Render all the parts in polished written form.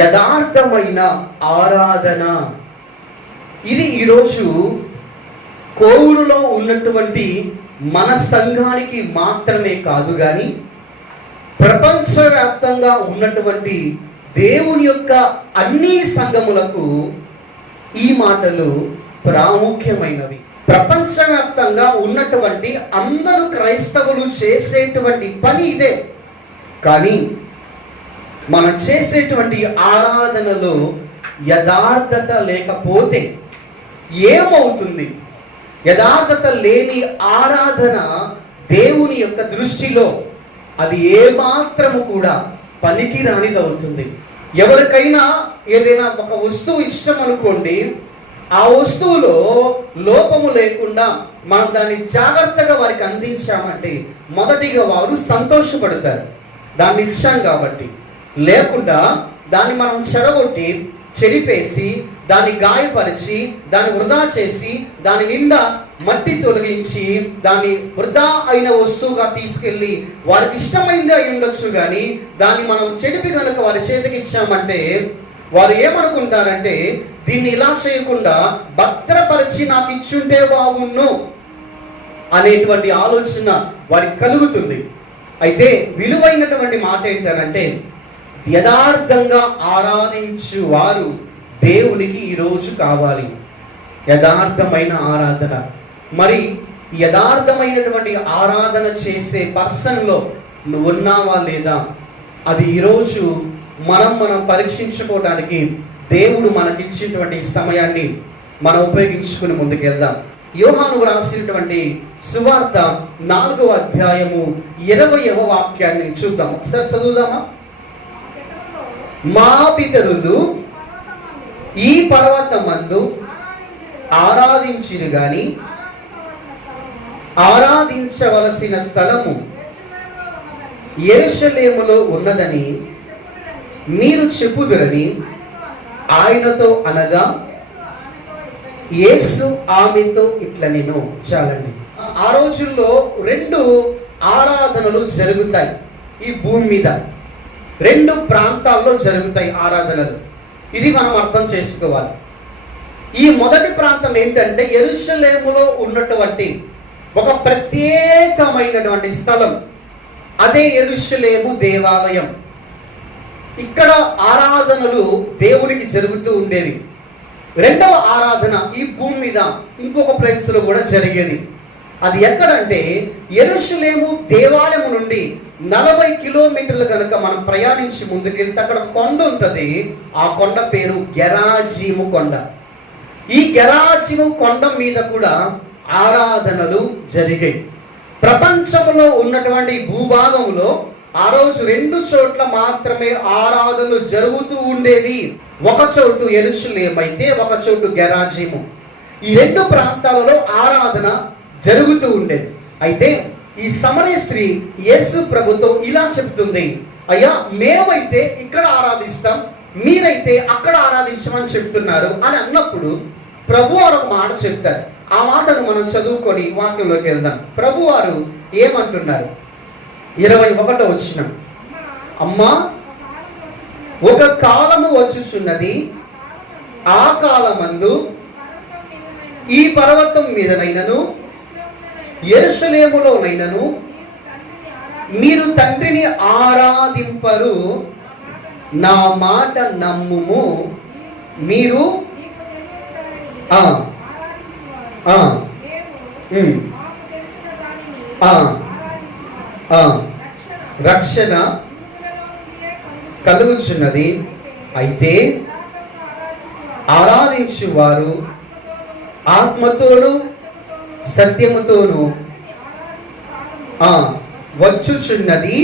యథార్థమైన ఆరాధన. ఇది ఈరోజు కోవూరులో ఉన్నటువంటి మన సంఘానికి మాత్రమే కాదు కానీ ప్రపంచవ్యాప్తంగా ఉన్నటువంటి దేవుని యొక్క అన్ని సంఘములకు ఈ మాటలు ప్రాముఖ్యమైనవి. ప్రపంచవ్యాప్తంగా ఉన్నటువంటి అందరూ క్రైస్తవులు చేసేటువంటి పని ఇదే. కానీ మనం చేసేటువంటి ఆరాధనలో యథార్థత లేకపోతే ఏమవుతుంది? యథార్థత లేని ఆరాధన దేవుని యొక్క దృష్టిలో అది ఏమాత్రము కూడా పనికి రానిదవుతుంది. ఎవరికైనా ఏదైనా ఒక వస్తువు ఇష్టం అనుకోండి, ఆ వస్తువులో లోపము లేకుండా మనం దాన్ని జాగ్రత్తగా వారికి అందించామంటే మొదటిగా వారు సంతోషపడతారు, దాన్ని ఇచ్చాం కాబట్టి. లేకుండా దాన్ని మనం చెడగొట్టి చెడిపేసి దాన్ని గాయపరిచి దాన్ని వృధా చేసి దాని నిండా మట్టి తొలగించి దాన్ని వృధా అయిన వస్తువుగా తీసుకెళ్ళి వారికి ఇష్టమైంది అయి ఉండొచ్చు, కానీ దాన్ని మనం చెడిపి కనుక వారి చేతికి ఇచ్చామంటే వారు ఏమనుకుంటారంటే దీన్ని ఇలా చేయకుండా భద్రపరిచి నాకు ఇచ్చుంటే బాగున్ను అనేటువంటి ఆలోచన వారికి కలుగుతుంది. అయితే విలువైనటువంటి మాట ఏంటంటే యథార్థంగా ఆరాధించు వారు దేవునికి ఈరోజు కావాలి. యథార్థమైన ఆరాధన. మరి యథార్థమైనటువంటి ఆరాధన చేసే పర్సన్లో నువ్వు ఉన్నావా లేదా? అది ఈరోజు మనం పరీక్షించుకోవడానికి దేవుడు మనకిచ్చినటువంటి సమయాన్ని మనం ఉపయోగించుకుని ముందుకెళ్దాం. యోహాను రాసినటువంటి సువార్త 4వ అధ్యాయము 20వ వాక్యాన్ని చూద్దాం. ఒకసారి చదువుదామా? మా పితరులు ఈ పర్వతమందు ఆరాధించిరు గాని ఆరాధించవలసిన స్థలము యెరూషలేములో ఉన్నదని మీరు చెప్పుదురని ఆయనతో అనగా యేసు ఆమెతో ఇట్లా నేను. చాలండి. ఆ రోజుల్లో 2 ఆరాధనలు జరుగుతాయి ఈ భూమి మీద. 2 ప్రాంతాల్లో జరుగుతాయి ఆరాధనలు. ఇది మనం అర్థం చేసుకోవాలి. ఈ మొదటి ప్రాంతం ఏంటంటే యెరూషలేములో ఉన్నటువంటి ఒక ప్రత్యేకమైనటువంటి స్థలం. అదే యెరూషలేము దేవాలయం. ఇక్కడ ఆరాధనలు దేవునికి జరుగుతూ ఉండేవి. 2వ ఆరాధన ఈ భూమి మీద ఇంకొక ప్లేస్లో కూడా జరిగేది. అది ఎక్కడంటే యెరూషలేము దేవాలయం నుండి 40 కిలోమీటర్లు కనుక మనం ప్రయాణించి ముందుకెళ్తే అక్కడ ఒక కొండ ఉంటుంది. ఆ కొండ పేరు గెరాజీము కొండ. ఈ గెరాజీము కొండ మీద కూడా ఆరాధనలు జరిగాయి. ప్రపంచంలో ఉన్నటువంటి భూభాగంలో ఆ రోజు 2 చోట్ల మాత్రమే ఆరాధనలు జరుగుతూ ఉండేవి. ఒక చోటు యెరూషలేము అయితే ఒక చోటు గెరాజీము. ఈ 2 ప్రాంతాలలో ఆరాధన జరుగుతూ ఉండేది. అయితే ఈ సమరయ స్త్రీ యేసు ప్రభుతో ఇలా చెప్తుంది, అయ్యా మేమైతే ఇక్కడ ఆరాధిస్తాం, మీరైతే అక్కడ ఆరాధించమని చెప్తున్నారు అని అన్నప్పుడు ప్రభు వారు ఒక మాట చెప్తారు. ఆ మాటను మనం చదువుకొని వాక్యంలోకి వెళ్దాం. ప్రభు వారు ఏమంటున్నారు? 21వ వచనం. అమ్మా, ఒక కాలము వచ్చుచున్నది, ఆ కాలమందు ఈ పర్వతం మీదనైనను యెరూషలేములోనైనను మీరు తండ్రిని ఆరాధింపరు. నా మాట నమ్ముము. మీరు రక్షణ కలుగుచున్నది. అయితే ఆరాధించువారు ఆత్మతోను సత్యముతోను వచ్చుచున్నది.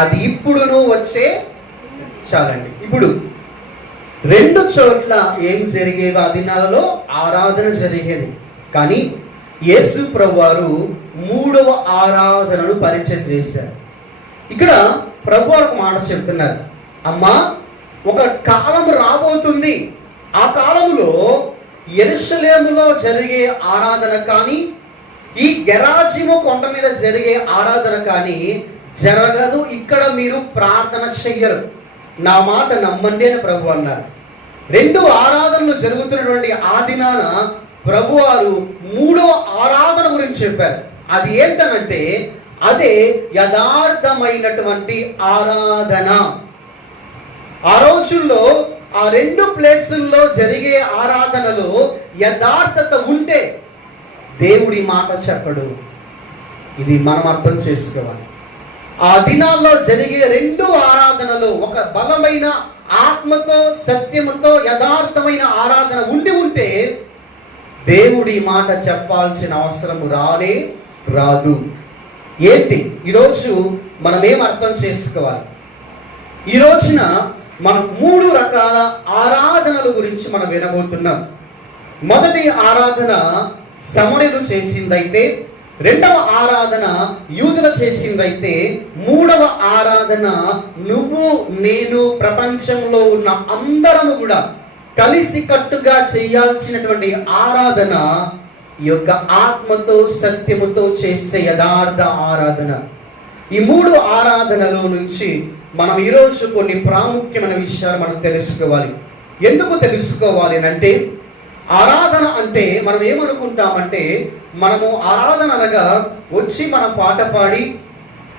అది ఇప్పుడును వచ్చే. చాలండి. ఇప్పుడు 2 చోట్ల ఏం జరిగేవి? ఆ దినాలలో ఆరాధన జరిగేది. కానీ యేసు ప్రభువారు 3వ ఆరాధనను పరిచయం చేశారు. ఇక్కడ ప్రభువారు ఒక మాట చెప్తున్నారు. అమ్మా, ఒక కాలం రాబోతుంది. ఆ కాలంలో యెరూషలేములో జరిగే ఆరాధన కానీ ఈ గెరాజీము కొండ మీద జరిగే ఆరాధన కానీ జరగదు. ఇక్కడ మీరు ప్రార్థన చెయ్యరు. నా మాట నమ్మండి అని ప్రభు అన్నారు. రెండు ఆరాధనలు జరుగుతున్నటువంటి ఆ దినాన ప్రభువారు మూడో ఆరాధన గురించి చెప్పారు. అది ఏంటనంటే అదే యథార్థమైనటువంటి ఆరాధన. ఆ రోజుల్లో ఆ రెండు ప్లేసుల్లో జరిగే ఆరాధనలో యథార్థత ఉంటే దేవుడి మాట చెప్పడు. ఇది మనం అర్థం చేసుకోవాలి. ఆ దినాల్లో జరిగే రెండు ఆరాధనలు ఒక బలమైన ఆత్మతో సత్యముతో యథార్థమైన ఆరాధన ఉంటే దేవుడి మాట చెప్పాల్సిన అవసరం రాదు. ఏంటి ఈరోజు మనం ఏం అర్థం చేసుకోవాలి? ఈ రోజున మనం 3 రకాల ఆరాధనల గురించి మనం వినబోతున్నాం. మొదటి ఆరాధన సమరయులు చేసిందైతే, రెండవ ఆరాధన యూదులు చేసిందైతే, మూడవ ఆరాధన నువ్వు నేను ప్రపంచంలో ఉన్న అందరము కూడా కలిసికట్టుగా చేయాల్సినటువంటి ఆరాధన ఈ యొక్క ఆత్మతో సత్యముతో చేసే యథార్థ ఆరాధన. ఈ 3 ఆరాధనలో నుంచి మనం ఈరోజు కొన్ని ప్రాముఖ్యమైన విషయాలు మనం తెలుసుకోవాలి. ఎందుకు తెలుసుకోవాలి అంటే, ఆరాధన అంటే మనం ఏమనుకుంటామంటే, మనము ఆరాధన అనగా వచ్చి మనం పాట పాడి,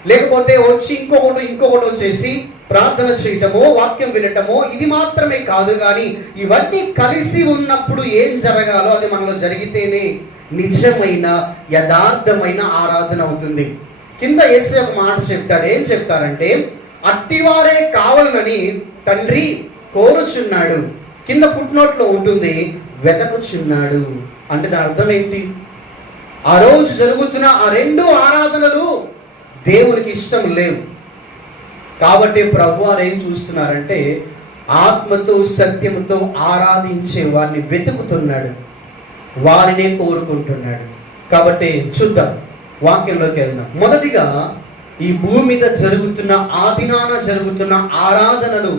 లేకపోతే వచ్చి ఇంకొకటి చేసి ప్రార్థన చేయటమో వాక్యం వినటమో ఇది మాత్రమే కాదు. కానీ ఇవన్నీ కలిసి ఉన్నప్పుడు ఏం జరగాలో అది మనలో జరిగితేనే నిజమైన యథార్థమైన ఆరాధన అవుతుంది. కింద యేసయ్య ఒక మాట చెప్తాడు. ఏం చెప్తారంటే, అట్టివారే కావాలని తండ్రి కోరుచున్నాడు. కింద ఫుట్నోట్లో ఉంటుంది, వెతకుచున్నాడు. అంటే దాని అర్థం ఏంటి? ఆ రోజు జరుగుతున్న ఆ రెండు ఆరాధనలు దేవునికి ఇష్టం లేవు. కాబట్టి ప్రభు వారు ఏం చూస్తున్నారంటే, ఆత్మతో సత్యముతో ఆరాధించే వారిని వెతుకుతున్నాడు, వారినే కోరుకుంటున్నాడు. కాబట్టి చూద్దాం, వాక్యంలోకి వెళ్దాం. మొదటిగా ఈ భూమి మీద జరుగుతున్న ఆ దినాన జరుగుతున్న ఆరాధనలు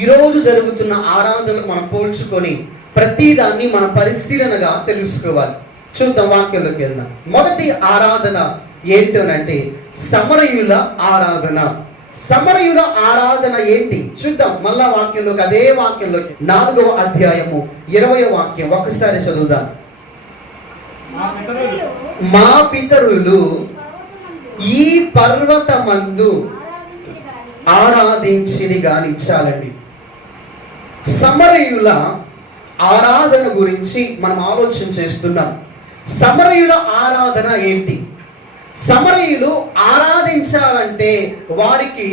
ఈరోజు జరుగుతున్న ఆరాధనలు మనం పోల్చుకొని ప్రతిదాన్ని మన పరిశీలనగా తెలుసుకోవాలి. చూద్దాం, వాక్యంలోకి వెళ్దాం. మొదటి ఆరాధన ఏంటనంటే సమరయుల ఆరాధన. సమరయుల ఆరాధన ఏంటి చూద్దాం. మళ్ళా వాక్యంలోకి, అదే వాక్యంలోకి 4వ అధ్యాయము 20వ వాక్యం ఒకసారి చదువుదాం. మా పితరులు ఈ పర్వతమందు ఆరాధించిని గాని. చాలండి. సమరయుల ఆరాధన గురించి మనం ఆలోచన చేస్తున్నాం. సమరయుల ఆరాధన ఏంటి? సమరయులు ఆరాధించాలంటే వారికి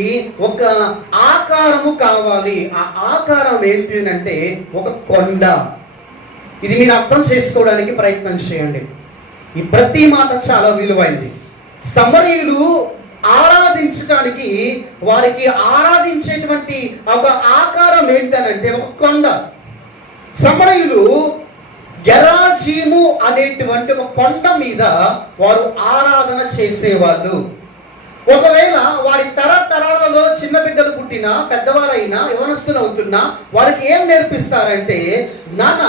ఒక ఆకారము కావాలి. ఆ ఆకారం ఏంటి అంటే ఒక కొండ. ఇది మీరు అర్థం చేసుకోవడానికి ప్రయత్నం చేయండి. ఈ ప్రతి మాట చాలా విలువైంది. సమరయులు ఆరాధించడానికి వారికి ఆరాధించేటువంటి ఒక ఆకారం ఏంటనంటే ఒక కొండ. సమరయులు గెరాజీము అనేటువంటి ఒక కొండ మీద వారు ఆరాధన చేసేవాళ్ళు. ఒకవేళ వారి తరతరాలలో చిన్న బిడ్డలు పుట్టినా పెద్దవారైనా యవనస్తులు అవుతున్నా వారికి ఏం నేర్పిస్తారంటే, నాన్న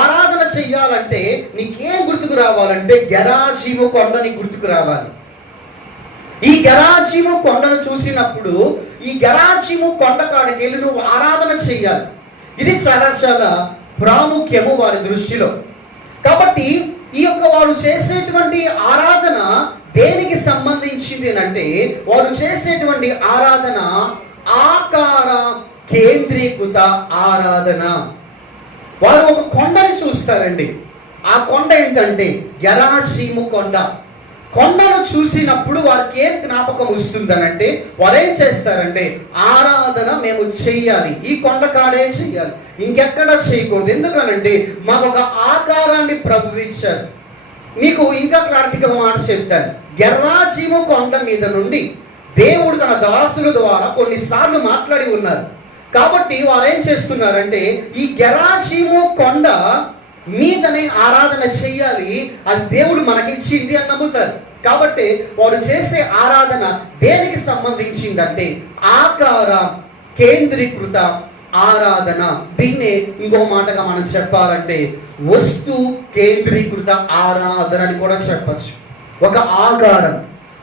ఆరాధన చెయ్యాలంటే నీకేం గుర్తుకు రావాలంటే గెరాజీము కొండ నీకు గుర్తుకు రావాలి. ఈ గెరాజీము కొండను చూసినప్పుడు ఈ గెరాజీము కొండ కాడికి వెళ్ళి నువ్వు ఆరాధన చెయ్యాలి. ఇది చాలా చాలా ప్రాముఖ్యము వారి దృష్టిలో. కాబట్టి ఈ యొక్క వారు చేసేటువంటి ఆరాధన దేనికి సంబంధించింది అంటే, వారు చేసేటువంటి ఆరాధన ఆకార కేంద్రీకృత ఆరాధన. వారు ఒక కొండని చూస్తారండి. ఆ కొండ ఏంటంటే గెరాజీము కొండ. కొండను చూసినప్పుడు వారికి ఏం జ్ఞాపకం వస్తుందనంటే, వారు ఏం చేస్తారంటే ఆరాధన మేము చెయ్యాలి, ఈ కొండ కాడే చెయ్యాలి, ఇంకెక్కడ చేయకూడదు. ఎందుకనంటే మాకు ఒక ఆకారాన్ని ప్రభు ఇచ్చారు. మీకు ఇంకా క్లారిటీగా మాట చెప్తాను. గెరాజీము కొండ మీద నుండి దేవుడు తన దాసుల ద్వారా కొన్నిసార్లు మాట్లాడి ఉన్నారు. కాబట్టి వారు ఏం చేస్తున్నారంటే ఈ గెరాజీము కొండ మీదనే ఆరాధన చెయ్యాలి, అది దేవుడు మనకిచ్చింది అని నమ్ముతారు. కాబట్టి వారు చేసే ఆరాధన దేనికి సంబంధించిందంటే ఆకార కేంద్రీకృత ఆరాధన. దీన్నే ఇంకో మాటగా మనం చెప్పాలంటే వస్తు కేంద్రీకృత ఆరాధన అని కూడా చెప్పచ్చు. ఒక ఆకారం,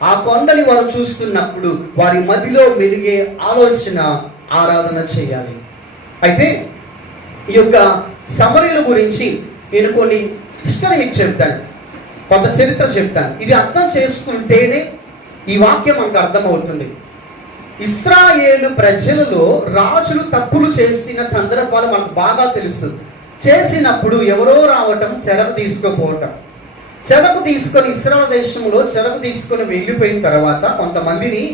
ఆ కొండని వారు చూస్తున్నప్పుడు వారి మదిలో మెలిగే ఆలోచన ఆరాధన చేయాలి. అయితే ఈ యొక్క సమరయుల గురించి నేను కొన్ని హిస్టరీ మీకు చెప్తాను, కొంత చరిత్ర చెప్తాను. ఇది అర్థం చేసుకుంటేనే ఈ వాక్యం మనకు అర్థమవుతుంది. ఇశ్రాయేలు ప్రజలలో రాజులు తప్పులు చేసిన సందర్భాలు మనకు బాగా తెలుసు. చేసినప్పుడు ఎవరో రావటం, చెరకు తీసుకుపోవటం. చెరకు తీసుకొని ఇశ్రాయేలు దేశంలో చెరకు తీసుకొని వెళ్ళిపోయిన తర్వాత కొంతమందిని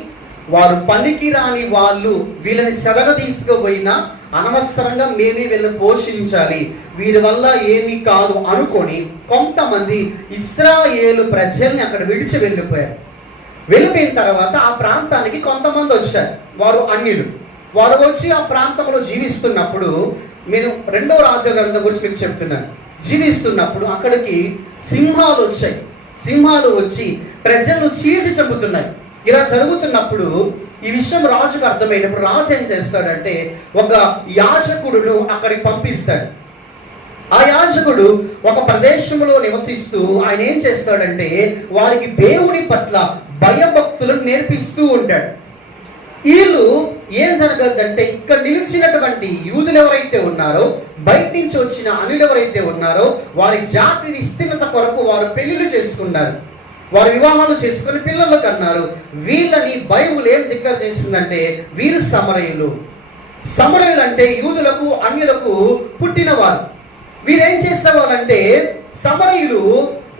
వారు పనికి రాని వాళ్ళు వీళ్ళని చెరగ తీసుకుపోయినా అనవసరంగా మేమే వీళ్ళని పోషించాలి, వీరి వల్ల ఏమీ కాదు అనుకొని కొంతమంది ఇశ్రాయేలు ప్రజల్ని అక్కడ విడిచి వెళ్ళిపోయారు. వెళ్ళిపోయిన తర్వాత ఆ ప్రాంతానికి కొంతమంది వచ్చారు, వారు అన్యులు. వారు వచ్చి ఆ ప్రాంతంలో జీవిస్తున్నప్పుడు, నేను 2వ రాజుల గ్రంథం గురించి మీకు చెప్తున్నాను, జీవిస్తున్నప్పుడు అక్కడికి సింహాలు వచ్చాయి. సింహాలు వచ్చి ప్రజలు చీల్చి చంపుతున్నాయి. ఇలా జరుగుతున్నప్పుడు ఈ విషయం రాజుకు అర్థమైనప్పుడు రాజు ఏం చేస్తాడంటే ఒక యాజకుడును అక్కడికి పంపిస్తాడు. ఆ యాజకుడు ఒక ప్రదేశంలో నివసిస్తూ ఆయన ఏం చేస్తాడంటే వారికి దేవుని పట్ల భయభక్తులను నేర్పిస్తూ ఉంటాడు. వీళ్ళు ఏం జరగదంటే ఇక్కడ నిలిచినటువంటి యూదులు ఎవరైతే ఉన్నారో, బయట నుంచి వచ్చిన అనులు ఎవరైతే ఉన్నారో, వారి జాతి విస్తీర్ణత కొరకు వారు పెళ్లిళ్ళు చేసుకున్నారు, వారు వివాహాలు చేసుకుని పిల్లలు కన్నారు. వీళ్ళని బైబుల్ ఏం డిక్లేర్ చేసిందంటే వీరు సమరయులు. సమరయులు అంటే యూదులకు అన్యులకు పుట్టినవారు. వీరేం చేసేవాళ్ళంటే సమరయులు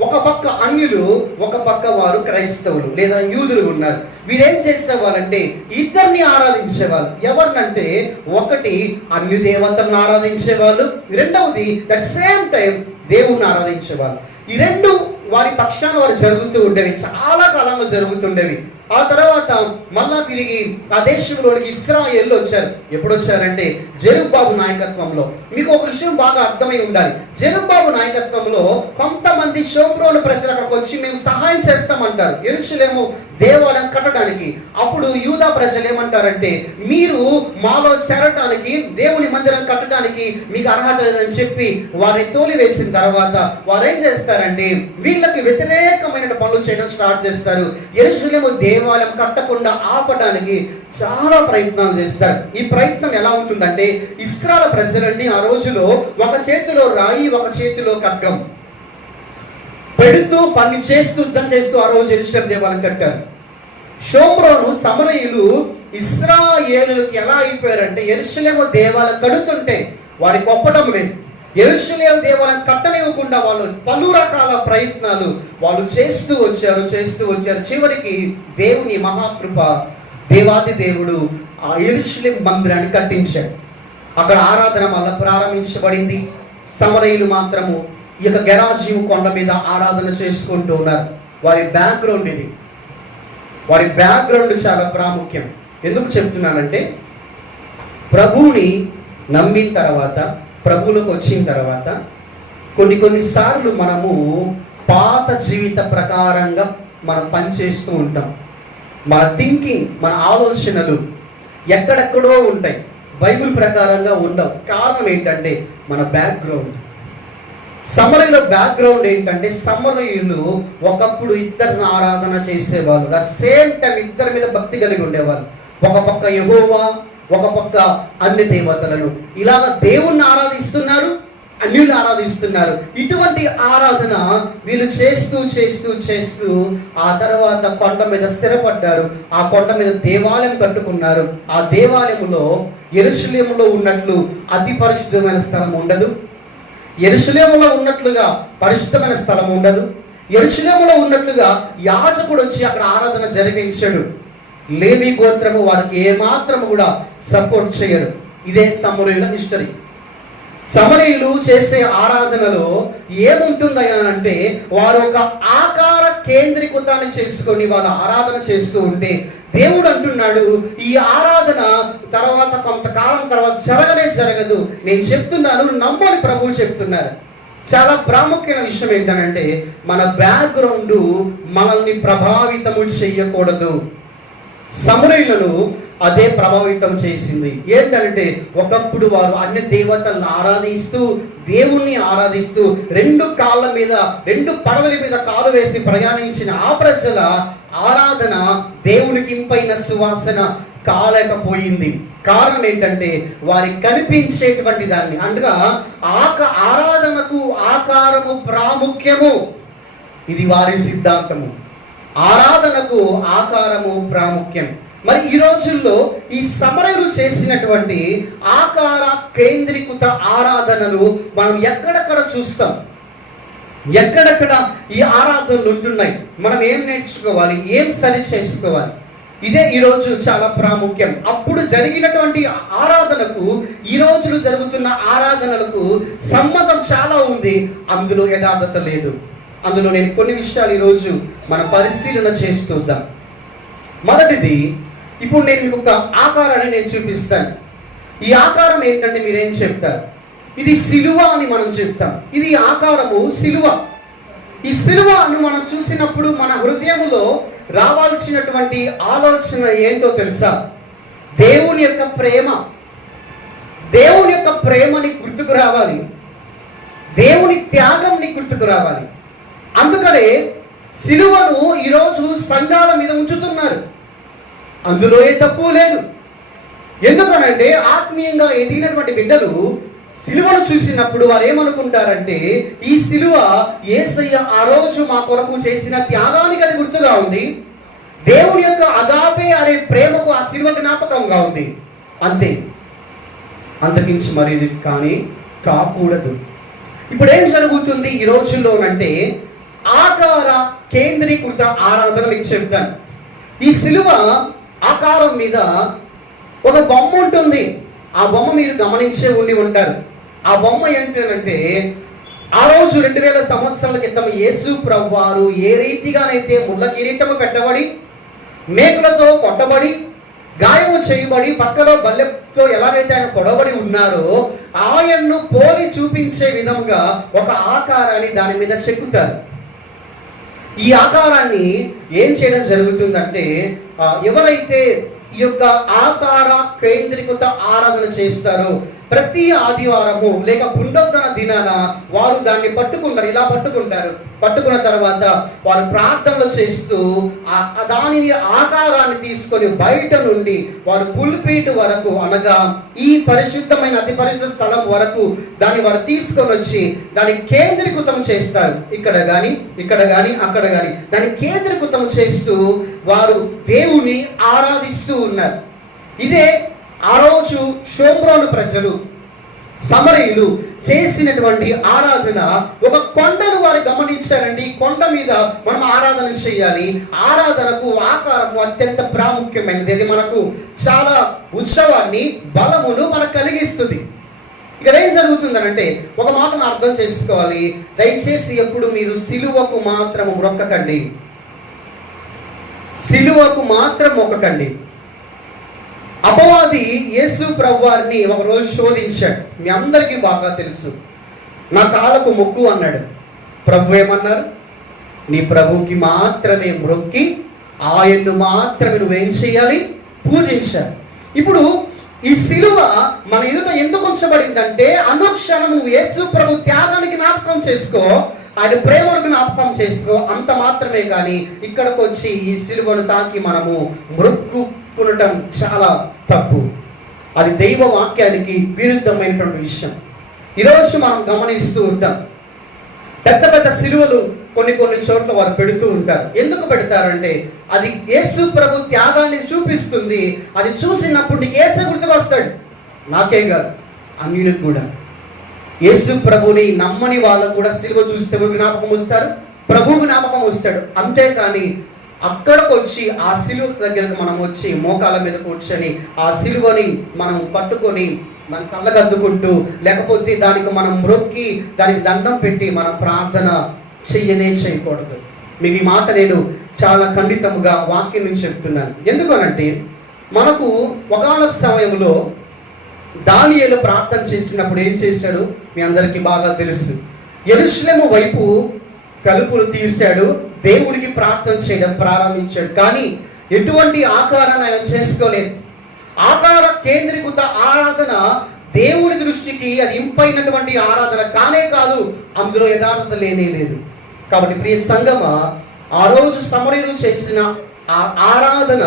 ఒక పక్క అన్యులు, ఒక పక్క వారు క్రైస్తవులు లేదా యూదులు ఉన్నారు. వీరేం చేసేవాళ్ళంటే ఇద్దరిని ఆరాధించేవాళ్ళు. ఎవరినంటే ఒకటి అన్య దేవతలను ఆరాధించేవాళ్ళు, రెండవది దట్ సేమ్ టైం దేవుణ్ణి ఆరాధించేవాళ్ళు. ఈ రెండు వారి పక్షాన వారు జరుగుతూ ఉండేవి, చాలా కాలంగా జరుగుతుండేవి. ఆ తర్వాత మళ్ళా తిరిగి ఆ దేశంలోనికి ఇశ్రాయేలు వచ్చారు. ఎప్పుడు వచ్చారంటే జెరుబ్బాబు నాయకత్వంలో. మీకు ఒక విషయం బాగా అర్థమై ఉండాలి, జెరుబ్బాబు నాయకత్వంలో కొంతమంది షోమ్రోను ప్రజలు అక్కడికి వచ్చి మేము సహాయం చేస్తామంటారు యెరూషలేము దేవాలయం కట్టడానికి. అప్పుడు యూదా ప్రజలు ఏమంటారంటే మీరు మాలో చేరటానికి, దేవుని మందిరం కట్టడానికి మీకు అర్హత లేదని చెప్పి వారిని తోలివేసిన తర్వాత వారు ఏం చేస్తారంటే వీళ్ళకి వ్యతిరేకమైన పనులు చేయడం స్టార్ట్ చేస్తారు. యెరూషలేము దేవాలయం కట్టకుండా ఆపడానికి చాలా ప్రయత్నాలు చేస్తారు. ఈ ప్రయత్నం ఎలా ఉంటుందంటే ఇశ్రాయేలు ప్రజలన్నీ ఆ రోజులో ఒక చేతిలో రాయి, ఒక చేతిలో ఖడ్గం పెడుతూ పని చేస్తూ యుద్ధం చేస్తూ ఆ రోజు యెరూషలేము దేవాలయం కట్టారు. షోమ్రోను సమరయులు ఇశ్రాయేలుకి ఎలా అయిపోయారంటే యెరూషలేము దేవాలయం కడుతుంటే వారికి ఒప్పడం లేదు, యెరూషలేము దేవాలయం కట్టనివ్వకుండా వాళ్ళు పలు రకాల ప్రయత్నాలు వాళ్ళు చేస్తూ వచ్చారు. చివరికి దేవుని మహాకృప, దేవాది దేవుడు ఆ యెరూషలేము మందిరాన్ని కట్టించాడు. అక్కడ ఆరాధన వల్ల ప్రారంభించబడింది. సమరయులు మాత్రము ఈ యొక్క గెరాజీము కొండ మీద ఆరాధన చేసుకుంటూ ఉన్నారు. వారి బ్యాక్గ్రౌండ్ ఇది, వారి బ్యాక్గ్రౌండ్ చాలా ప్రాముఖ్యం. ఎందుకు చెప్తున్నానంటే ప్రభువుని నమ్మిన తర్వాత, ప్రభువులకు వచ్చిన తర్వాత కొన్నిసార్లు మనము పాత జీవిత ప్రకారంగా మనం పనిచేస్తూ ఉంటాం. మన థింకింగ్, మన ఆలోచనలు ఎక్కడెక్కడో ఉంటాయి, బైబిల్ ప్రకారంగా ఉండవు. కారణం ఏంటంటే మన బ్యాక్గ్రౌండ్. సమరయుల బ్యాక్గ్రౌండ్ ఏంటంటే సమరయులు ఒకప్పుడు ఇద్దరిని ఆరాధన చేసేవాళ్ళు, ద సేమ్ టైం ఇద్దరి మీద భక్తి కలిగి ఉండేవాళ్ళు. ఒక పక్క యెహోవా, ఒక పక్క అన్య దేవతలను, ఇలాగ దేవుణ్ణి ఆరాధిస్తున్నారు, అన్యులు ఆరాధిస్తున్నారు. ఇటువంటి ఆరాధన వీళ్ళు చేస్తూ ఆ తర్వాత కొండ మీద స్థిరపడ్డారు. ఆ కొండ మీద దేవాలయం కట్టుకున్నారు. ఆ దేవాలయంలో యెరూషలేములో ఉన్నట్లు అతి పరిశుద్ధమైన స్థలం ఉండదు, యెరూషలేములో ఉన్నట్లుగా పరిశుద్ధమైన స్థలం ఉండదు, యెరూషలేములో ఉన్నట్లుగా యాజకుడు వచ్చి అక్కడ ఆరాధన జరిపించాడు. లేవి గోత్రము వారికి ఏమాత్రము కూడా సపోర్ట్ చేయరు. ఇదే సమరయుల హిస్టరీ. సమరయులు చేసే ఆరాధనలో ఏముంటుందయ్యా అంటే వారు ఒక ఆకార కేంద్రీకృతాన్ని చేసుకొని వాళ్ళు ఆరాధన చేస్తూ ఉంటే దేవుడు అంటున్నాడు ఈ ఆరాధన తర్వాత కొంతకాలం తర్వాత జరగదు, నేను చెప్తున్నాను నమ్మని ప్రభువు చెప్తున్నారు. చాలా ప్రాముఖ్యమైన విషయం ఏంటంటే మన బ్యాక్గ్రౌండ్ మనల్ని ప్రభావితము చెయ్యకూడదు. సమరయులను అదే ప్రభావితం చేసింది. ఏంటంటే ఒకప్పుడు వారు అన్య దేవతలను ఆరాధిస్తూ, దేవుణ్ణి ఆరాధిస్తూ రెండు పడవల మీద కాలు వేసి ప్రయాణించిన ఆ ప్రజల ఆరాధన దేవునికి ఇంపైన సువాసన కాలేకపోయింది. కారణం ఏంటంటే వారికి కనిపించేటువంటి దాన్ని అనగా ఆరాధనకు ఆకారము ప్రాముఖ్యము. ఇది వారి సిద్ధాంతము. ఆరాధనకు ఆకారము ప్రాముఖ్యం. మరి ఈ రోజుల్లో ఈ సమరయులు చేసినటువంటి ఆకార కేంద్రీకృత ఆరాధనలు మనం ఎక్కడెక్కడ చూస్తాం, ఎక్కడెక్కడ ఈ ఆరాధనలు ఉంటున్నాయి, మనం ఏం నేర్చుకోవాలి, ఏం సరి చేసుకోవాలి, ఇదే ఈరోజు చాలా ప్రాముఖ్యం. అప్పుడు జరిగినటువంటి ఆరాధనకు ఈ రోజులు జరుగుతున్న ఆరాధనలకు సంబంధం చాలా ఉంది, అందులో యథార్థత లేదు. అందులో నేను కొన్ని విషయాలు ఈరోజు మనం పరిశీలన చేస్తూద్దాం. మొదటిది, ఇప్పుడు నేను మీకు ఒక ఆకారాన్ని నేను చూపిస్తాను. ఈ ఆకారం ఏంటంటే మీరేం చెప్తారు? ఇది సిలువ అని మనం చెప్తాం. ఇది ఆకారము సిలువ. ఈ సిలువను మనం చూసినప్పుడు మన హృదయంలో రావాల్సినటువంటి ఆలోచన ఏంటో తెలుసా? దేవుని యొక్క ప్రేమ. దేవుని యొక్క ప్రేమని గుర్తుకు రావాలి, దేవుని త్యాగంని గుర్తుకు రావాలి. అందుకనే సిలువను ఈరోజు సంఘాల మీద ఉంచుతున్నారు. అందులో ఏ తప్పు లేదు. ఎందుకనంటే ఆత్మీయంగా ఎదిగినటువంటి బిడ్డలు సిలువను చూసినప్పుడు వారు ఏమనుకుంటారంటే, ఈ సిలువ యేసయ్య ఆ రోజు మా కొరకు చేసిన త్యాగానికి అది గుర్తుగా ఉంది, దేవుని యొక్క అగాపే అనే ప్రేమకు ఆ సిలువ జ్ఞాపకంగా ఉంది, అంతే. అంతకించి మరి ఇది కానీ కాకూడదు. ఇప్పుడు ఏం జరుగుతుంది ఈ రోజుల్లోనంటే, ఆకార కేంద్రీకృత ఆరాధన మీకు చెప్తాను. ఈ సిలువ ఆకారం మీద ఒక బొమ్మ ఉంటుంది. ఆ బొమ్మ మీరు గమనించే ఉంటారు. ఆ బొమ్మ ఏంటంటే, ఆ రోజు 2000 సంవత్సరాల క్రితం యేసు ప్రభువారు ఏ రీతిగానైతే ముళ్ళ కిరీటము పెట్టబడి, మేకులతో కొట్టబడి, గాయము చేయబడి, పక్కలో బల్లెతో ఎలాగైతే ఆయన పొడబడి ఉన్నారో ఆయన్ను పోలి చూపించే విధంగా ఒక ఆకారాన్ని దాని మీద చెక్కుతారు. ఈ ఆకారాన్ని ఏం చేయడం జరుగుతుందంటే, ఎవరైతే ఈ యొక్క ఆకార కేంద్రీకృత ఆరాధన చేస్తారో ప్రతి ఆదివారము లేక పుండోత్తన దినాన వారు దాన్ని పట్టుకుంటారు. ఇలా పట్టుకున్న తర్వాత వారు ప్రార్థనలు చేస్తూ దానిని ఆకారాన్ని తీసుకొని బయట నుండి వారు పుల్పీటు వరకు, అనగా ఈ పరిశుద్ధమైన అతి పరిశుద్ధ స్థలం వరకు దాన్ని వారు తీసుకొని వచ్చి దాన్ని కేంద్రీకృతం చేస్తారు. ఇక్కడ కానీ అక్కడ కానీ దాన్ని కేంద్రీకృతం చేస్తూ వారు దేవుని ఆరాధిస్తూ ఉన్నారు. ఇదే ఆ రోజు షోమ్రోను ప్రజలు, సమరయులు చేసినటువంటి ఆరాధన. ఒక కొండను వారు గమనించారండి. ఈ కొండ మీద మనం ఆరాధన చేయాలి. ఆరాధనకు ఆకారము అత్యంత ప్రాముఖ్యమైనది. అది మనకు చాలా ఉత్సవాన్ని, బలమును మనకు కలిగిస్తుంది. ఇక్కడ ఏం జరుగుతుందనంటే, ఒక మాటను అర్థం చేసుకోవాలి. దయచేసి ఎప్పుడు మీరు సిలువకు మాత్రం మొక్కకండి, సిలువకు మాత్రం మొక్కకండి. అపవాది యేసు ప్రభువారిని ఒకరోజు శోధించాడు. మీ అందరికీ బాగా తెలుసు. నా కాళ్ళకు మొక్కు అన్నాడు. ప్రభు ఏమన్నారు? నీ ప్రభుకి మాత్రమే మొక్కి ఆయన్ను మాత్రమే నువ్వేం చేయాలి? పూజించాలి. ఇప్పుడు ఈ సిలువ మన ఎదుట ఎందుకు ఉంచబడిందంటే, అనుక్షణం నువ్వు యేసు ప్రభు త్యాగానికి జ్ఞాపకం చేసుకో, ఆయన ప్రేమను జ్ఞాపకం చేసుకో, అంత మాత్రమే. కానీ ఇక్కడికి వచ్చి ఈ సిలువను తాకి మనము మొక్కుకునటం చాలా తప్పు. అది దైవ వాక్యానికి విరుద్ధమైనటువంటి విషయం. ఈరోజు మనం గమనిస్తూ ఉంటాం, పెద్ద పెద్ద సిలువలు కొన్ని చోట్ల వారు పెడుతూ ఉంటారు. ఎందుకు పెడతారంటే, అది యేసు ప్రభు త్యాగాన్ని చూపిస్తుంది. అది చూసినప్పుడు నీకు యేసే గుర్తుకు వస్తాడు. నాకే కాదు, అన్యులకు కూడా. యేసు ప్రభుని నమ్మని వాళ్ళకు కూడా సిలువ చూస్తే ఎవరు జ్ఞాపకం వస్తారు? ప్రభు జ్ఞాపకం వస్తాడు. అంతేకాని అక్కడికి వచ్చి ఆ సిలువ దగ్గరకు మనం వచ్చి మోకాల మీద కూర్చొని ఆ సిలువని మనం పట్టుకొని మన కళ్ళగద్దుకుంటూ, లేకపోతే దానికి మనం మ్రొక్కి దానికి దండం పెట్టి మనం ప్రార్థన చేయకూడదు. మీకు ఈ మాట నేను చాలా ఖండితంగా వాక్యం నుంచి చెప్తున్నాను. ఎందుకనంటే, మనకు ఒకానొక సమయంలో దానియేలు ప్రార్థన చేసినప్పుడు ఏం చేశాడు మీ అందరికీ బాగా తెలుసు. యెరూషలేము వైపు తలుపులు తీశాడు, దేవునికి ప్రార్థన చేయడం ప్రారంభించాడు. కానీ ఎటువంటి ఆకారాన్ని ఆయన చేసుకోలేదు. ఆకార కేంద్రీకృత ఆరాధన దేవుని దృష్టికి అది ఇంపైనటువంటి ఆరాధన కానే కాదు, అందులో యథార్థత లేనే లేదు. కాబట్టి ప్రియ సంగమా, ఆ రోజు సమరయులు చేసిన ఆ ఆరాధన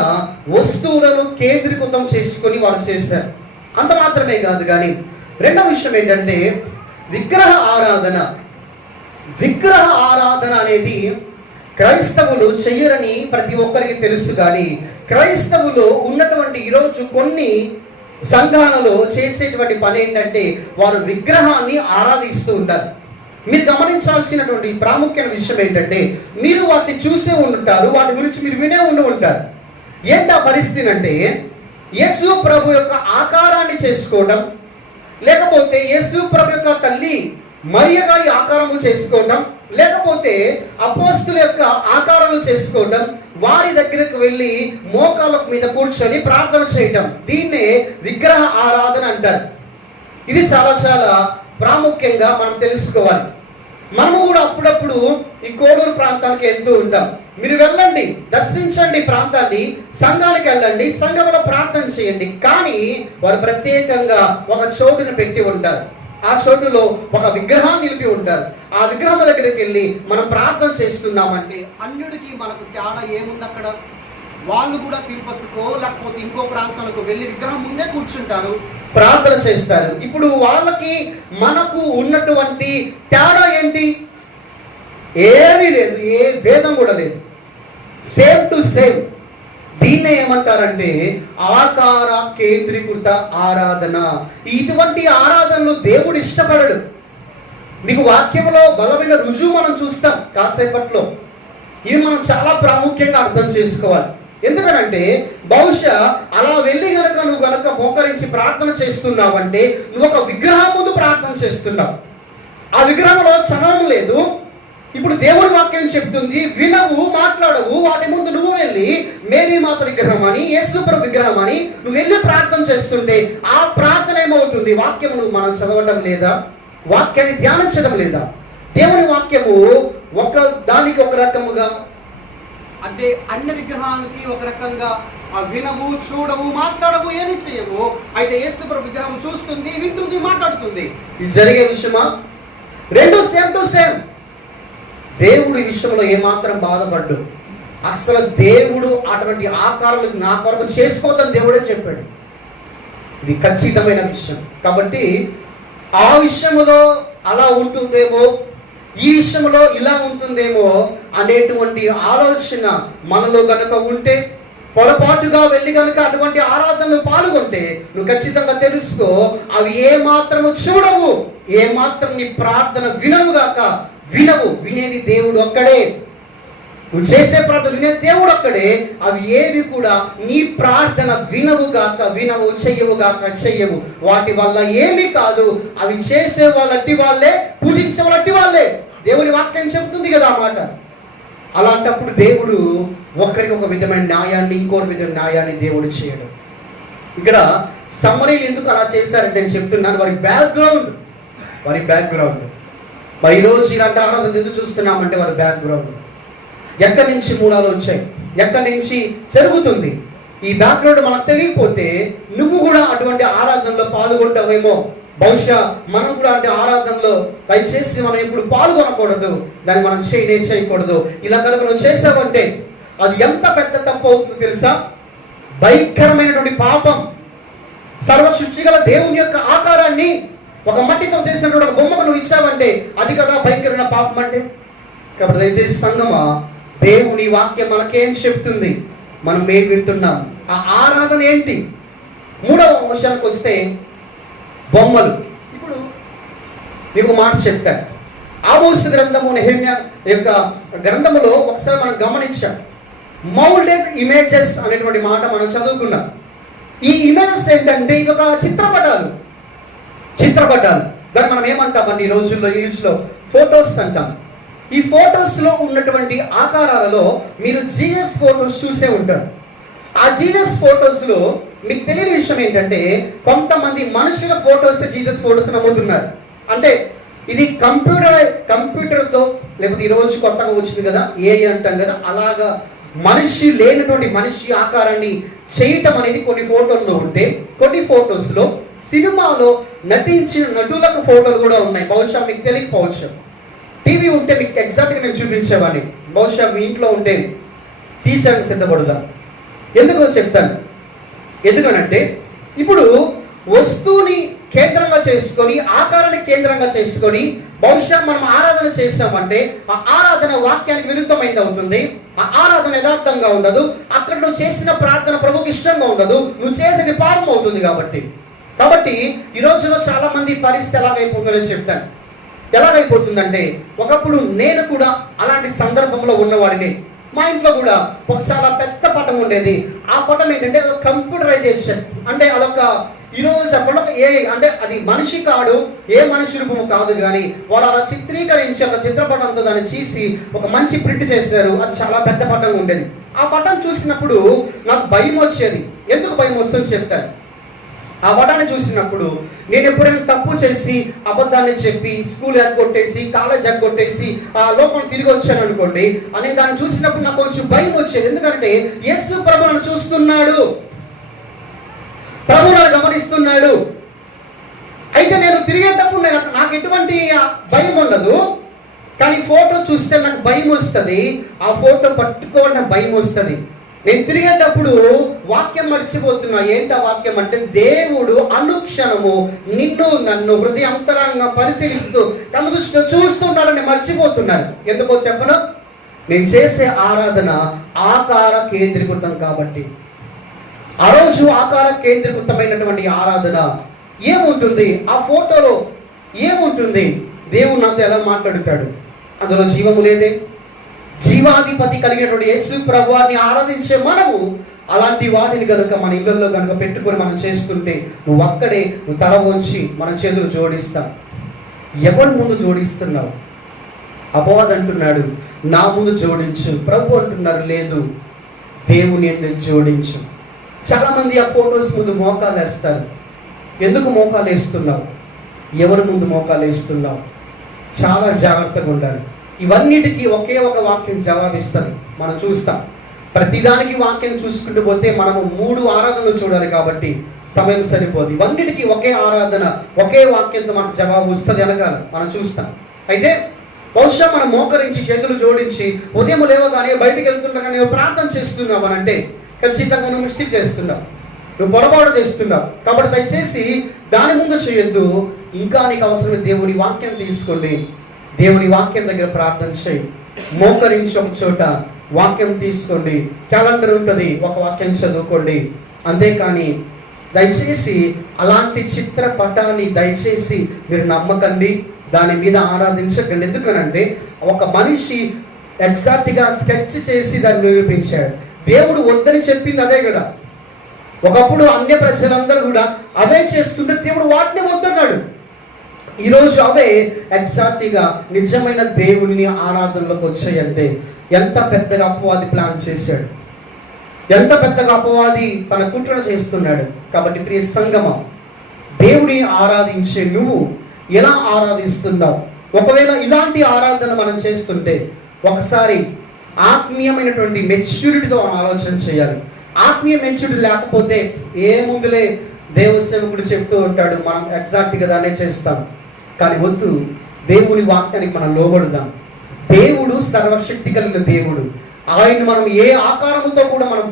వస్తువులను కేంద్రీకృతం చేసుకొని వారు చేశారు. అంత మాత్రమే కాదు, కానీ రెండవ విషయం ఏంటంటే విగ్రహ ఆరాధన. విగ్రహ ఆరాధన అనేది క్రైస్తవులు చెయ్యరని ప్రతి ఒక్కరికి తెలుసు, కానీ క్రైస్తవులు ఉన్నటువంటి ఈరోజు కొన్ని సంఘాలలో చేసేటువంటి పని ఏంటంటే వారు విగ్రహాన్ని ఆరాధిస్తూ ఉంటారు. మీరు గమనించాల్సినటువంటి ప్రాముఖ్యమైన విషయం ఏంటంటే మీరు వాటిని చూసే ఉంటారు, వాటి గురించి మీరు వినే ఉంటారు. ఏంటి ఆ పరిస్థితి అంటే యేసు ప్రభు యొక్క ఆకారాన్ని చేసుకోవడం, లేకపోతే యేసు ప్రభు యొక్క తల్లి మరియ గారి ఆకారము చేసుకోవడం, లేకపోతే అపోస్తుల యొక్క ఆకారాలు చేసుకోవడం, వారి దగ్గరకు వెళ్ళి మోకాళ్ళ మీద కూర్చొని ప్రార్థన చేయటం, దీన్నే విగ్రహ ఆరాధన అంటారు. ఇది చాలా చాలా ప్రాముఖ్యంగా మనం తెలుసుకోవాలి. మనము కూడా అప్పుడప్పుడు ఈ కోడూరు ప్రాంతానికి వెళ్తూ ఉంటాం. మీరు వెళ్ళండి, దర్శించండి ప్రాంతాన్ని, సంఘానికి వెళ్ళండి, సంఘంలో ప్రార్థన చేయండి. కానీ వారు ప్రత్యేకంగా ఒక చోటును పెట్టి ఉంటారు. ఆ చోటులో ఒక విగ్రహాన్ని నిలిపి ఉంటారు. ఆ విగ్రహం దగ్గరికి వెళ్ళి మనం ప్రార్థన చేస్తున్నామంటే అన్యుడికి మనకు తేడా ఏముంది? అక్కడ వాళ్ళు కూడా తిరుపతికో లేకపోతే ఇంకో ప్రాంతాలకు వెళ్ళి విగ్రహం ముందే కూర్చుంటారు, ప్రార్థన చేస్తారు. ఇప్పుడు వాళ్ళకి మనకు ఉన్నటువంటి తేడా ఏంటి? ఏమీ లేదు, ఏ భేదం కూడా లేదు, సేమ్ టు సేమ్. దీన్నే ఏమంటారంటే ఆకార కేంద్రీకృత ఆరాధన. ఇటువంటి ఆరాధనలు దేవుడు ఇష్టపడడు. మీకు వాక్యంలో బలమైన రుజువు మనం చూస్తాం కాసేపట్లో. ఇవి మనం చాలా ప్రాముఖ్యంగా అర్థం చేసుకోవాలి. ఎందుకనంటే బహుశా అలా వెళ్ళి గనక నువ్వు గనక మోకరించి ప్రార్థన చేస్తున్నావంటే నువ్వు ఒక విగ్రహం ముందు ప్రార్థన చేస్తున్నావు. ఆ విగ్రహంలో చలనం లేదు. ఇప్పుడు దేవుడి వాక్యం చెప్తుంది, వినవు, మాట్లాడవు. వాటి ముందు నువ్వు వెళ్ళి మేరీ మాత విగ్రహం అని, యేసుప్రభు విగ్రహం అని నువ్వు వెళ్ళి ప్రార్థన చేస్తుంటే ఆ ప్రార్థన ఏమవుతుంది? వాక్యము నువ్వు మనం చదవడం లేదా? వాక్యాన్ని ధ్యానించడం లేదా? దేవుని వాక్యము ఒక దానికి ఒక రకముగా, అంటే అన్ని విగ్రహాలకి ఒక రకంగా వినవు, చూడవు, మాట్లాడవు, ఏమి చేయవు. అయితే యేసుప్రభు విగ్రహం చూస్తుంది, వింటుంది, మాట్లాడుతుంది. ఇది జరిగే విషయమా? రెండు సేమ్ టు సేమ్. దేవుడు ఈ విషయంలో ఏమాత్రం బాధపడ్డు. అసలు దేవుడు అటువంటి ఆకారాలు నా కొరకు చేసుకోవద్దని దేవుడే చెప్పాడు. ఇది ఖచ్చితమైన విషయం. కాబట్టి ఆ విషయంలో అలా ఉంటుందేమో, ఈ విషయంలో ఇలా ఉంటుందేమో అనేటువంటి ఆలోచన మనలో కనుక ఉంటే, పొరపాటుగా వెళ్ళి కనుక అటువంటి ఆరాధనలు పాల్గొంటే నువ్వు ఖచ్చితంగా తెలుసుకో, అవి ఏ మాత్రము చూడవు, ఏ మాత్రం నీ ప్రార్థన వినవుగాక. వినవు, వినేది దేవుడు ఒక్కడే. నువ్వు చేసే ప్రార్థన వినే దేవుడు ఒక్కడే. అవి ఏవి కూడా నీ ప్రార్థన వినవుగాక, వినవు, చెయ్యవుగాక, చెయ్యవు. వాటి వల్ల ఏమీ కాదు. అవి చేసే వాళ్ళట్టి వాళ్ళే, పూజించే వాళ్ళట్టి వాళ్ళే. దేవుని వాక్యం చెప్తుంది కదా ఆ మాట. అలాంటప్పుడు దేవుడు ఒకరికి ఒక విధమైన న్యాయాన్ని, ఇంకొక విధమైన న్యాయాన్ని దేవుడు చేయడు. ఇక్కడ సమ్మరీలు ఎందుకు అలా చేశారంటే నేను చెప్తున్నాను, వారి బ్యాక్గ్రౌండ్. మరి ఈరోజు ఇలాంటి ఆరాధన ఎందుకు చూస్తున్నామంటే వారి బ్యాక్గ్రౌండ్. ఎక్కడి నుంచి మూలాలు వచ్చాయి, ఎక్కడి నుంచి జరుగుతుంది, ఈ బ్యాక్గ్రౌండ్ మనకు తెలియకపోతే నువ్వు కూడా అటువంటి ఆరాధనలో పాల్గొంటావేమో. బహుశా మనం కూడా అంటే ఆరాధనలో దయచేసి మనం ఇప్పుడు పాల్గొనకూడదు, దాన్ని మనం చేయకూడదు. ఇలా కనుక నువ్వు చేసావంటే అది ఎంత పెద్ద తప్పు అవుతుందో తెలుసా? భయంకరమైనటువంటి పాపం. సర్వ సృష్టి గల దేవుని యొక్క ఆకారాన్ని ఒక మట్టితో చేసినటువంటి ఒక బొమ్మకు నువ్వు ఇచ్చావంటే అది కదా భయంకరమైన పాపం అంటే. కాబట్టి దయచేసి సంగమా, దేవుని వాక్యం మనకేం చెప్తుంది, మనం ఏం వింటున్నాం, ఆ ఆరాధన ఏంటి? మూడవ అంశానికి వస్తే బొమ్మలు. ఇప్పుడు మీకు మాట చెప్తాను. ఆమోసు గ్రంథము, నెహెమ్యా యొక్క గ్రంథములో ఒకసారి మనం గమనించాం. మౌల్డెడ్ ఇమేజెస్ అనేటువంటి మాట మనం చదువుకున్నాం. ఈ ఇమేజెస్ ఏంటంటే ఇక చిత్రపటాలు. దాన్ని మనం ఏమంటామండి ఈ రోజుల్లో, ఇంగ్లీష్లో ఫోటోస్ అంటాం. ఈ ఫోటోస్లో ఉన్నటువంటి ఆకారాలలో మీరు జీసస్ ఫోటోస్ చూసే ఉంటారు. ఆ జీసస్ ఫోటోస్లో మీకు తెలియని విషయం ఏంటంటే కొంతమంది మనుషుల ఫోటోస్ జీసస్ ఫోటోస్ నమ్ముతున్నారు. అంటే ఇది కంప్యూటర్తో, లేకపోతే ఈరోజు కొత్తగా వచ్చింది కదా ఏఐ అంటాం కదా, అలాగా మనిషి లేనటువంటి మనిషి ఆకారాన్ని చేయటం అనేది కొన్ని ఫోటోల్లో ఉంటే, కొన్ని ఫోటోస్లో సినిమాలో నటించిన నటులకు ఫోటోలు కూడా ఉన్నాయి. బహుశా మీకు తెలియకపోవచ్చు. టీవీ ఉంటే మీకు ఎగ్జాక్ట్గా నేను చూపించేవాడిని. బహుశా మీ ఇంట్లో ఉంటే తీసేయడానికి సిద్ధపడదాం. ఎందుకో చెప్తాను. ఎందుకనంటే ఇప్పుడు వస్తువుని కేంద్రంగా చేసుకొని, ఆకారాన్ని కేంద్రంగా చేసుకొని బహుశా మనం ఆరాధన చేసామంటే ఆ ఆరాధన వాక్యానికి విరుద్ధమైంది అవుతుంది. ఆ ఆరాధన యథార్థంగా ఉండదు. అక్కడ నువ్వు చేసిన ప్రార్థన ప్రభుకి ఇష్టంగా ఉండదు. నువ్వు చేసేది పాపం అవుతుంది. కాబట్టి ఈ రోజులో చాలా మంది పరిస్థితి ఎలాగైపోతుందో చెప్తాను. ఎలాగైపోతుందంటే, ఒకప్పుడు నేను కూడా అలాంటి సందర్భంలో ఉన్నవాడిని. మా ఇంట్లో కూడా ఒక చాలా పెద్ద పటం ఉండేది. ఆ పటం ఏంటంటే కంప్యూటరైజేషన్, అంటే అదొక ఈరోజు చెప్పడం అంటే అది మనిషి కాదు, ఏ మనిషి రూపము కాదు, కానీ వాళ్ళు అలా చిత్రీకరించి ఒక చిత్రపటంతో దాన్ని తీసి ఒక మంచి ప్రింట్ చేశారు. అది చాలా పెద్ద పటం ఉండేది. ఆ పటం చూసినప్పుడు నాకు భయం వచ్చేది. ఎందుకు భయం వస్తుందని చెప్తాను. ఆ పటాన్ని చూసినప్పుడు నేను ఎప్పుడైనా తప్పు చేసి అబద్ధాన్ని చెప్పి స్కూల్ ఎగ్గొట్టేసి కాలేజ్ ఎగ్గొట్టేసి ఆ లోపల తిరిగి వచ్చాను అనుకోండి, అని దాన్ని చూసినప్పుడు నాకు కొంచెం భయం వచ్చేది. ఎందుకంటే యేసు ప్రభు నన్ను చూస్తున్నాడు, ప్రభు నన్ను గమనిస్తున్నాడు. అయితే నేను తిరిగేటప్పుడు నాకు ఎటువంటి భయం ఉండదు, కానీ ఫోటో చూస్తే నాకు భయం వస్తుంది. ఆ ఫోటో పట్టుకోవడం భయం వస్తుంది. నేను తిరిగేటప్పుడు వాక్యం మర్చిపోతున్నా. ఏంటి ఆ వాక్యం అంటే, దేవుడు అనుక్షణము నిన్ను నన్ను హృదయాంతరంగా పరిశీలిస్తూ తమ దృష్టిలో చూస్తున్నాడని మర్చిపోతున్నాను. ఎందుకో చెప్పను, నేను చేసే ఆరాధన ఆకార కేంద్రీకృతం కాబట్టి. ఆ రోజు ఆకార కేంద్రీకృతమైనటువంటి ఆరాధన ఏముంటుంది, ఆ ఫోటోలో ఏముంటుంది, దేవుడు నాతో ఎలా మాట్లాడుతాడు, అందులో జీవము లేదే. జీవాధిపతి కలిగినటువంటి యేసు ప్రభువాన్ని ఆరాధించే మనము అలాంటి వాటిని కనుక మన ఇళ్ళల్లో కనుక పెట్టుకొని మనం చేస్తుంటే, నువ్వు తల వంచి మన చేతులు జోడిస్తాం. ఎవరి ముందు జోడిస్తున్నావు? అపవాది అంటున్నాడు నా ముందు జోడించు. ప్రభు అంటున్నారు లేదు, దేవుని ఎందుకు జోడించు. చాలా మంది ఆ ఫొటోస్ ముందు మోకాలు వేస్తారు. ఎందుకు మోకాలు వేస్తున్నావు? ఎవరి ముందు మోకాలు వేస్తున్నావు? చాలా జాగ్రత్తగా ఉండాలి. ఇవన్నిటికీ ఒకే ఒక వాక్యం జవాబిస్తుంది. మనం చూస్తాం. ప్రతిదానికి వాక్యం చూసుకుంటూ పోతే మనము 3 ఆరాధనలు చూడాలి కాబట్టి సమయం సరిపోదు. ఇవన్నిటికీ ఒకే ఆరాధన, ఒకే వాక్యంతో మనకు జవాబు వస్తుంది అనగాలి మనం చూస్తాం. అయితే బహుశా మనం మోకరించి చేతులు జోడించి ఉదయం లేవగానే బయటికి వెళ్తుండగానే నువ్వు ప్రార్థన చేస్తున్నావు అని అంటే ఖచ్చితంగా నువ్వు మిస్టేక్ చేస్తున్నావు, నువ్వు పొరపాటు చేస్తున్నావు. కాబట్టి దయచేసి దాని ముందు చేయొద్దు. ఇంకా నీకు అవసరమైన దేవుని వాక్యం తీసుకోండి. దేవుని వాక్యం దగ్గర ప్రార్థన చేయి. మోకరించి ఒక చోట వాక్యం తీసుకోండి. క్యాలెండర్ ఉంటుంది, ఒక వాక్యం చదువుకోండి. అంతేకాని దయచేసి అలాంటి చిత్రపటాన్ని దయచేసి మీరు నమ్మకండి, దాని మీద ఆరాధించకండి. ఎందుకనంటే ఒక మనిషి ఎగ్జాక్ట్గా స్కెచ్ చేసి దాన్ని నిరూపించాడు. దేవుడు వద్దని చెప్పింది అదే కదా. ఒకప్పుడు అన్య ప్రజలందరూ కూడా అవే చేస్తుంటే దేవుడు వాటిని వద్దన్నాడు. ఈరోజు అవే ఎగ్జాక్ట్గా నిజమైన దేవుని ఆరాధనలోకి వచ్చాయంటే ఎంత పెద్దగా అపవాది ప్లాన్ చేశాడు, ఎంత పెద్దగా అపవాది తన కుట్ర చేస్తున్నాడు. కాబట్టి ప్రియ సంగమం, దేవుడిని ఆరాధించే నువ్వు ఎలా ఆరాధిస్తున్నావు? ఒకవేళ ఇలాంటి ఆరాధన మనం చేస్తుంటే ఒకసారి ఆత్మీయమైనటువంటి మెచ్యూరిటీతో ఆలోచన చేయాలి. ఆత్మీయ మెచ్యూరిటీ లేకపోతే ఏముందులే, దేవసేవకుడు చెప్తూ ఉంటాడు మనం ఎగ్జాక్ట్గా దాన్నే చేస్తాం. కానీ వద్దు, దేవుని వాక్యానికి మనం లోబడుదాం. దేవుడు సర్వశక్తి కలిగిన దేవుడు. ఆయన్ని మనం ఏ ఆకారముతో కూడా మనం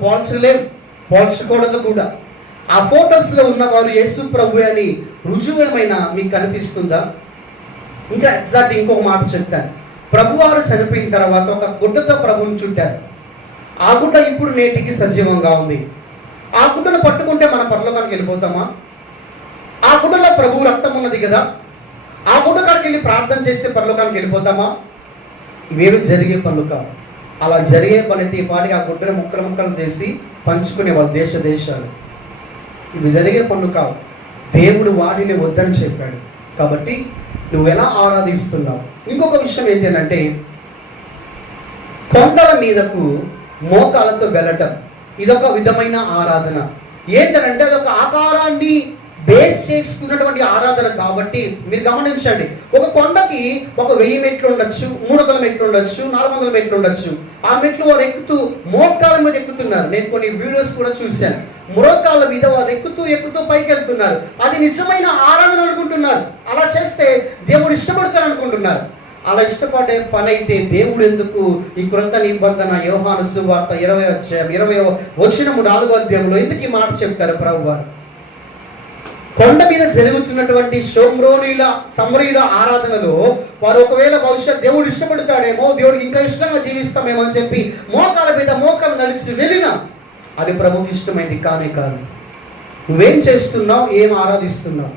పోల్చకూడదు కూడా. ఆ ఫొటోస్లో ఉన్నవారు యేసు ప్రభు అని రుజువు ఏమైనా మీకు కనిపిస్తుందా? ఇంకా ఎగ్జాక్ట్ ఇంకొక మాట చెప్తాను. ప్రభువారు చనిపోయిన తర్వాత ఒక గుడ్డతో ప్రభువుని చుట్టారు. ఆ గుడ్డ ఇప్పుడు నేటికి సజీవంగా ఉంది. ఆ గుడ్డను పట్టుకుంటే మన పరలోకానికి వెళ్ళిపోతామా? ఆ గుడ్డలో ప్రభువు రక్తం ఉన్నది కదా. ఆ గుడ్డ కాడికి వెళ్ళి ప్రార్థన చేస్తే పరలోకానికి వెళ్ళిపోతామా? ఇవేమి జరిగే పనులు కావు. అలా జరిగే పని అయితే ఈ పాటికి ఆ గుడ్డను ముక్కలు చేసి పంచుకునే వాళ్ళు దేశాలు. ఇవి జరిగే పనులు కావు. దేవుడు వాడిని వద్దని చెప్పాడు. కాబట్టి నువ్వు ఎలా ఆరాధిస్తున్నావు? ఇంకొక విషయం ఏంటంటే, కొండల మీదకు మోకాలతో వెళ్ళటం ఇదొక విధమైన ఆరాధన. ఏంటంటే అదొక ఆకారాన్ని బేస్ చేసుకున్నటువంటి ఆరాధన. కాబట్టి మీరు గమనించండి, ఒక కొండకి ఒక 1000 మెట్లు ఉండొచ్చు, 300 మెట్లు ఉండొచ్చు, 400 మెట్లు ఉండొచ్చు. ఆ మెట్లు వారు ఎక్కుతూ మోకాల మీద ఎక్కుతున్నారు. నేను కొన్ని వీడియోస్ కూడా చూశాను. మోకాళ్ళ మీద వారు ఎక్కుతూ పైకి వెళ్తున్నారు. అది నిజమైన ఆరాధన అనుకుంటున్నారు. అలా చేస్తే దేవుడు ఇష్టపడతారు అనుకుంటున్నారు. అలా ఇష్టపడే పని అయితే దేవుడు ఎందుకు ఈ క్రొత్త నిబంధన యోహాను సువార్త 20 ఎందుకు ఈ మాట చెప్తారు ప్రభువారు? కొండ మీద జరుగుతున్నటువంటి సమరీయుల ఆరాధనలో వారు ఒకవేళ భవిష్యత్ దేవుడు ఇష్టపడతాడేమో, దేవుడికి ఇంకా ఇష్టంగా జీవిస్తామేమో అని చెప్పి మోకాల మీద మోకాలు నడిచి వెళ్ళినా అది ప్రభుకి ఇష్టమైంది కానే కాదు. నువ్వేం చేస్తున్నావు, ఏం ఆరాధిస్తున్నావు?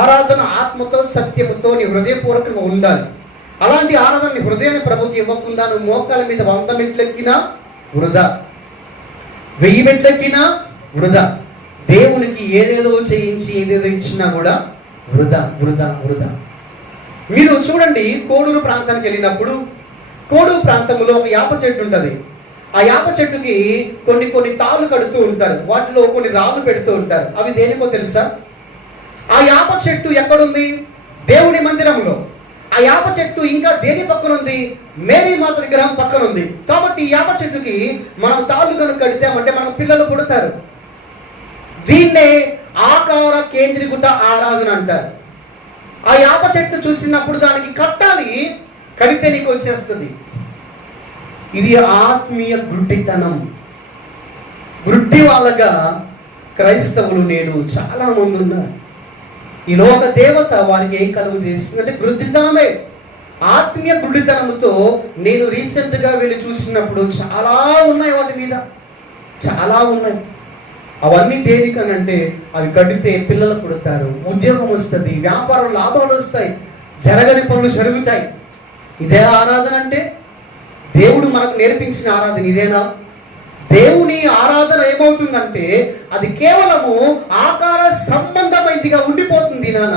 ఆరాధన ఆత్మతో సత్యముతో నీ హృదయపూర్వకంగా ఉండాలి. అలాంటి ఆరాధన నీ హృదయాన్ని ప్రభుకి ఇవ్వకుండా నువ్వు మోకాల మీద 100 మెట్లెక్కినా వృధా, 1000 మెట్లెక్కినా వృధా. దేవునికి ఏదేదో చేయించి ఏదేదో ఇచ్చినా కూడా వృధా వృధా వృధా. మీరు చూడండి, కోడూరు ప్రాంతానికి వెళ్ళినప్పుడు కోడూరు ప్రాంతంలో ఒక యాప చెట్టు ఉంటుంది. ఆ యాప చెట్టుకి కొన్ని తాళ్ళు కడుతూ ఉంటారు, వాటిలో కొన్ని రాళ్ళు పెడుతూ ఉంటారు. అవి దేనికో తెలుసా? ఆ యాప చెట్టు ఎక్కడుంది? దేవుని మందిరంలో. ఆ యాప చెట్టు ఇంకా దేని పక్కన ఉంది? మేరీ మాత విగ్రహం పక్కన ఉంది. కాబట్టి ఈ యాప చెట్టుకి మనం తాళ్ళు కనుక కడితామంటే మనకు పిల్లలు పుడతారు. దీన్నే ఆకార కేంద్రీకృత ఆరాధన అంటారు. ఆ యాప చెట్టు చూసినప్పుడు దానికి కట్టాలి, కడితే నీకు వచ్చేస్తుంది. ఇది ఆత్మీయ గుడ్డితనం. గుడ్డి వాళ్ళగా క్రైస్తవులు నేడు చాలా మంది ఉన్నారు. ఈ లోక దేవత వారికి ఏం కలుగు చేస్తుంది అంటే గుడ్డితనమే. ఆత్మీయ గుడ్డితనంతో నేను రీసెంట్గా వెళ్ళి చూసినప్పుడు చాలా ఉన్నాయి, వాటి మీద చాలా ఉన్నాయి. అవన్నీ దేనికనంటే అవి కడితే పిల్లలు పుడతారు, ఉద్యోగం వస్తుంది, వ్యాపారం లాభాలు వస్తాయి, జరగని పనులు జరుగుతాయి. ఇదే ఆరాధన అంటే? దేవుడు మనకు నేర్పించిన ఆరాధన ఇదేనా? దేవుని ఆరాధన ఏమవుతుందంటే అది కేవలము ఆకార సంబంధమైనదిగా ఉండిపోతుంది నాన్న.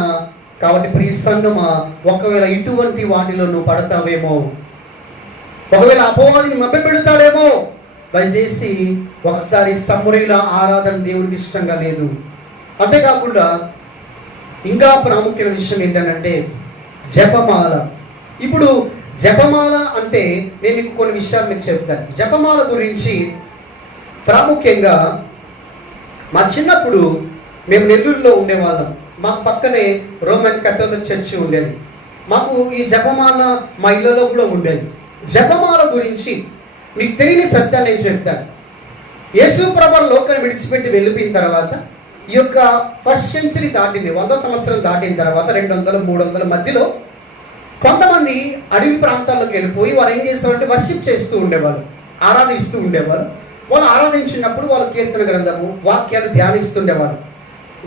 కాబట్టి ప్రియ సంగమా, ఒకవేళ ఇటువంటి వాటిలో నువ్వు పడతావేమో, ఒకవేళ అపవాదిని మభ్యపెడతాడేమో, దయచేసి ఒకసారి సమరీల ఆరాధన దేవుడికి ఇష్టంగా లేదు. అంతేకాకుండా ఇంకా ప్రాముఖ్యమైన విషయం ఏంటంటే జపమాల. ఇప్పుడు జపమాల అంటే నేను మీకు కొన్ని విషయాలు మీకు చెప్తాను. జపమాల గురించి ప్రాముఖ్యంగా మా చిన్నప్పుడు మేము నెల్లూరులో ఉండేవాళ్ళం. మాకు పక్కనే రోమన్ కథోలిక్ చర్చి ఉండేది. మాకు ఈ జపమాల మా ఇళ్ళలో కూడా ఉండేది. జపమాల గురించి మీకు తెలియని సత్యాన్ని నేను చెప్తాను. యేసు ప్రభువు లోకాన్ని విడిచిపెట్టి వెళ్ళిపోయిన తర్వాత ఈ యొక్క 1st సెంచరీ దాటింది, 100 సంవత్సరం దాటిన తర్వాత 200, 300 మధ్యలో కొంతమంది అడవి ప్రాంతాల్లోకి వెళ్ళిపోయి వారు ఏం చేస్తారంటే వర్షిప్ చేస్తూ ఉండేవాళ్ళు, ఆరాధిస్తూ ఉండేవాళ్ళు. వాళ్ళు ఆరాధించినప్పుడు వాళ్ళు కీర్తన గ్రంథము వాక్యాలు ధ్యానిస్తుండేవాళ్ళు.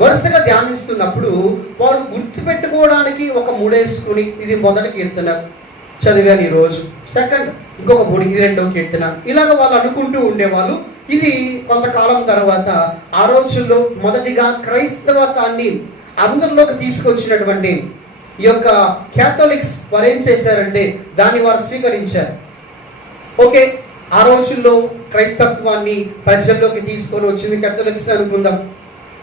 వరుసగా ధ్యానిస్తున్నప్పుడు వారు గుర్తుపెట్టుకోవడానికి ఒక మూడేసుకుని ఇది మొదటి కీర్తన చదివాను ఈరోజు, సెకండ్ ఇంకొక 3, ఇది 2వ కీర్తన, ఇలాగ వాళ్ళు అనుకుంటూ ఉండేవాళ్ళు. ఇది కొంతకాలం తర్వాత ఆ రోజుల్లో మొదటిగా క్రైస్తవతాన్ని అందరిలోకి తీసుకొచ్చినటువంటి ఈ యొక్క క్యాథలిక్స్ వారు ఏం చేశారంటే దాన్ని వారు స్వీకరించారు. ఓకే, ఆ రోజుల్లో క్రైస్తత్వాన్ని ప్రజల్లోకి తీసుకొని వచ్చింది క్యాథలిక్స్ అనుకుందాం.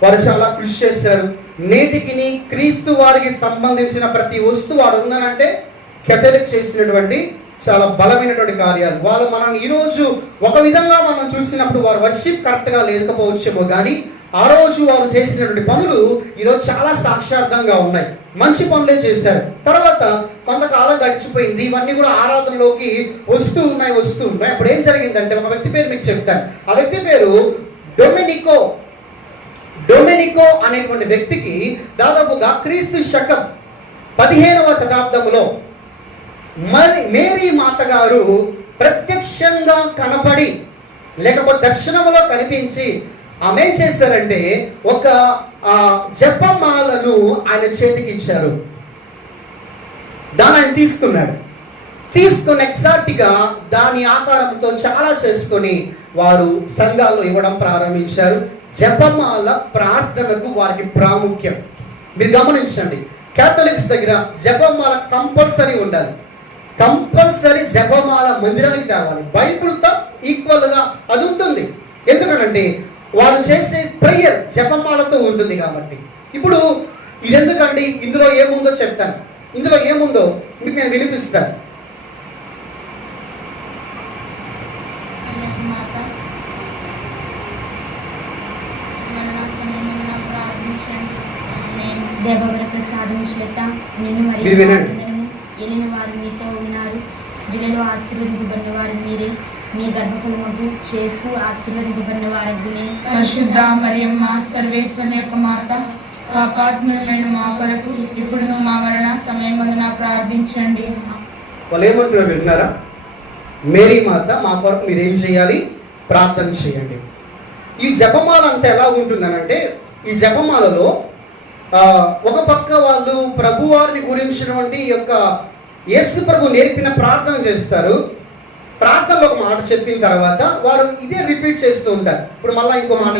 వారు చాలా కృషి చేశారు. నేటికి క్రీస్తు వారికి సంబంధించిన ప్రతి వస్తువు వాడు ఉందనంటే క్యాథలిక్ చేసినటువంటి చాలా బలమైనటువంటి కార్యాలు. వాళ్ళు మనం ఈరోజు ఒక విధంగా మనం చూసినప్పుడు వారు వర్షిప్ కరెక్ట్గా లేకపోవచ్చేమో, కానీ ఆ రోజు వారు చేసినటువంటి పనులు ఈరోజు చాలా సాక్షార్థంగా ఉన్నాయి, మంచి పనులే చేశారు. తర్వాత కొంతకాలం గడిచిపోయింది, ఇవన్నీ కూడా ఆరాధనలోకి వస్తూ ఉన్నాయి. అప్పుడు ఏం జరిగిందంటే ఒక వ్యక్తి పేరు మీకు చెప్తాను. ఆ వ్యక్తి పేరు డొమినికో అనేటువంటి వ్యక్తికి దాదాపుగా క్రీస్తు శకం 15వ శతాబ్దంలో మేరీ మాత గారు ప్రత్యక్షంగా కనపడి లేకపోతే దర్శనంలో కనిపించి ఆమె ఏం చేశారంటే ఒక జపమాలను ఆయన చేతికి ఇచ్చారు. దాన్ని ఆయన తీసుకుని ఎగ్జాక్ట్గా దాని ఆకారంతో చాలా చేసుకొని వారు సంఘాల్లో ఇవ్వడం ప్రారంభించారు. జపమాల ప్రార్థనకు వారికి ప్రాముఖ్యం. మీరు గమనించండి, క్యాథలిక్స్ దగ్గర జపమాల కంపల్సరీ ఉండాలి. కంపల్సరీ జపమాల మందిరానికి తేవాలి. బైబిల్తో ఈక్వల్గా అది ఉంటుంది. ఎందుకనంటే వారు చేసే ప్రేయర్ జపమాలతో ఉంటుంది కాబట్టి. ఇప్పుడు ఇది ఎందుకండి, ఇందులో ఏముందో చెప్తాను. ఇందులో ఏముందో మీకు నేను వినిపిస్తాను. మీరు వినండి. ఏలిన వారు మీతో ఉన్నారు. స్త్రీలలో ఆశీర్వదింపబడిన వారు మీరే. మీ గర్భఫలముకు యేసు ఆశీర్వదింపబడిన వారగునే. పరిశుద్ధ మరియమ్మ సర్వేశ్వరుని యొక్క మాత, పాపాత్ములమైన మా కొరకు ఇప్పుడును మా మరణ సమయమందున ప్రార్థించండి. వాళ్ళు ఏమంటున్నారు విన్నారా? మేరీ మాత మా కొరకు మీరు ఏం చేయాలి? ప్రార్థన చేయండి. ఈ జపమాల అంతా ఎలా ఉంటుందనంటే, ఈ జపమాలలో ఒక పక్క వాళ్ళు ప్రభువారిని గురించినటువంటి యొక్క యేసు ప్రభు నేర్పిన ప్రార్థన చేస్తారు. ప్రార్థనలో ఒక మాట చెప్పిన తర్వాత వారు ఇదే రిపీట్ చేస్తూ ఉంటారు. ఇప్పుడు మళ్ళీ ఇంకో మాట,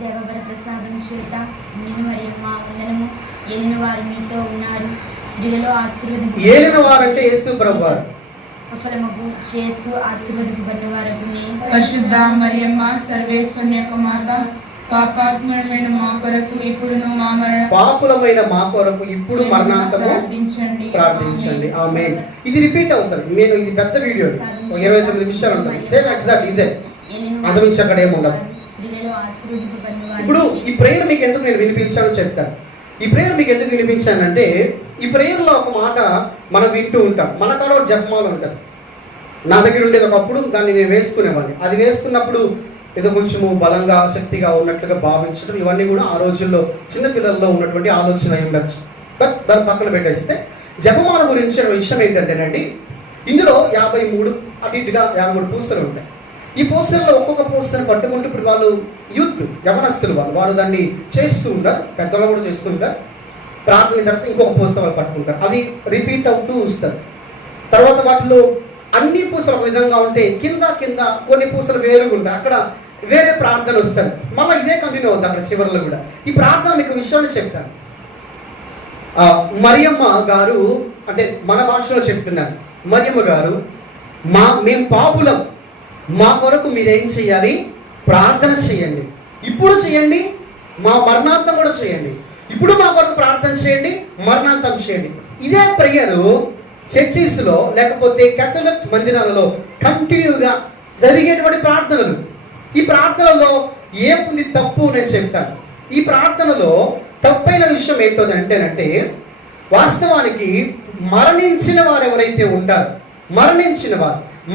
దేవవర ప్రసాదం చేత నిన్ను మరియమ్మ వందనము. ఏలిన వారు మీతో ఉన్నారు. స్త్రీలలో ఆశీర్వదింపబడిన ఏలిన వారంటే యేసు ప్రభు వారు. ఫలముకు యేసు ఆశీర్వదింపబడిన వారగునే. పరిశుద్ధ మరియమ్మ సర్వేశ్వరుని యొక్క మాత, పాపాత్ములమైన మా కొరకు ఇప్పుడును మా మరణ పాపులమైన మా కొరకు ఇప్పుడు మరణాంతము ప్రార్థించండి. ప్రార్థించండి. ఆమేన్. ఇది రిపీట్ అవుతుంది. నేను ఇది పెద్ద వీడియో, 29 నిమిషాలు ఉంటుంది. సేమ్ ఎగ్జాక్ట్ ఇదే, అంతమించి అక్కడ ఏముండదు. స్త్రీలలో ఆశీర్వదింపబడిన వారు ఇప్పుడు ఈ ప్రేయర్ మీకు ఎందుకు నేను వినిపించానో చెప్తాను. ఈ ప్రేయర్ మీకు ఎందుకు వినిపించానంటే, ఈ ప్రేయర్లో ఒక మాట మనం వింటూ ఉంటాం. మన కాడ ఒక జపమాల ఉంటుంది. నా దగ్గర ఉండేది ఒకప్పుడు, దాన్ని నేను వేసుకునేవాడిని. అది వేసుకున్నప్పుడు ఏదో కొంచెము బలంగా శక్తిగా ఉన్నట్లుగా భావించడం, ఇవన్నీ కూడా ఆ రోజుల్లో చిన్నపిల్లల్లో ఉన్నటువంటి ఆలోచన అయి ఉండొచ్చు. బట్ దాన్ని పక్కన పెట్టేస్తే జపమాల గురించి విషయం ఏంటంటేనండి, ఇందులో 53 అటు ఇటుగా 53 పూసలు ఉంటాయి. ఈ పోస్టర్లో ఒక్కొక్క పోస్టర్ పట్టుకుంటూ ఇప్పుడు వాళ్ళు యూత్ యవనస్తులు వాళ్ళు దాన్ని చేస్తూ ఉంటారు. పెద్దవాళ్ళు కూడా చేస్తూ ఉంటారు. ప్రార్థన తర్వాత ఇంకొక పోస్టర్ వాళ్ళు పట్టుకుంటారు. అది రిపీట్ అవుతూ వస్తారు. తర్వాత వాటిలో అన్ని పూసలు ఒక విధంగా ఉంటే కింద కొన్ని పూసలు వేరుగా ఉంటాయి. అక్కడ వేరే ప్రార్థన వస్తుంది. మళ్ళీ ఇదే కంటిన్యూ అవుతుంది అక్కడ చివరిలో కూడా. ఈ ప్రార్థన మీకు విషయాన్ని చెప్తాను. మరియమ్మ గారు, అంటే మన భాషలో చెప్తున్నాను, మరియమ్మ గారు మేము పాపులం, మా కొరకు మీరేం చేయాలి? ప్రార్థన చేయండి. ఇప్పుడు చేయండి, మా మరణాంతం కూడా చేయండి. ఇప్పుడు మా కొరకు ప్రార్థన చేయండి, మరణాంతం చేయండి. ఇదే ప్రేయరు చర్చిస్లో లేకపోతే కేథలిక్ మందిరాలలో కంటిన్యూగా జరిగేటువంటి ప్రార్థనలు. ఈ ప్రార్థనలో ఏముంది తప్పు నేను చెప్తాను. ఈ ప్రార్థనలో తప్పైన విషయం ఏంటంటే, వాస్తవానికి మరణించిన వారు ఎవరైతే ఉంటారో,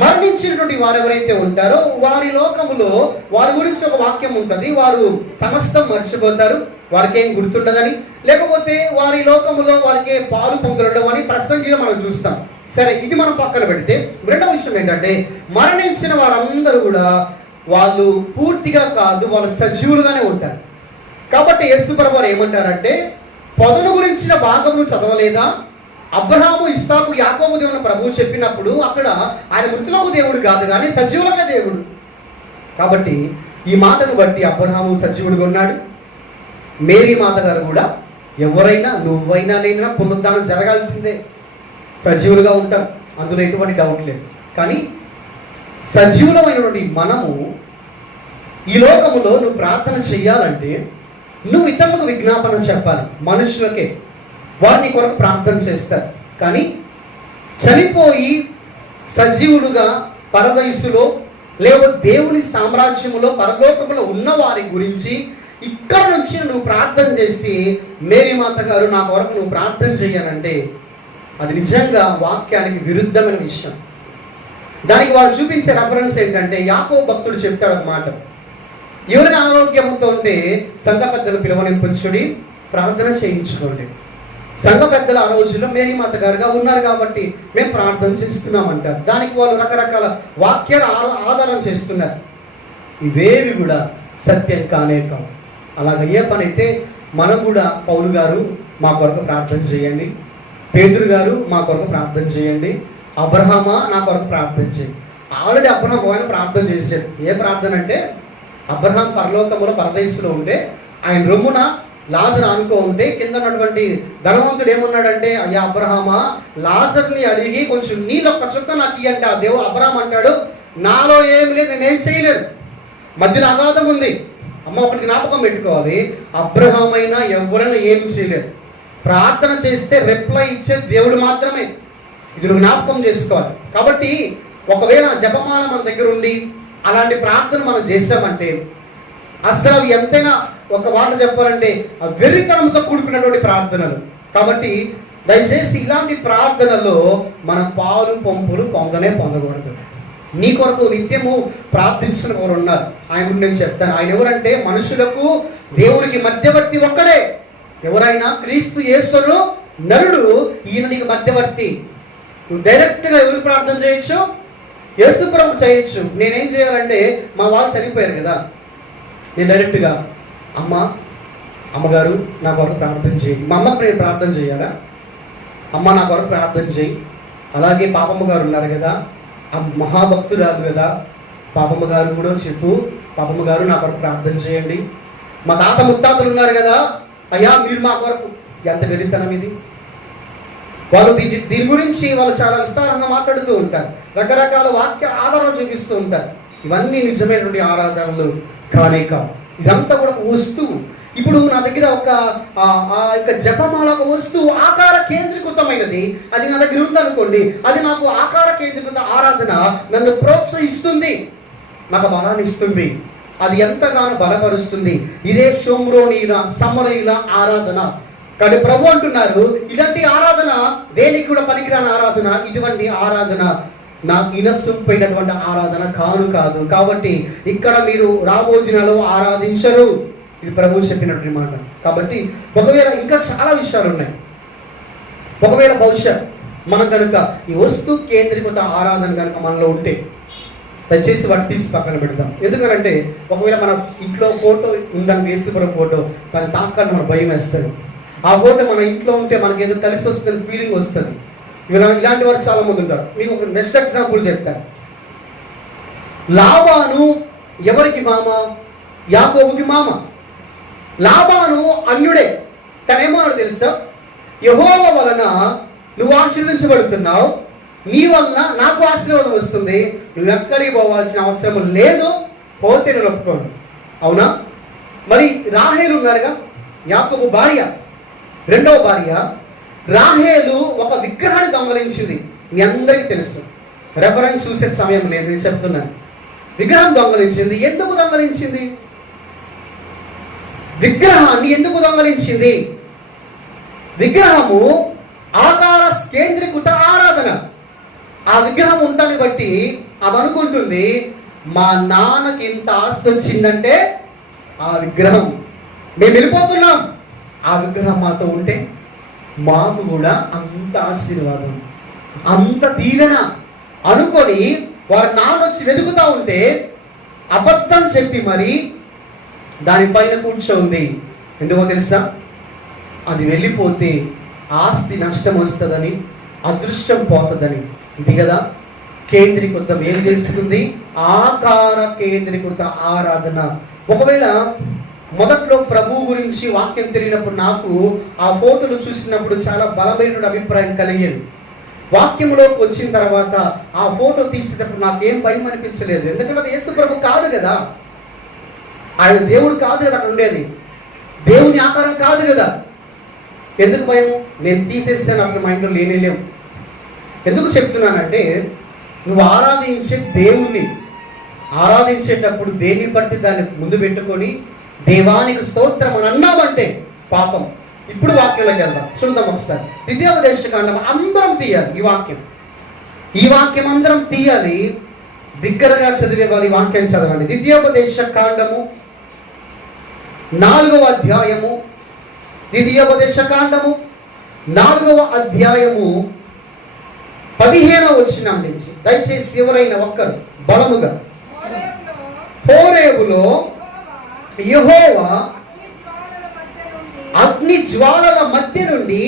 మరణించినటువంటి వారు ఎవరైతే ఉంటారో వారి లోకములో వారి గురించి ఒక వాక్యం ఉంటుంది. వారు సమస్తం మర్చిపోతారు, వారికి ఏం గుర్తుండదని, లేకపోతే వారి లోకములో వారికి పాలు పొందుతుండవు అని ప్రసంగిలో మనం చూస్తాం. సరే, ఇది మనం పక్కన పెడితే రెండవ విషయం ఏంటంటే, మరణించిన వారందరూ కూడా వాళ్ళు పూర్తిగా కాదు, వాళ్ళు సజీవులుగానే ఉంటారు. కాబట్టి యేసు ప్రభువు వారు ఏమంటారంటే, పొదను గురించిన భాగమును చదవలేదా? అబ్రహాము, ఇస్సాకు, యాకోబు దేవుని ప్రభువు చెప్పినప్పుడు అక్కడ ఆయన మృతులకు దేవుడు కాదు కానీ సజీవులమే దేవుడు. కాబట్టి ఈ మాటను బట్టి అబ్రహాము సజీవుడిగా ఉన్నాడు. మేరీ మాత గారు కూడా, ఎవరైనా నువ్వైనా నేనైనా పునరుద్ధానం జరగాల్సిందే, సజీవులుగా ఉంటాం, అందులో ఎటువంటి డౌట్ లేదు. కానీ సజీవులమైనటువంటి మనము ఈ లోకములో నువ్వు ప్రార్థన చెయ్యాలంటే నువ్వు ఇతరులకు విజ్ఞాపన చెప్పాలి. మనుషులకే వారిని కొరకు ప్రార్థన చేస్తారు. కానీ చనిపోయి సజీవులుగా పరదైసులో లేకపోతే దేవుని సామ్రాజ్యములో పరలోకములో ఉన్న వారి గురించి ఇక్కడ నుంచి నువ్వు ప్రార్థన చేసి, మేరీ మాత గారు నా కొరకు నువ్వు ప్రార్థన చెయ్యాలంటే అది నిజంగా వాక్యానికి విరుద్ధమైన విషయం. దానికి వారు చూపించే రెఫరెన్స్ ఏంటంటే, యాకోబు భక్తుడు చెప్తాడు ఒక మాట, ఎవరైనా అనారోగ్యంతో ఉంటే సంఘ పెద్దలు పిలువనింపుంచుడి, ప్రార్థన చేయించుకోండి. సంఘ పెద్దలు ఆ రోజుల్లో మేరీ మాత గారుగా ఉన్నారు కాబట్టి మేము ప్రార్థన చేస్తున్నామంటారు. దానికి వాళ్ళు రకరకాల వాక్యాలు ఆధారం చేస్తున్నారు. ఇవేవి కూడా సత్యం కానే కావు. అలాగ ఏ పని అయితే మనం కూడా పౌలు గారు మా కొరకు ప్రార్థన చేయండి, పేతురు గారు మా కొరకు ప్రార్థన చేయండి, అబ్రహామా నా కొరకు ప్రార్థన చేయండి. ఆల్రెడీ అబ్రహాం ఆయన ప్రార్థన చేశాడు. ఏ ప్రార్థన అంటే, అబ్రహాం పరలోకములో పరదేశంలో ఉంటే ఆయన రొమ్మున లాజరు ఆనుకో ఉంటే కింద ఉన్నటువంటి ధనవంతుడు ఏమన్నాడంటే, అయ్యా అబ్రహామా, లాజర్ని అడిగి కొంచెం నీళ్ళు ఒక్క చుక్క నాకు ఇయ్యంటే ఆ దేవుడు అబ్రహాం అంటాడు, నాలో ఏం లేదు, నేనేం చేయలేదు, మధ్యలో అగాధం ఉంది. అమ్మ ఒకటి జ్ఞాపకం పెట్టుకోవాలి, అబ్రహాం అయినా ఎవరైనా ఏం చేయలేదు. ప్రార్థన చేస్తే రిప్లై ఇచ్చే దేవుడు మాత్రమే. ఇది నువ్వు జ్ఞాపకం చేసుకోవాలి. కాబట్టి ఒకవేళ జపమాల మన దగ్గర ఉండి అలాంటి ప్రార్థన మనం చేస్తామంటే అసలు అవి ఎంతైనా ఒక మాట చెప్పాలంటే వెర్రితనంతో కూడుకున్నటువంటి ప్రార్థనలు. కాబట్టి దయచేసి ఇలాంటి ప్రార్థనలో మనం పాలు పంపులు పొందకూడదు. నీ కొరకు నిత్యము ప్రార్థించిన వారు ఉన్నారు. ఆయన గురించి నేను చెప్తాను. ఆయన ఎవరంటే మనుషులకు దేవునికి మధ్యవర్తి ఒక్కడే. ఎవరైనా క్రీస్తు యేసును నరుడు, ఈయన నీకు మధ్యవర్తి. నువ్వు డైరెక్ట్గా ఎవరికి ప్రార్థన చేయొచ్చు? యేసు ప్రభువుకు చేయొచ్చు. నేనేం చేయాలంటే, మా వాళ్ళు చనిపోయారు కదా, నేను డైరెక్ట్గా అమ్మగారు నా కొరకు ప్రార్థన చేయి. మా అమ్మకు నేను ప్రార్థన చేయాలా? అమ్మ నా కొరకు ప్రార్థన చేయి. అలాగే పాపమ్మ గారు ఉన్నారు కదా, ఆ మహాభక్తురాలు కదా, పాపమ్మ గారు కూడా చెప్పు, పాపమ్మ గారు నా కొరకు ప్రార్థన చేయండి. మా తాత ముత్తాతలు ఉన్నారు కదా, అయ్యా మీరు మా కొరకు. ఎంత వెలితనం ఇది! వాళ్ళు దీని గురించి వాళ్ళు చాలా విస్తారంగా మాట్లాడుతూ ఉంటారు, రకరకాల వాక్య ఆధారాలు చూపిస్తూ ఉంటారు. ఇవన్నీ నిజమైనటువంటి ఆరాధనలు కానే కావు. ఇదంతా కూడా ఒక వస్తువు. ఇప్పుడు నా దగ్గర ఒక జపమాల ఒక వస్తువు ఆకార కేంద్రీకృతమైనది, అది నా దగ్గర ఉందనుకోండి, అది నాకు ఆకార కేంద్రీకృత ఆరాధన నన్ను ప్రోత్సహిస్తుంది, నాకు బలాన్ని ఇస్తుంది, అది ఎంతగానో బలపరుస్తుంది. ఇదే షోమ్రోనీల సమరయుల ఆరాధన. కానీ ప్రభు అంటున్నారు, ఇలాంటి ఆరాధన దేనికి కూడా పనికిరాని ఆరాధన, ఇటువంటి ఆరాధన నాకు ఇనస్సుపోయినటువంటి ఆరాధన కాదు. కాబట్టి ఇక్కడ మీరు రాబోజునలో ఆరాధించరు. ఇది ప్రభువు చెప్పినటువంటి మాట. కాబట్టి ఒకవేళ ఇంకా చాలా విషయాలు ఉన్నాయి. ఒకవేళ బహుశా మనం కనుక ఈ వస్తు కేంద్రీకృత ఆరాధన కనుక మనలో ఉంటే, దయచేసి వాటి తీసి పక్కన పెడతాం. ఎందుకంటే ఒకవేళ మన ఇంట్లో ఫోటో ఉందని, యేసుప్రభు ఫోటో, దాన్ని తాకాలని మన భయం వేస్తారు. ఆ ఫోటో మన ఇంట్లో ఉంటే మనకి ఏదో కలిసి వస్తుందని ఫీలింగ్ వస్తుంది. ఇలాంటి వారు చాలా మంది ఉంటారు. మీకు ఒక నెక్స్ట్ ఎగ్జాంపుల్ చెప్తాను. లాబాను ఎవరికి మామ? యాకోబుకి మామ. లాబాను అన్యుడే. తనేమో తెలుసా, యెహోవా వలన నువ్వు ఆశీర్వదించబడుతున్నావు, నీ వలన నాకు ఆశీర్వాదం వస్తుంది, నువ్వు ఎక్కడికి పోవాల్సిన అవసరం లేదు, పోతే నేను ఒప్పుకోను. అవునా? మరి రాహేలు ఉన్నారుగా, యాకోబు భార్య, రెండవ భార్య. రాహేలు ఒక విగ్రహాన్ని దొంగలించింది. మీ అందరికీ తెలుసు. రెఫరెన్స్ చూసే సమయం లేదు, నేను చెప్తున్నాను. విగ్రహం దొంగలించింది. ఎందుకు దొంగలించింది? విగ్రహాన్ని ఎందుకు దొంగలించింది? విగ్రహము ఆకార కేంద్రీకృత ఆరాధన. ఆ విగ్రహం ఉంటాన్ని బట్టి ఆమె అనుకుంటుంది, మా నాన్నకి ఇంత ఆస్తి వచ్చిందంటే ఆ విగ్రహం, మేము వెళ్ళిపోతున్నాం, ఆ విగ్రహం మాతో ఉంటే మాకు కూడా అంత ఆశీర్వాదం, అంత దీవెన అనుకొని వారు నాన్న వచ్చి వెతుకుతూ ఉంటే అబద్ధం చెప్పి మరి దానిపైన కూర్చోంది. ఎందుకో తెలుసా? అది వెళ్ళిపోతే ఆస్తి నష్టం వస్తుందని, అదృష్టం పోతుందని. ఇది కదా కేంద్రీకృతం. ఏం చేసుకుంది? ఆకార కేంద్రీకృత ఆరాధన. ఒకవేళ మొదట్లో ప్రభువు గురించి వాక్యం తెలియనప్పుడు నాకు ఆ ఫోటోలు చూసినప్పుడు చాలా బలమైన అభిప్రాయం కలిగేది. వాక్యంలోకి వచ్చిన తర్వాత ఆ ఫోటో తీసేటప్పుడు నాకేం భయం అనిపించలేదు. ఎందుకంటే అది యేసు ప్రభు కాదు కదా, ఆయన దేవుడు కాదు కదా, అక్కడ ఉండేది దేవుని ఆకారం కాదు కదా. ఎందుకు భయం? నేను తీసేసాను, అసలు మా ఇంట్లో లేవు. ఎందుకు చెప్తున్నానంటే, నువ్వు ఆరాధించే దేవుణ్ణి ఆరాధించేటప్పుడు దేన్ని పడితే దాన్ని ముందు పెట్టుకొని దేవానికి స్తోత్రం అని అన్నామంటే పాపం. ఇప్పుడు వాక్యంలోకి వెళ్దాం, చూద్దాం ఒకసారి. ద్వితీయోపదేశకాండం అందరం తీయాలి. ఈ వాక్యం అందరం తీయాలి. బిగ్గరగా చదివే వాళ్ళు ఈ వాక్యం చదవండి. ద్వితీయోపదేశకాండము 4వ అధ్యాయము, ద్వితీయోపదేశకాండము 4వ అధ్యాయము 15వ వచనం నుంచి దయచేసి ఎవరైనా ఒక్కరు బలముగా. హోరేబులో యెహోవా అగ్ని జ్వాలల మధ్య నుండి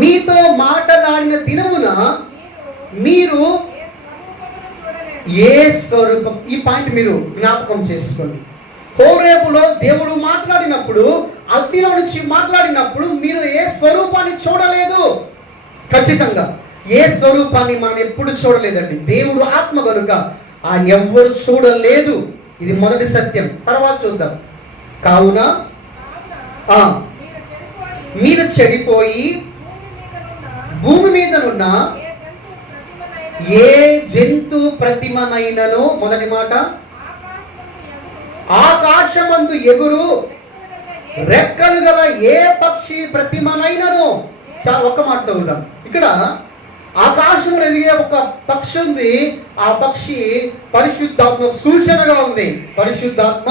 మీతో మాట్లాడిన దినమున మీరు ఏ స్వరూపం, ఈ పాయింట్ మీరు జ్ఞాపకం చేసుకోండి. హోరేబులో దేవుడు మాట్లాడినప్పుడు, అగ్నిలో నుంచి మాట్లాడినప్పుడు మీరు ఏ స్వరూపాన్ని చూడలేదు. ఖచ్చితంగా ఏ స్వరూపాన్ని మనం ఎప్పుడు చూడలేదండి. దేవుడు ఆత్మ కనుక ఆయన ఎవ్వరు చూడలేదు. ఇది మొదటి సత్యం. తర్వాత చూద్దాం. కావున మీరు చెడిపోయి భూమి మీదనున్న ఏ జంతు ప్రతిమనైనను, మొదటి మాట, ఆకాశమందు ఎగురు రెక్కలు గల ఏ పక్షి ప్రతిమనైనను. చాలా ఒక్క మాట చదువుదాం. ఇక్కడ ఆకాశంలో ఎదిగే ఒక పక్షి ఉంది. ఆ పక్షి పరిశుద్ధాత్మ సూచనగా ఉంది, పరిశుద్ధాత్మ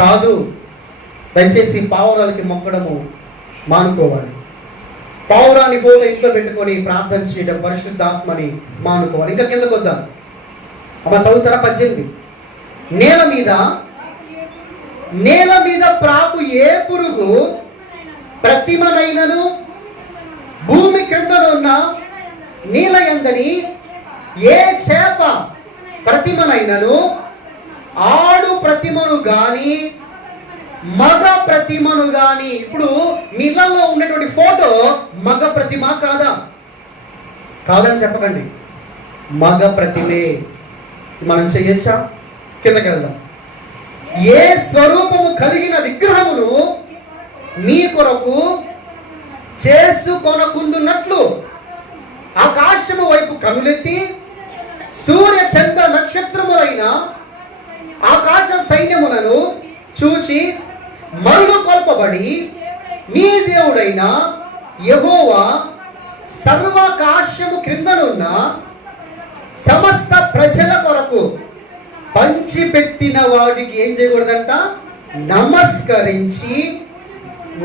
కాదు. దయచేసి పావురాలకి మొక్కడము మానుకోవాలి. పావురాన్ని ఫోటో ఇంట్లో పెట్టుకొని ప్రార్థన చేయడం, పరిశుద్ధాత్మని మానుకోవాలి. ఇంకా కిందకు వద్దాం. అమ్మ చదువుతారా? 18. నేల మీద ప్రాకు ఏ పురుగు ప్రతిమనైనను, భూమి క్రిందనున్న నీల యందని ఏ చేప ప్రతిమనైనను, ఆడు ప్రతిమను గాని మగ ప్రతిమను గాని. ఇప్పుడు మీ ఇళ్లలో ఉన్నటువంటి ఫోటో మగ ప్రతిమ కాదా? కాదని చెప్పకండి, మగ ప్రతిమే. మనం చెయ్యొచ్చా? కిందకి వెళ్దాం. ఏ స్వరూపము కలిగిన విగ్రహమును మీ కొరకు చేసుకొనకుందున్నట్లు ఆకాశము వైపు కనులెత్తి సూర్య చంద్ర నక్షత్రములైన ఆకాశ సైన్యములను చూచి మరులు కొల్పబడి మీ దేవుడైన యెహోవా సర్వాకాశము క్రిందనున్న సమస్త ప్రజల కొరకు పంచిపెట్టిన వాడికి ఏం చేయకూడదంట? నమస్కరించి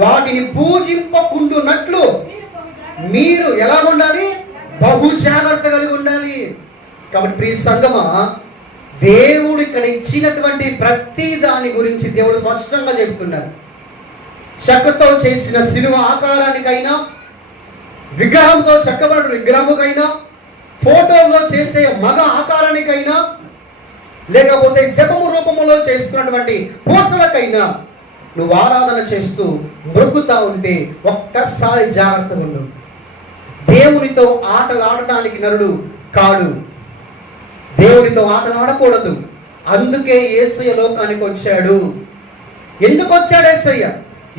వాటిని పూజింపకుండునట్లు మీరు ఎలా ఉండాలి? బహు జాగ్రత్త కలిగి ఉండాలి. కాబట్టి ప్రియ సంగమా, దేవుడు ఇక్కడ ఇచ్చినటువంటి ప్రతి దాని గురించి దేవుడు స్పష్టంగా చెబుతున్నారు. చెక్కతో చేసిన శిలువ ఆకారానికైనా, విగ్రహంతో చెక్కబడిన విగ్రహముకైనా, ఫోటోలో చేసే మగ ఆకారానికైనా, లేకపోతే జపము రూపములో చేసుకున్నటువంటి పూసలకైనా నువ్వు ఆరాధన చేస్తూ మొక్కుతా ఉంటే ఒక్కసారి జాగ్రత్తగా ఉండు. దేవునితో ఆటలు ఆడటానికి నరుడు కాడు, దేవునితో ఆటలు ఆడకూడదు. అందుకే యేసయ్య లోకానికి వచ్చాడు. ఎందుకు వచ్చాడు యేసయ్య?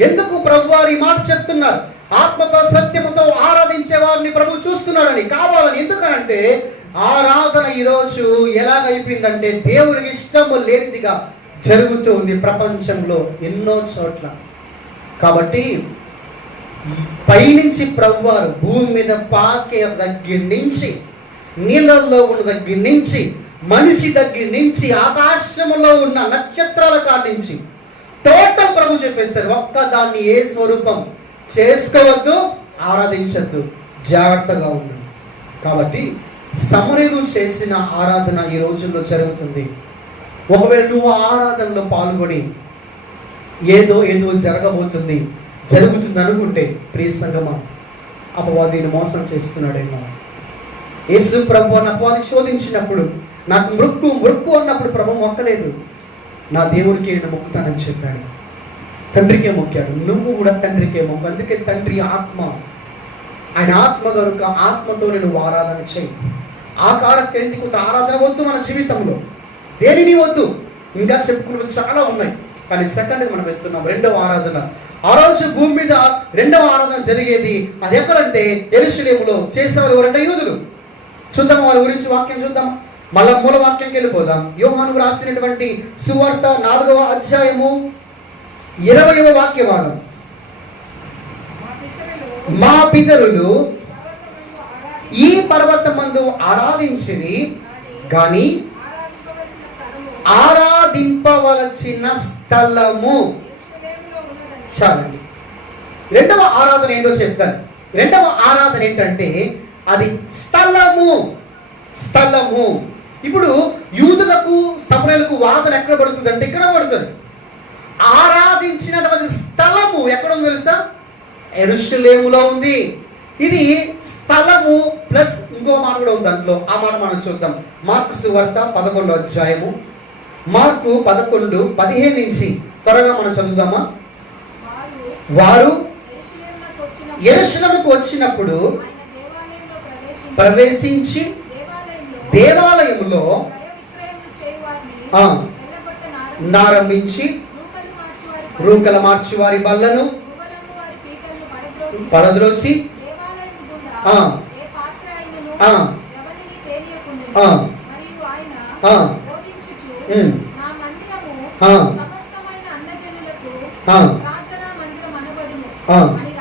ఎందుకు ప్రభు వారు ఈ మాట చెప్తున్నారు? ఆత్మతో సత్యముతో ఆరాధించే వారిని ప్రభు చూస్తున్నాడని, కావాలని. ఎందుకనంటే ఆరాధన ఈరోజు ఎలాగైపోయిందంటే దేవునికి ఇష్టము లేనిదిగా జరుగుతూ ఉంది ప్రపంచంలో ఎన్నో చోట్ల. కాబట్టి పైనుంచి ప్రభువారు భూమి మీద పాకే దగ్గర నుంచి, నీళ్ళల్లో ఉన్న దగ్గర నుంచి, మనిషి దగ్గర నుంచి, ఆకాశంలో ఉన్న నక్షత్రాల కాడి నుంచి టోటల్ ప్రభు చెప్పేశారు, ఒక్కదాన్ని ఏ స్వరూపం చేసుకోవద్దు, ఆరాధించద్దు, జాగ్రత్తగా ఉండు. కాబట్టి సమరయులు చేసిన ఆరాధన ఈ రోజుల్లో జరుగుతుంది. ఒకవేళ నువ్వు ఆరాధనలో పాల్గొని ఏదో జరుగుతుంది అనుకుంటే ప్రియ సంగమా, అపవాదిని మోసం చేస్తున్నాడేమో. యేసు ప్రభు అపవాది శోధించినప్పుడు నాకు మృక్కు అన్నప్పుడు ప్రభు మొక్కలేదు, నా దేవుడికి నేను మొక్కుతానని చెప్పాడు. తండ్రికే మొక్కాడు. నువ్వు కూడా తండ్రికే మొక్కు. అందుకే తండ్రి ఆత్మ, ఆయన ఆత్మ కనుక ఆత్మతో నువ్వు ఆరాధన చేయి. ఆకారకేంద్రీ కొంత ఆరాధన వద్దు మన జీవితంలో, దేనిని వద్దు. ఇంకా చెప్పుకున్నవి చాలా ఉన్నాయి, కానీ సెకండ్కి మనం వెళ్తున్నాం. రెండవ ఆరాధన. ఆ రోజు భూమి మీద రెండవ ఆరాధన జరిగేది. అది ఎక్కడంటే యెరూషలేములో. చేసేవారు ఎవరంటే యూదులు. చూద్దాం వాళ్ళ గురించి వాక్యం చూద్దాం. మళ్ళా మూల వాక్యంకి వెళ్ళిపోదాం. యోహాను రాసినటువంటి సువార్త 4వ అధ్యాయము 20వ వాక్య భాగం. మా పితరులు ఈ పర్వతమందు ఆరాధించిరి గాని ఆరాధింపవలసిన స్థలము. చాలండి. రెండవ ఆరాధన ఏంటో చెప్తాను. రెండవ ఆరాధన ఏంటంటే అది స్థలము. ఇప్పుడు యూదులకు సమరయులకు వాదన ఎక్కడ పడుతుంది అంటే ఇక్కడ పడుతుంది. ఆరాధించినటువంటి స్థలము ఎక్కడుంది తెలుసా? యెరూషలేములో ఉంది. ఇది స్థలము ప్లస్ ఇంకో మాట కూడా ఉంది దాంట్లో. ఆ మాట మనం చూద్దాం. మార్కు సువార్త 11వ అధ్యాయము, మార్కు 11:15 నుంచి త్వరగా మనం చదువుదామా? వారు యెరూషలేముకు వచ్చినప్పుడు ప్రవేశించి దేవాలయంలో నారంభించి రూకల మార్చి వారి బల్లను పడద్రోసి ఆ, అని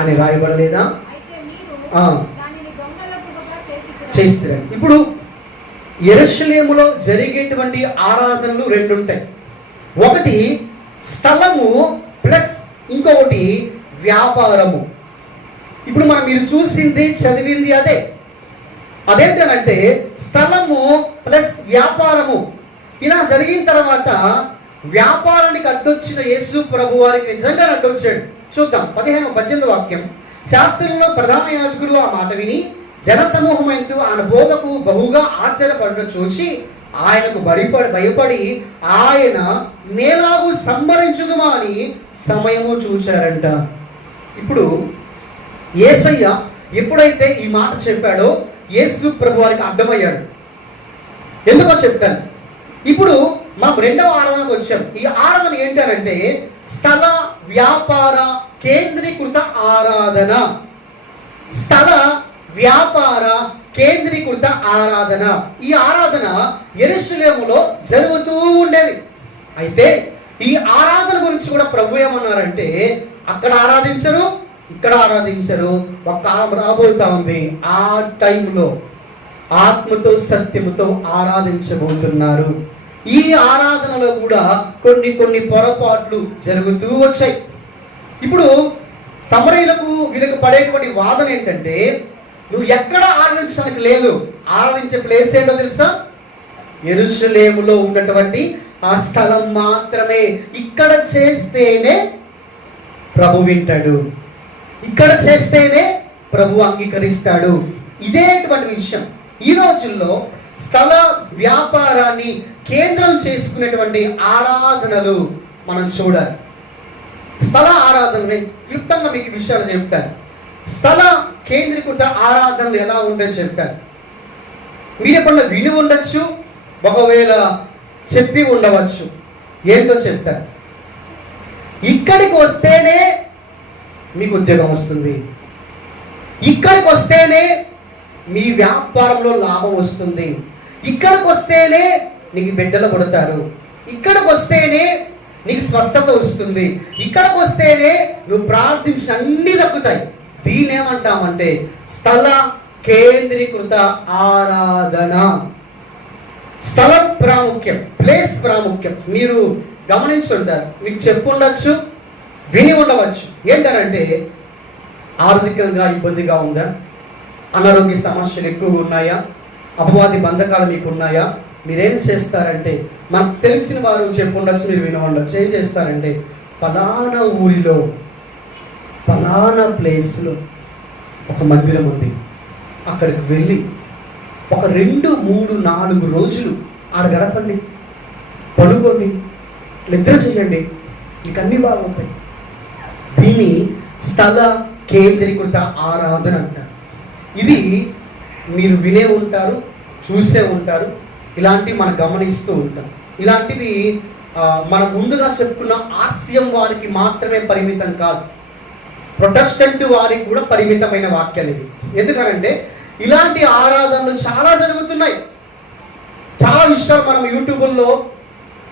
అని రాయబడలేదా? అయితే మీరు ఆ, దానిని దొంగలకుగా చేస్తున్నారు. ఇప్పుడు యెరూషలేములో జరిగేటువంటి ఆరాధనలు రెండు ఉంటాయి. ఒకటి స్థలము ప్లస్ ఇంకొకటి వ్యాపారము. ఇప్పుడు మనం మీరు చూసింది చదివింది అదేంటనంటే స్థలము ప్లస్ వ్యాపారము. ఇలా జరిగిన తర్వాత వ్యాపారానికి అడ్డొచ్చిన యేసు ప్రభు వారికి నిజంగా అడ్డొచ్చాడు. చూద్దాం 15-18 వాక్యం. శాస్త్రంలో ప్రధాన యాజకులు ఆ మాట విని జనసమూహమైతే ఆయన బోధకు బహుగా ఆశ్చర్యపడడం చూసి ఆయనకు భయపడి ఆయన నేలాగు సంబరించుదుమా అని సమయము చూచారంట. ఇప్పుడు యేసయ్య ఎప్పుడైతే ఈ మాట చెప్పాడో యేసు ప్రభు వారికి అడ్డమయ్యాడు. ఎందుకో చెప్తాను. ఇప్పుడు మనం రెండవ ఆరాధనకు వచ్చాం. ఈ ఆరాధన ఏంటంటే స్థల వ్యాపార కేంద్రీకృత ఆరాధన. స్థల వ్యాపార కేంద్రీకృత ఆరాధన. ఈ ఆరాధన యెరూషలేములో జరుగుతూ ఉండేది. అయితే ఈ ఆరాధన గురించి కూడా ప్రభు ఏమన్నారంటే అక్కడ ఆరాధించరు, ఇక్కడ ఆరాధించరు. ఒక కాలం రాబోతా ఉంది, ఆ టైంలో ఆత్మతో సత్యముతో ఆరాధించబోతున్నారు. ఈ ఆరాధనలో కూడా కొన్ని పొరపాట్లు జరుగుతూ వచ్చాయి. ఇప్పుడు సమరయులకు వీళ్ళకు పడేటువంటి వాదన ఏంటంటే నువ్వు ఎక్కడ ఆరాధించడానికి లేదు, ఆరాధించే ప్లేస్ ఏంటో తెలుసా? యెరూషలేములో ఉన్నటువంటి ఆ స్థలం మాత్రమే. ఇక్కడ చేస్తేనే ప్రభు వింటాడు, ఇక్కడ చేస్తేనే ప్రభు అంగీకరిస్తాడు. ఇదేటువంటి విషయం. ఈ రోజుల్లో స్థల వ్యాపారాన్ని కేంద్రం చేసుకునేటువంటి ఆరాధనలు మనం చూడాలి. స్థల ఆరాధన క్లుప్తంగా మీకు విషయాలు చెప్తాను. స్థల కేంద్రీకృత ఆరాధనలు ఎలా ఉంటాయో చెప్తాను. మీరు ఎప్పుడన్నా విని ఉండొచ్చు, ఒకవేళ చెప్పి ఉండవచ్చు. ఏంటో చెప్తాను. ఇక్కడికి వస్తేనే మీకు ఉద్యోగం వస్తుంది, ఇక్కడికి వస్తేనే మీ వ్యాపారంలో లాభం వస్తుంది, ఇక్కడికి వస్తేనే నీకు బిడ్డలు కొడతారు, ఇక్కడికి వస్తేనే నీకు స్వస్థత వస్తుంది, ఇక్కడికి వస్తేనే నువ్వు ప్రార్థించిన అన్ని దక్కుతాయి. దీన్ని ఏమంటామంటే స్థల కేంద్రీకృత ఆరాధన. స్థలం ప్రాముఖ్యం, ప్లేస్ ప్రాముఖ్యం. మీరు గమనించుంటారు, మీకు చెప్పుండొచ్చు, విని ఉండవచ్చు. ఏంటనంటే ఆర్థికంగా ఇబ్బందిగా ఉందా, అనారోగ్య సమస్యలు ఎక్కువగా ఉన్నాయా, అపవాది బంధకాలు మీకు ఉన్నాయా, మీరేం చేస్తారంటే మనకు తెలిసిన వారు చెప్పుండొచ్చు, మీరు విని ఉండొచ్చు. ఏం చేస్తారంటే ఫలానా ఊరిలో ఫలానా ప్లేస్లో ఒక మందిరం ఉంది, అక్కడికి వెళ్ళి ఒక 2, 3, 4 రోజులు ఆడ గడపండి, పడుకోండి, నిద్ర చేయండి, మీకు అన్నీ బాగుంటాయి. దీన్ని స్థల కేంద్రీకృత ఆరాధన అంటారు. ఇది మీరు వినే ఉంటారు, చూసే ఉంటారు. ఇలాంటివి మనం గమనిస్తూ ఉంటాం. ఇలాంటివి మనం ముందుగా చెప్పుకున్న ఆర్సిఎం వారికి మాత్రమే పరిమితం కాదు, ప్రొటెస్టెంట్ వారికి కూడా పరిమితమైన వాక్యాలు ఇవి. ఎందుకనంటే ఇలాంటి ఆరాధనలు చాలా జరుగుతున్నాయి. చాలా విషయాలు మనం యూట్యూబ్లో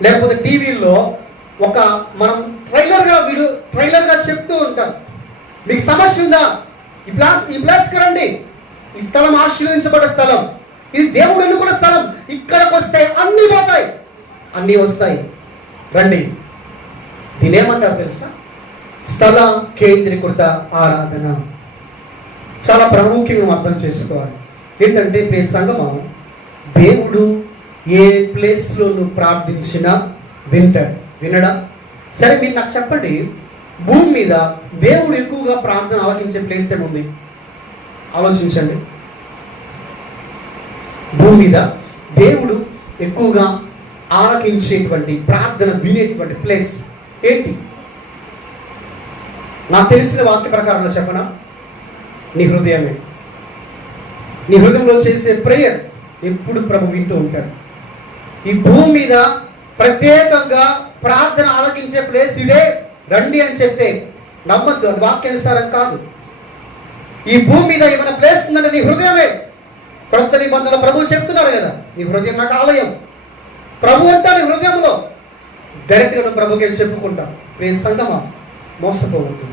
లేకపోతే టీవీల్లో మనం ట్రైలర్గా చెప్తూ ఉంటాం. మీకు సమస్య ఉందా, ఈ ప్లాస్కి రండి, ఈ స్థలం ఆశీర్వదించబడ్డ స్థలం, ఇది దేవుడు ఎన్నుకున్న స్థలం, ఇక్కడికి వస్తే అన్నీ పోతాయి, అన్నీ వస్తాయి, రండి. దీని ఏమంటారు తెలుసా? స్థల కేంద్రీకృత ఆరాధన. చాలా ప్రాముఖ్యంగా అర్థం చేసుకోవాలి. ఏంటంటే ప్రియ సంగమం, దేవుడు ఏ ప్లేస్లో నువ్వు ప్రార్థించినా వింటాడు. వినడా? సరే మీరు నాకు చెప్పండి, భూమి మీద దేవుడు ఎక్కువగా ప్రార్థన ఆలకించే ప్లేస్ ఏముంది? ఆలోచించండి. భూమి మీద దేవుడు ఎక్కువగా ఆలకించేటువంటి ప్రార్థన వినేటువంటి ప్లేస్ ఏంటి? నాకు తెలిసిన వాక్య ప్రకారంగా చెప్పనా? నీ హృదయమే. నీ హృదయంలో చేసే ప్రేయర్ ఎప్పుడు ప్రభు వింటూ ఉంటాడు. ఈ భూమి మీద ప్రత్యేకంగా ప్రార్థన ఆలకించే ప్లేస్ ఇదే, రండి అని చెప్తే నమ్మద్దు, అది వాక్యానుసారం కాదు. ఈ భూమి మీద ఏమైనా ప్లేస్ ఉందంటే నీ హృదయమే. కొత్త నిబంధనలు ప్రభు చెప్తున్నారు కదా, నీ హృదయం నాకు ఆలయం. ప్రభు అంటా నీ హృదయంలో డైరెక్ట్గా నువ్వు ప్రభుకే చెప్పుకుంటా. ప్రియ సంగమా, మోసపోవద్దు.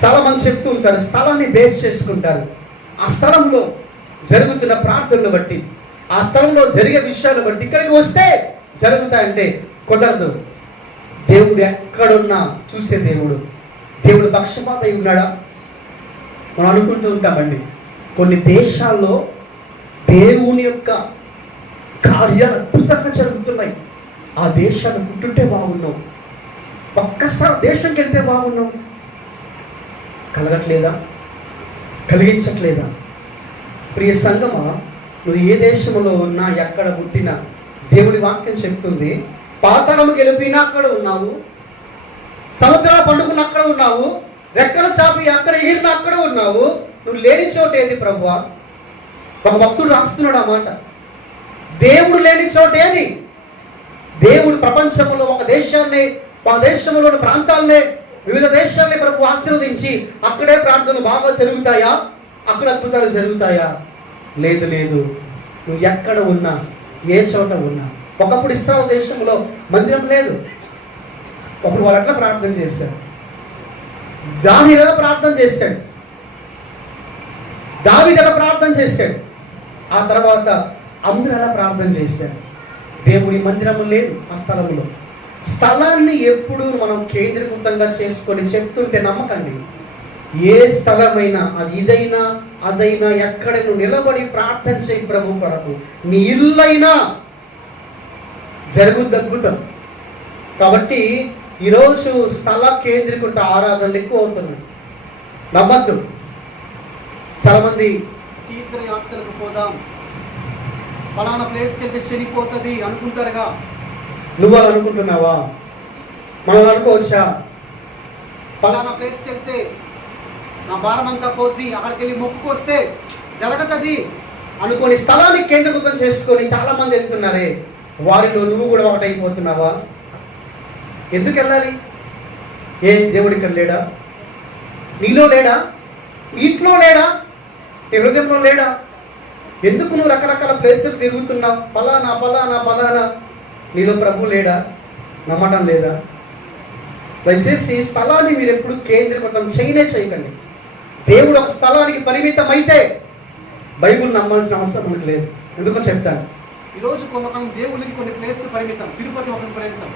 చాలా మంది చెప్తూ ఉంటారు, స్థలాన్ని బేస్ చేసుకుంటారు. ఆ స్థలంలో జరుగుతున్న ప్రార్థనలు బట్టి, ఆ స్థలంలో జరిగే విషయాలు బట్టి ఇక్కడికి వస్తే జరుగుతాయంటే కుదరదు. దేవుడు ఎక్కడున్నా చూసే దేవుడు. దేవుడు పక్షపాత ఉన్నాడా? మనం అనుకుంటూ ఉంటామండి. కొన్ని దేశాల్లో దేవుని యొక్క కార్యాలు అద్భుతంగా జరుగుతున్నాయి. ఆ దేశాలు పుట్టుంటే బాగున్నాం, ఒక్కసారి దేశంకి వెళ్తే బాగున్నాం. కలగట్లేదా? కలిగించట్లేదా? ప్రియ సంగమా, నువ్వు ఏ దేశంలో ఉన్నా, ఎక్కడ పుట్టినా దేవుని వాక్యం చెప్తుంది, పాతాళముకి వెళ్ళిపోయినా అక్కడ ఉన్నావు, సముద్రాలు పండుకున్న అక్కడ ఉన్నావు, రెక్కలు చాపి అక్కడ ఎగిరిన అక్కడ ఉన్నావు. నువ్వు లేని చోటు ఏది ప్రభువా? ఒక భక్తుడు రాస్తున్నాడు ఆ మాట. దేవుడు లేని చోటు ఏది? దేవుడు ప్రపంచంలో ఒక దేశాన్ని, ఆ దేశంలోని ప్రాంతాలనే, వివిధ దేశాలని ప్రభు ఆశీర్వదించి అక్కడే ప్రార్థనలు బాగా జరుగుతాయా? అక్కడ అద్భుతాలు జరుగుతాయా? లేదు లేదు. నువ్వు ఎక్కడ ఉన్నా, ఏ చోట ఉన్నా. ఒకప్పుడు ఇశ్రాయేలు దేశంలో మందిరం లేదు. అప్పుడు వాళ్ళు ఎట్లా ప్రార్థన చేశారు? దావీదు ఎలా ప్రార్థన చేశాడు? దావీదు ఎలా ప్రార్థన చేశాడు? ఆ తర్వాత అందరూ ఎలా ప్రార్థన చేశారు? దేవుని మందిరము లేదు ఆ స్థలంలో. స్థలాన్ని ఎప్పుడు మనం కేంద్రీకృతంగా చేసుకొని చెప్తుంటే నమ్మకండి. ఏ స్థలమైనా, అది ఇదైనా అదైనా, ఎక్కడ నువ్వు నిలబడి ప్రార్థన చేయి ప్రభు కొరకు. నీ ఇల్లైనా జరుగుద్ది అద్భుతం. కాబట్టి ఈరోజు స్థల కేంద్రీకృత ఆరాధనలు ఎక్కువ అవుతున్నాయి. నమ్మద్దు. చాలామంది తీర్థయాత్రలకు పోదాం, ఫలానా ప్లేస్కి వెళ్తే చెడిపోతుంది అనుకుంటారుగా. నువ్వు అలా అనుకుంటున్నావా? మనం అనుకోవచ్చా? ఫలానా ప్లేస్కి వెళ్తే నా భారం అంతా పోద్ది, అక్కడికి వెళ్ళి మొక్కుకొస్తే జరగతుంది అనుకొని స్థలాన్ని కేంద్రీకృతం చేసుకొని చాలామంది వెళ్తున్నారే, వారిలో నువ్వు కూడా ఒకటైపోతున్నావా? ఎందుకు వెళ్ళాలి? ఏ దేవుడు ఇక్కడ లేడా? నీలో లేడా? నీట్లో లేడా? నీ హృదయంలో లేడా? ఎందుకు నువ్వు రకరకాల ప్లేసులు తిరుగుతున్నావు? పలానా పలానా పలానా. నీలో ప్రభు లేడా? నమ్మటం లేదా? దయచేసి స్థలాన్ని మీరు ఎప్పుడు కేంద్రీకృతం చేయకండి. దేవుడు ఒక స్థలానికి పరిమితం అయితే బైబుల్ నమ్మాల్సిన అవసరం మనకు లేదు. ఎందుకో చెప్తాను. ఈరోజు కొంతమంది దేవుళ్ళకి కొన్ని ప్లేసులు పరిమితం. తిరుపతి ఒక పరిమితం,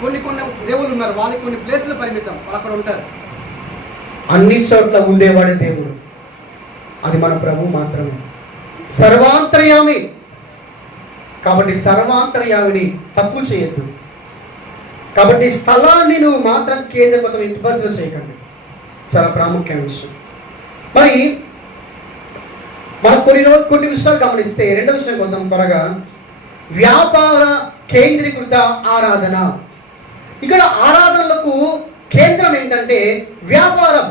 కొన్ని దేవుళ్ళు ఉన్నారు, వాళ్ళకి కొన్ని ప్లేసులు పరిమితం, వాళ్ళు అక్కడ ఉంటారు. అన్ని చోట్ల ఉండేవాడే దేవుడు. అది మన ప్రభు మాత్రమే, సర్వాంతర్యామి. కాబట్టి సర్వాంతర్యామిని తక్కువ చేయొద్దు. కాబట్టి స్థలాన్ని నువ్వు మాత్రం కేంద్రీకృతం ఇబ్బందిలో చేయకండి. చాలా ప్రాముఖ్యమైన విషయం. మరి మనం కొన్ని విషయాలు గమనిస్తే, రెండో విషయం కొంచెం త్వరగా, వ్యాపార కేంద్రీకృత ఆరాధన. ఇక్కడ ఆరాధనలకు కేంద్రం ఏంటంటే వ్యాపారం.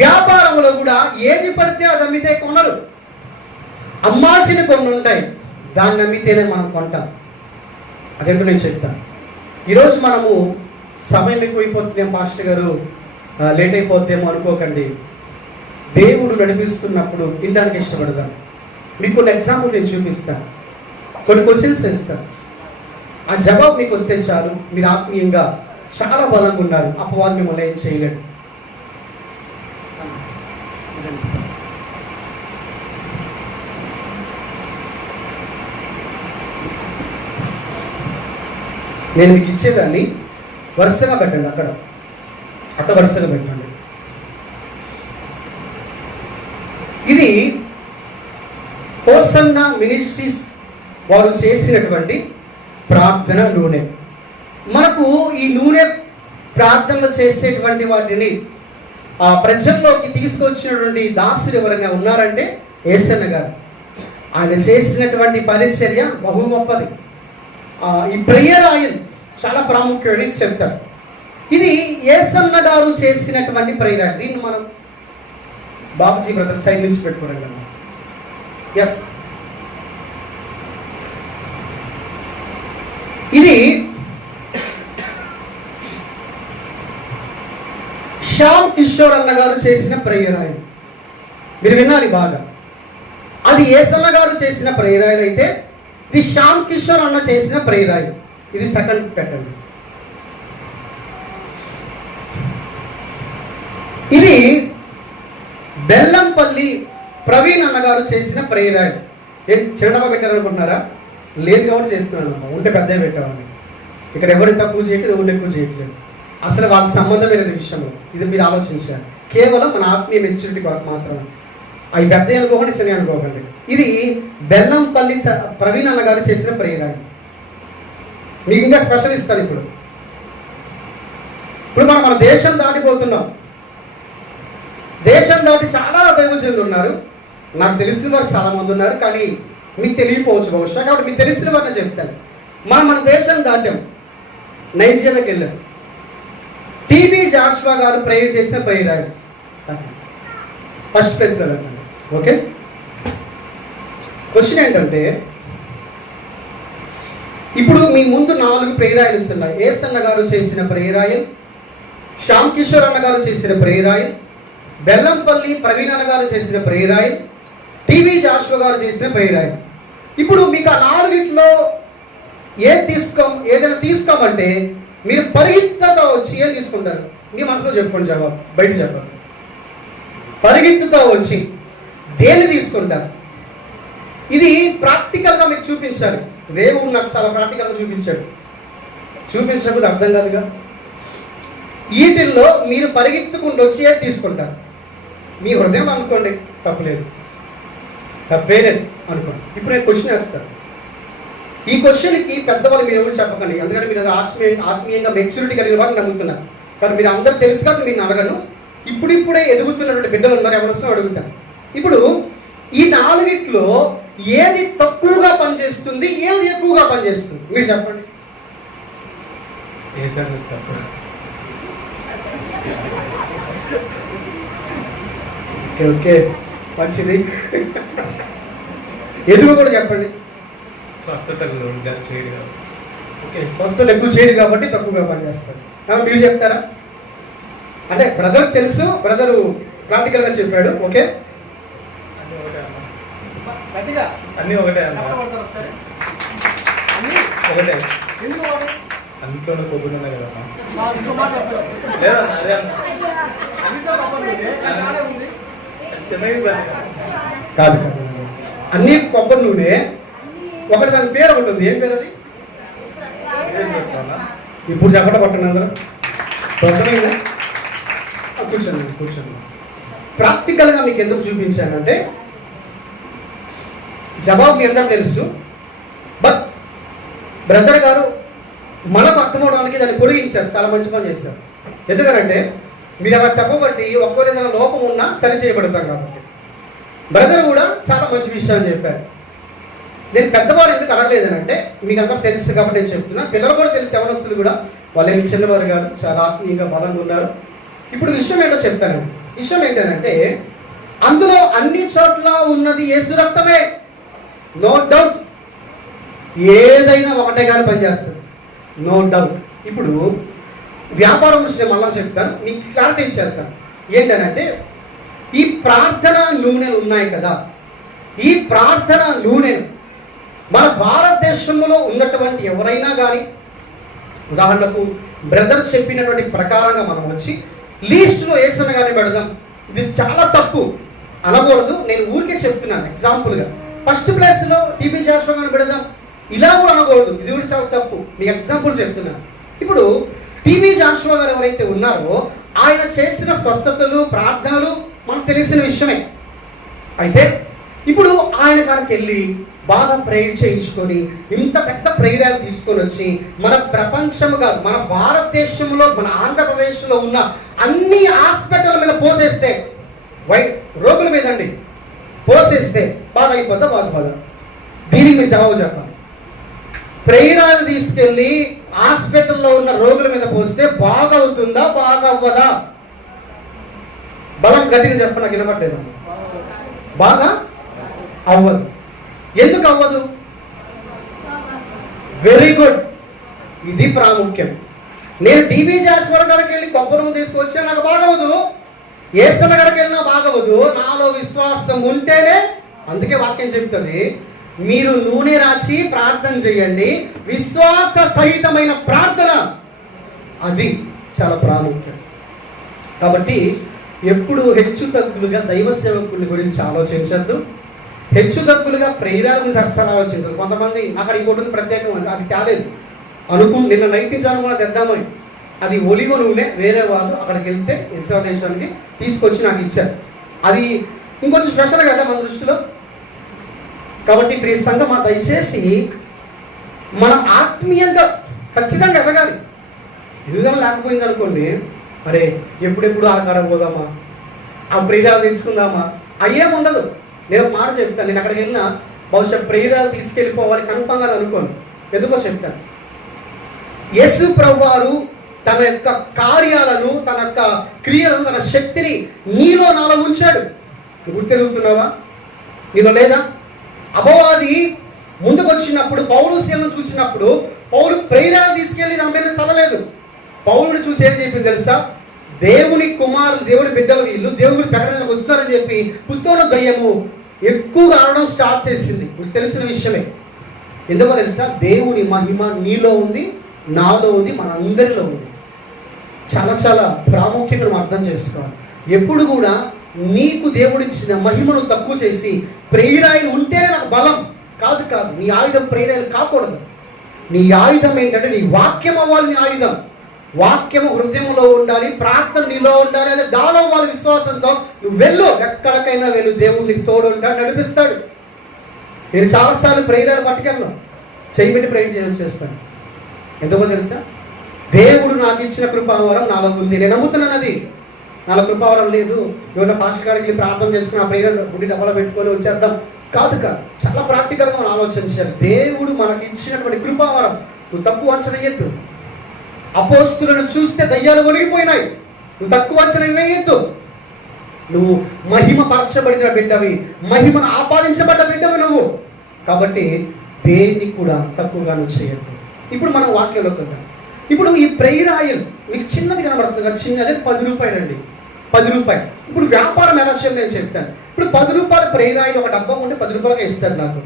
వ్యాపారంలో కూడా ఏది పడితే అది అమ్మితే కొనరు. అమ్మాల్సిన కొన్ని ఉంటాయి, దాన్ని అమ్మితేనే మనం కొంటాం. అదేంటో నేను చెప్తాను. ఈరోజు మనము సమయం ఎక్కువైపోతుందేమో పాస్టర్ గారు, లేట్ అయిపోద్దేమో అనుకోకండి. దేవుడు నడిపిస్తున్నప్పుడు తినడానికి ఇష్టపడదాం. మీకు కొన్ని ఎగ్జాంపుల్ నేను చూపిస్తాను, కొన్ని క్వశ్చన్స్ ఇస్తాను. ఆ జవాబు మీకు వస్తే చాలు, మీరు ఆత్మీయంగా చాలా బలంగా ఉన్నారు. అపవాది మిమ్మల్ని ఏం చేయలేడు. నేను మీకు ఇచ్చేదాన్ని వరుసగా పెట్టండి. అక్కడ వరుసగా పెట్టండి. ఇది హోసన్న మినిస్ట్రీస్ వారు చేసినటువంటి ప్రార్థన నూనె. మనకు ఈ నూనె ప్రార్థనలు చేసేటువంటి వాటిని ఆ ప్రజల్లోకి తీసుకొచ్చినటువంటి దాసులు ఎవరైనా ఉన్నారంటే యేసన్న గారు. ఆయన చేసినటువంటి పరిచర్య బహు గొప్పది. ఈ ప్రేయర్ ఆయిల్ చాలా ప్రాముఖ్యమని చెప్తారు. ఇది యేసన్న గారు చేసినటువంటి ప్రేయర్ ఆయిల్. దీన్ని మనం బాబుజీ బ్రదర్ సైడ్ నుంచి పెట్టుకోరండి. ఎస్, ఇది శ్యామ్ కిషోర్ అన్న గారు చేసిన ప్రేయర్ ఆయిల్. మీరు వినాలి బాగా. అది యేసన్న గారు చేసిన ప్రేయర్ ఆయిల్ అయితే, ఇది శ్యామ్ కిషోర్ అన్న చేసిన ప్రేయర్ ఆయిల్. ఇది సెకండ్ పెట్టండి. ఇది బెల్లంపల్లి ప్రవీణ్ అన్నగారు చేసిన ప్రేయర్ ఆయిల్. ఏం చిన్నగా పెట్టారనుకుంటున్నారా? లేదు కాబట్టి చేస్తున్నాను. ఉంటే పెద్దగా పెట్టామని. ఇక్కడ ఎవరిని తక్కువ చేయట్లేదు, ఎవరిని ఎక్కువ చేయట్లేదు. అసలు వాళ్ళకి సంబంధం లేదు విషయంలో. ఇది మీరు ఆలోచించాలి. కేవలం మన ఆత్మీయ మెచ్యూరిటీ కొరకు మాత్రమే. అవి పెద్ద అనుకోకండి, చిన్న అనుకోకండి. ఇది బెల్లంపల్లి ప్రవీణ్ అన్నగారు చేసిన ప్రేయర్ ఆయిల్. మీకు ఇంకా స్పెషల్ ఇస్తాను. ఇప్పుడు మనం మన దేశం దాటిపోతున్నాం. దేశం దాటి చాలా దైవజనులు ఉన్నారు. నాకు తెలిసిన వారు చాలా మంది ఉన్నారు, కానీ మీకు తెలియకపోవచ్చు బహుశా. కాబట్టి మీకు తెలిసిన వారిని చెప్తాను. మన దేశం దాటాం, నైజీరియాకి వెళ్ళాం. టీబీ జాషువా గారు ప్రేయర్ చేసిన ప్రేయర్ ఆయిల్ ఫస్ట్ ప్లేస్లో వెళ్ళండి. ఓకే, క్వశ్చన్ ఏంటంటే, ఇప్పుడు మీ ముందు 4 ప్రేయర్ ఆయిల్స్ ఉన్నాయి. ఏసన్న గారు చేసిన ప్రేయర్ ఆయిల్, శ్యామ్ కిషోర్ అన్న గారు చేసిన ప్రేయర్ ఆయిల్, బెల్లంపల్లి ప్రవీణ్ అన్న గారు చేసిన ప్రేయర్ ఆయిల్, టీబీ జాషువా గారు చేసిన ప్రేయర్ ఆయిల్. ఇప్పుడు మీకు ఆ 4 ఏదైనా తీసుకోమంటే మీరు పరిగెత్తుతో వచ్చి ఏం తీసుకుంటారు? మీ మనసులో చెప్పుకోండి, జవాబు బయట చెప్పండి. పరిగెత్తుతో వచ్చి దేన్ని తీసుకుంటారు? ఇది ప్రాక్టికల్గా మీకు చూపించాలి. దేవుడు నాకు చాలా ప్రాక్టికల్గా చూపించకపోతే అర్థం కాదుగా. వీటిల్లో మీరు పరిగెత్తుకుంటూ వచ్చి ఏది తీసుకుంటారు? మీ హృదయం అనుకోండి, తప్పలేదు, తప్పేలేదు అనుకోండి. ఇప్పుడు నేను క్వశ్చన్ వేస్తాను. ఈ క్వశ్చన్కి పెద్దవాళ్ళు మీరు ఎవరు చెప్పకండి, ఎందుకంటే మీరు ఆత్మీయంగా మెచ్యూరిటీ కలిగిన వారిని నమ్ముతున్నారు. కానీ మీరు అందరూ తెలుసు కాబట్టి మీరు అడగను. ఇప్పుడిప్పుడే ఎదుగుతున్నటువంటి బిడ్డలు ఉన్నారు, ఎవరినో అడుగుతాను. ఇప్పుడు ఈ 4 ఏది తక్కువగా పనిచేస్తుంది, ఏది ఎక్కువగా పనిచేస్తుంది? మీరు చెప్పండి. ఓకే ఓకే, మంచిది. ఎదుగు కూడా చెప్పండి. స్వస్థత ఎక్కువ చేయడు కాబట్టి తక్కువగా పనిచేస్తారు. మీరు చెప్తారా? అంటే బ్రదర్ తెలుసు, బ్రదరు ప్రాక్టికల్గా చెప్పాడు. ఓకే, అన్నీ ఒకటే ఒకటే అందులో కొబ్బరి ఉన్నాయి కదా. కాదు, అన్ని కొబ్బరి నూనె. ఒకటి దాని పేరు ఉంటుంది. ఏం పేరు అది? ఇప్పుడు చెప్పడం పట్టండి అందరూ. అర్థమైందా? కూర్చోండి. ప్రాక్టికల్గా మీకు ఎందుకు చూపించానంటే, జవాబు మీ అందరూ తెలుసు, బట్ బ్రదర్ గారు మనకు అర్థమవడానికి దాన్ని పొడిగించారు. చాలా మంచి పని చేశారు. ఎందుకనంటే మీరు అలా చెప్పబట్టి ఒక్కరు ఏదైనా లోపం ఉన్నా సరి చేయబడతాం కాబట్టి. బ్రదర్ కూడా చాలా మంచి విషయాన్ని చెప్పారు. నేను పెద్దవారు ఎందుకు అడగలేదనంటే, మీకు అందరూ తెలుసు కాబట్టి నేను చెప్తున్నా. పిల్లలు కూడా తెలుసు, యవనస్తులు కూడా. వాళ్ళు ఏమి చిన్నవారు కాదు, చాలా ఆత్మీయంగా బలంగా ఉన్నారు. ఇప్పుడు విషయం ఏంటో చెప్తానండి. విషయం ఏంటంటే, అందులో అన్ని చోట్ల ఉన్నది యేసు రక్తమే, నో డౌట్. ఏదైనా ఒకటే కానీ పనిచేస్తుంది, నో డౌట్. ఇప్పుడు వ్యాపారం నుంచి నేను మళ్ళా చెప్తాను, మీకు క్లారిటీ ఇచ్చేస్తాను. ఏంటనంటే, ఈ ప్రార్థన నూనెలు ఉన్నాయి కదా, ఈ ప్రార్థన నూనెను మన భారతదేశంలో ఉన్నటువంటి ఎవరైనా కానీ, ఉదాహరణకు బ్రదర్ చెప్పినటువంటి ప్రకారంగా మనం వచ్చి లీస్ట్లో ఏసన్న గారిని పెడదాం. ఇది చాలా తప్పు అనకూడదు. నేను ఊరికే చెప్తున్నాను ఎగ్జాంపుల్గా. ఫస్ట్ ప్లేస్లో టీబీ జాషువా గారిని పెడదాం, ఇలా కూడా అనకూడదు. ఇది కూడా చాలా తప్పు. మీకు ఎగ్జాంపుల్ చెప్తున్నాను. ఇప్పుడు టీబీ జాషువా గారు ఎవరైతే ఉన్నారో ఆయన చేసిన స్వస్థతలు, ప్రార్థనలు మనకు తెలిసిన విషయమే. అయితే ఇప్పుడు ఆయన కాడికి వెళ్ళి బాగా ప్రేయర్ చేయించుకొని ఇంత పెద్ద ప్రేయర్ తీసుకొని వచ్చి మన ప్రపంచముగా, మన భారతదేశంలో, మన ఆంధ్రప్రదేశ్లో ఉన్న అన్ని హాస్పిటల్ మీద పోసేస్తే, రోగుల మీద అండి పోసేస్తే బాగా అయిపోద్దా, బాగుపదా? దీనికి మీరు జవాబు చెప్పాలి. ప్రేయర్ తీసుకెళ్ళి హాస్పిటల్లో ఉన్న రోగుల మీద పోస్తే బాగా అవుతుందా, బాగా అవ్వదా? బలం గట్టిగా చెప్ప, నాకు వినపట్టలేదు. బాగా అవ్వదు. ఎందుకు అవ్వదు? వెరీ గుడ్, ఇది ప్రాముఖ్యం. నేను టీబీ జాషువా గారికి వెళ్ళి కొబ్బరి నూనె తీసుకొచ్చినా నాకు బాగవదు, ఏసన్న గారికి వెళ్ళినా బాగవదు. నాలో విశ్వాసం ఉంటేనే. అందుకే వాక్యం చెప్తుంది, మీరు నూనె రాసి ప్రార్థన చేయండి, విశ్వాస సహితమైన ప్రార్థన, అది చాలా ప్రాముఖ్యం. కాబట్టి ఎప్పుడు హెచ్చు తగ్గులుగా దైవ సేవకుల గురించి ఆలోచించద్దు, హెచ్చు తగ్గులుగా ప్రేరాల గురించి అస్సలు ఆలోచించదు. కొంతమంది అక్కడ ఇంకోటి ప్రత్యేకం ఉంది, అది తేలేదు నిన్న నైట్ నుంచి అనుకున్న తెద్దామని, అది ఒలివ నూనె వేరే వాళ్ళు అక్కడికి వెళ్తే ఇస్రాయల్ దేశానికి తీసుకొచ్చి నాకు ఇచ్చారు. అది ఇంకొంచెం స్పెషల్ కదా మన దృష్టిలో. కాబట్టి ఇప్పుడు ఈ సంఘం దయచేసి మనం ఆత్మీయంగా ఖచ్చితంగా ఎదగాలి. ఎదుగుదల లేకపోయింది అనుకోండి, అరే ఎప్పుడెప్పుడు ఆ కాడ పోదామా, ఆ ప్రేరాలు తెచ్చుకుందామా, అయ్యేముండదు. నేను ఒక మాట చెప్తాను, నేను అక్కడికి వెళ్ళినా బహుశా ప్రేరాలు తీసుకెళ్ళిపోవాలి కన్ఫర్మ్గా అనుకోను. ఎందుకో చెప్తాను. యేసు ప్రభువారు తన యొక్క కార్యాలను, తన యొక్క క్రియలను, తన శక్తిని నీలో నాలో ఉంచాడు. నువ్వు తిరుగుతున్నావా? నీలో లేదా? అపవాది ముందుకు వచ్చినప్పుడు పౌలు శీలను చూసినప్పుడు పౌలు ప్రేరాలు తీసుకెళ్ళి నా మీద చల్లలేదు. పౌలుని చూసి ఏం చెప్పింది తెలుసా? దేవుని కుమారులు, దేవుని బిడ్డలు వీళ్ళు దేవుని ప్రకటనకు వస్తున్నారని చెప్పి పుత్తోను దయ్యము ఎక్కువగా ఆడడం స్టార్ట్ చేసింది. మీకు తెలిసిన విషయమే. ఎందుకో తెలుసా? దేవుని మహిమ నీలో ఉంది, నాలో ఉంది, మన అందరిలో ఉంది. చాలా చాలా ప్రాముఖ్యంగా మనం అర్థం చేసుకోవాలి. ఎప్పుడు కూడా నీకు దేవుడిచ్చిన మహిమను తక్కువ చేసి ప్రేరాయిలు ఉంటేనే నాకు బలం కాదు. నీ ఆయుధం ప్రేరాయిలు కాకూడదు. నీ ఆయుధం ఏంటంటే నీ వాక్యం అవ్వాలి. నీ ఆయుధం వాక్యము హృదయంలో ఉండాలి, ప్రార్థన నీలో ఉండాలి. అదే గాలో వాళ్ళ విశ్వాసంతో నువ్వు వెళ్ళు, ఎక్కడికైనా వెళ్ళు, దేవుడు నీకు తోడు ఉంటాడు, నడిపిస్తాడు. నేను చాలాసార్లు ప్రేరాలు పట్టుకెళ్ళను, చేయబెట్టి ప్రేయర్ చేస్తాను. ఎందుకో తెలుసా? దేవుడు నాకు ఇచ్చిన కృపావరం నాలో ఉంది. నేను నమ్ముతున్నాను అది నాలో కృపావరం లేదు. ఏమన్నా పాస్టర్ గారికి ప్రార్థన చేసుకుని ఆ ప్రేయర్ గుడి డబ్బలో పెట్టుకొని వచ్చేద్దాం కాదు. చాలా ప్రాక్టికల్గా మనం ఆలోచించాలి. దేవుడు మనకి ఇచ్చినటువంటి కృపావరం నువ్వు తక్కువ అంచనా వేయద్దు. అపోస్తులను చూస్తే దయ్యాలు ఒలిగిపోయినాయి. నువ్వు తక్కువ అంచనా వేయద్దు. నువ్వు మహిమ పరచబడిన బిడ్డవి, మహిమను ఆపాదించబడ్డ బిడ్డవి నువ్వు. కాబట్టి దేన్ని కూడా తక్కువగా నువ్వు చేయొద్దు. ఇప్పుడు మనం వాక్యంలోకి వద్దాం. ఇప్పుడు ఈ ప్రేయర్ ఆయిల్ మీకు చిన్నది కనబడుతుంది కదా, చిన్నది 10 రూపాయలు అండి, 10 రూపాయలు. ఇప్పుడు వ్యాపారం ఎలా చేయాలి నేను చెప్తాను. ఇప్పుడు 10 రూపాయల ప్రేయర్ ఆయిల్ ఒక డబ్బా కొంటే 10 రూపాయలకే ఇస్తారు నాకు.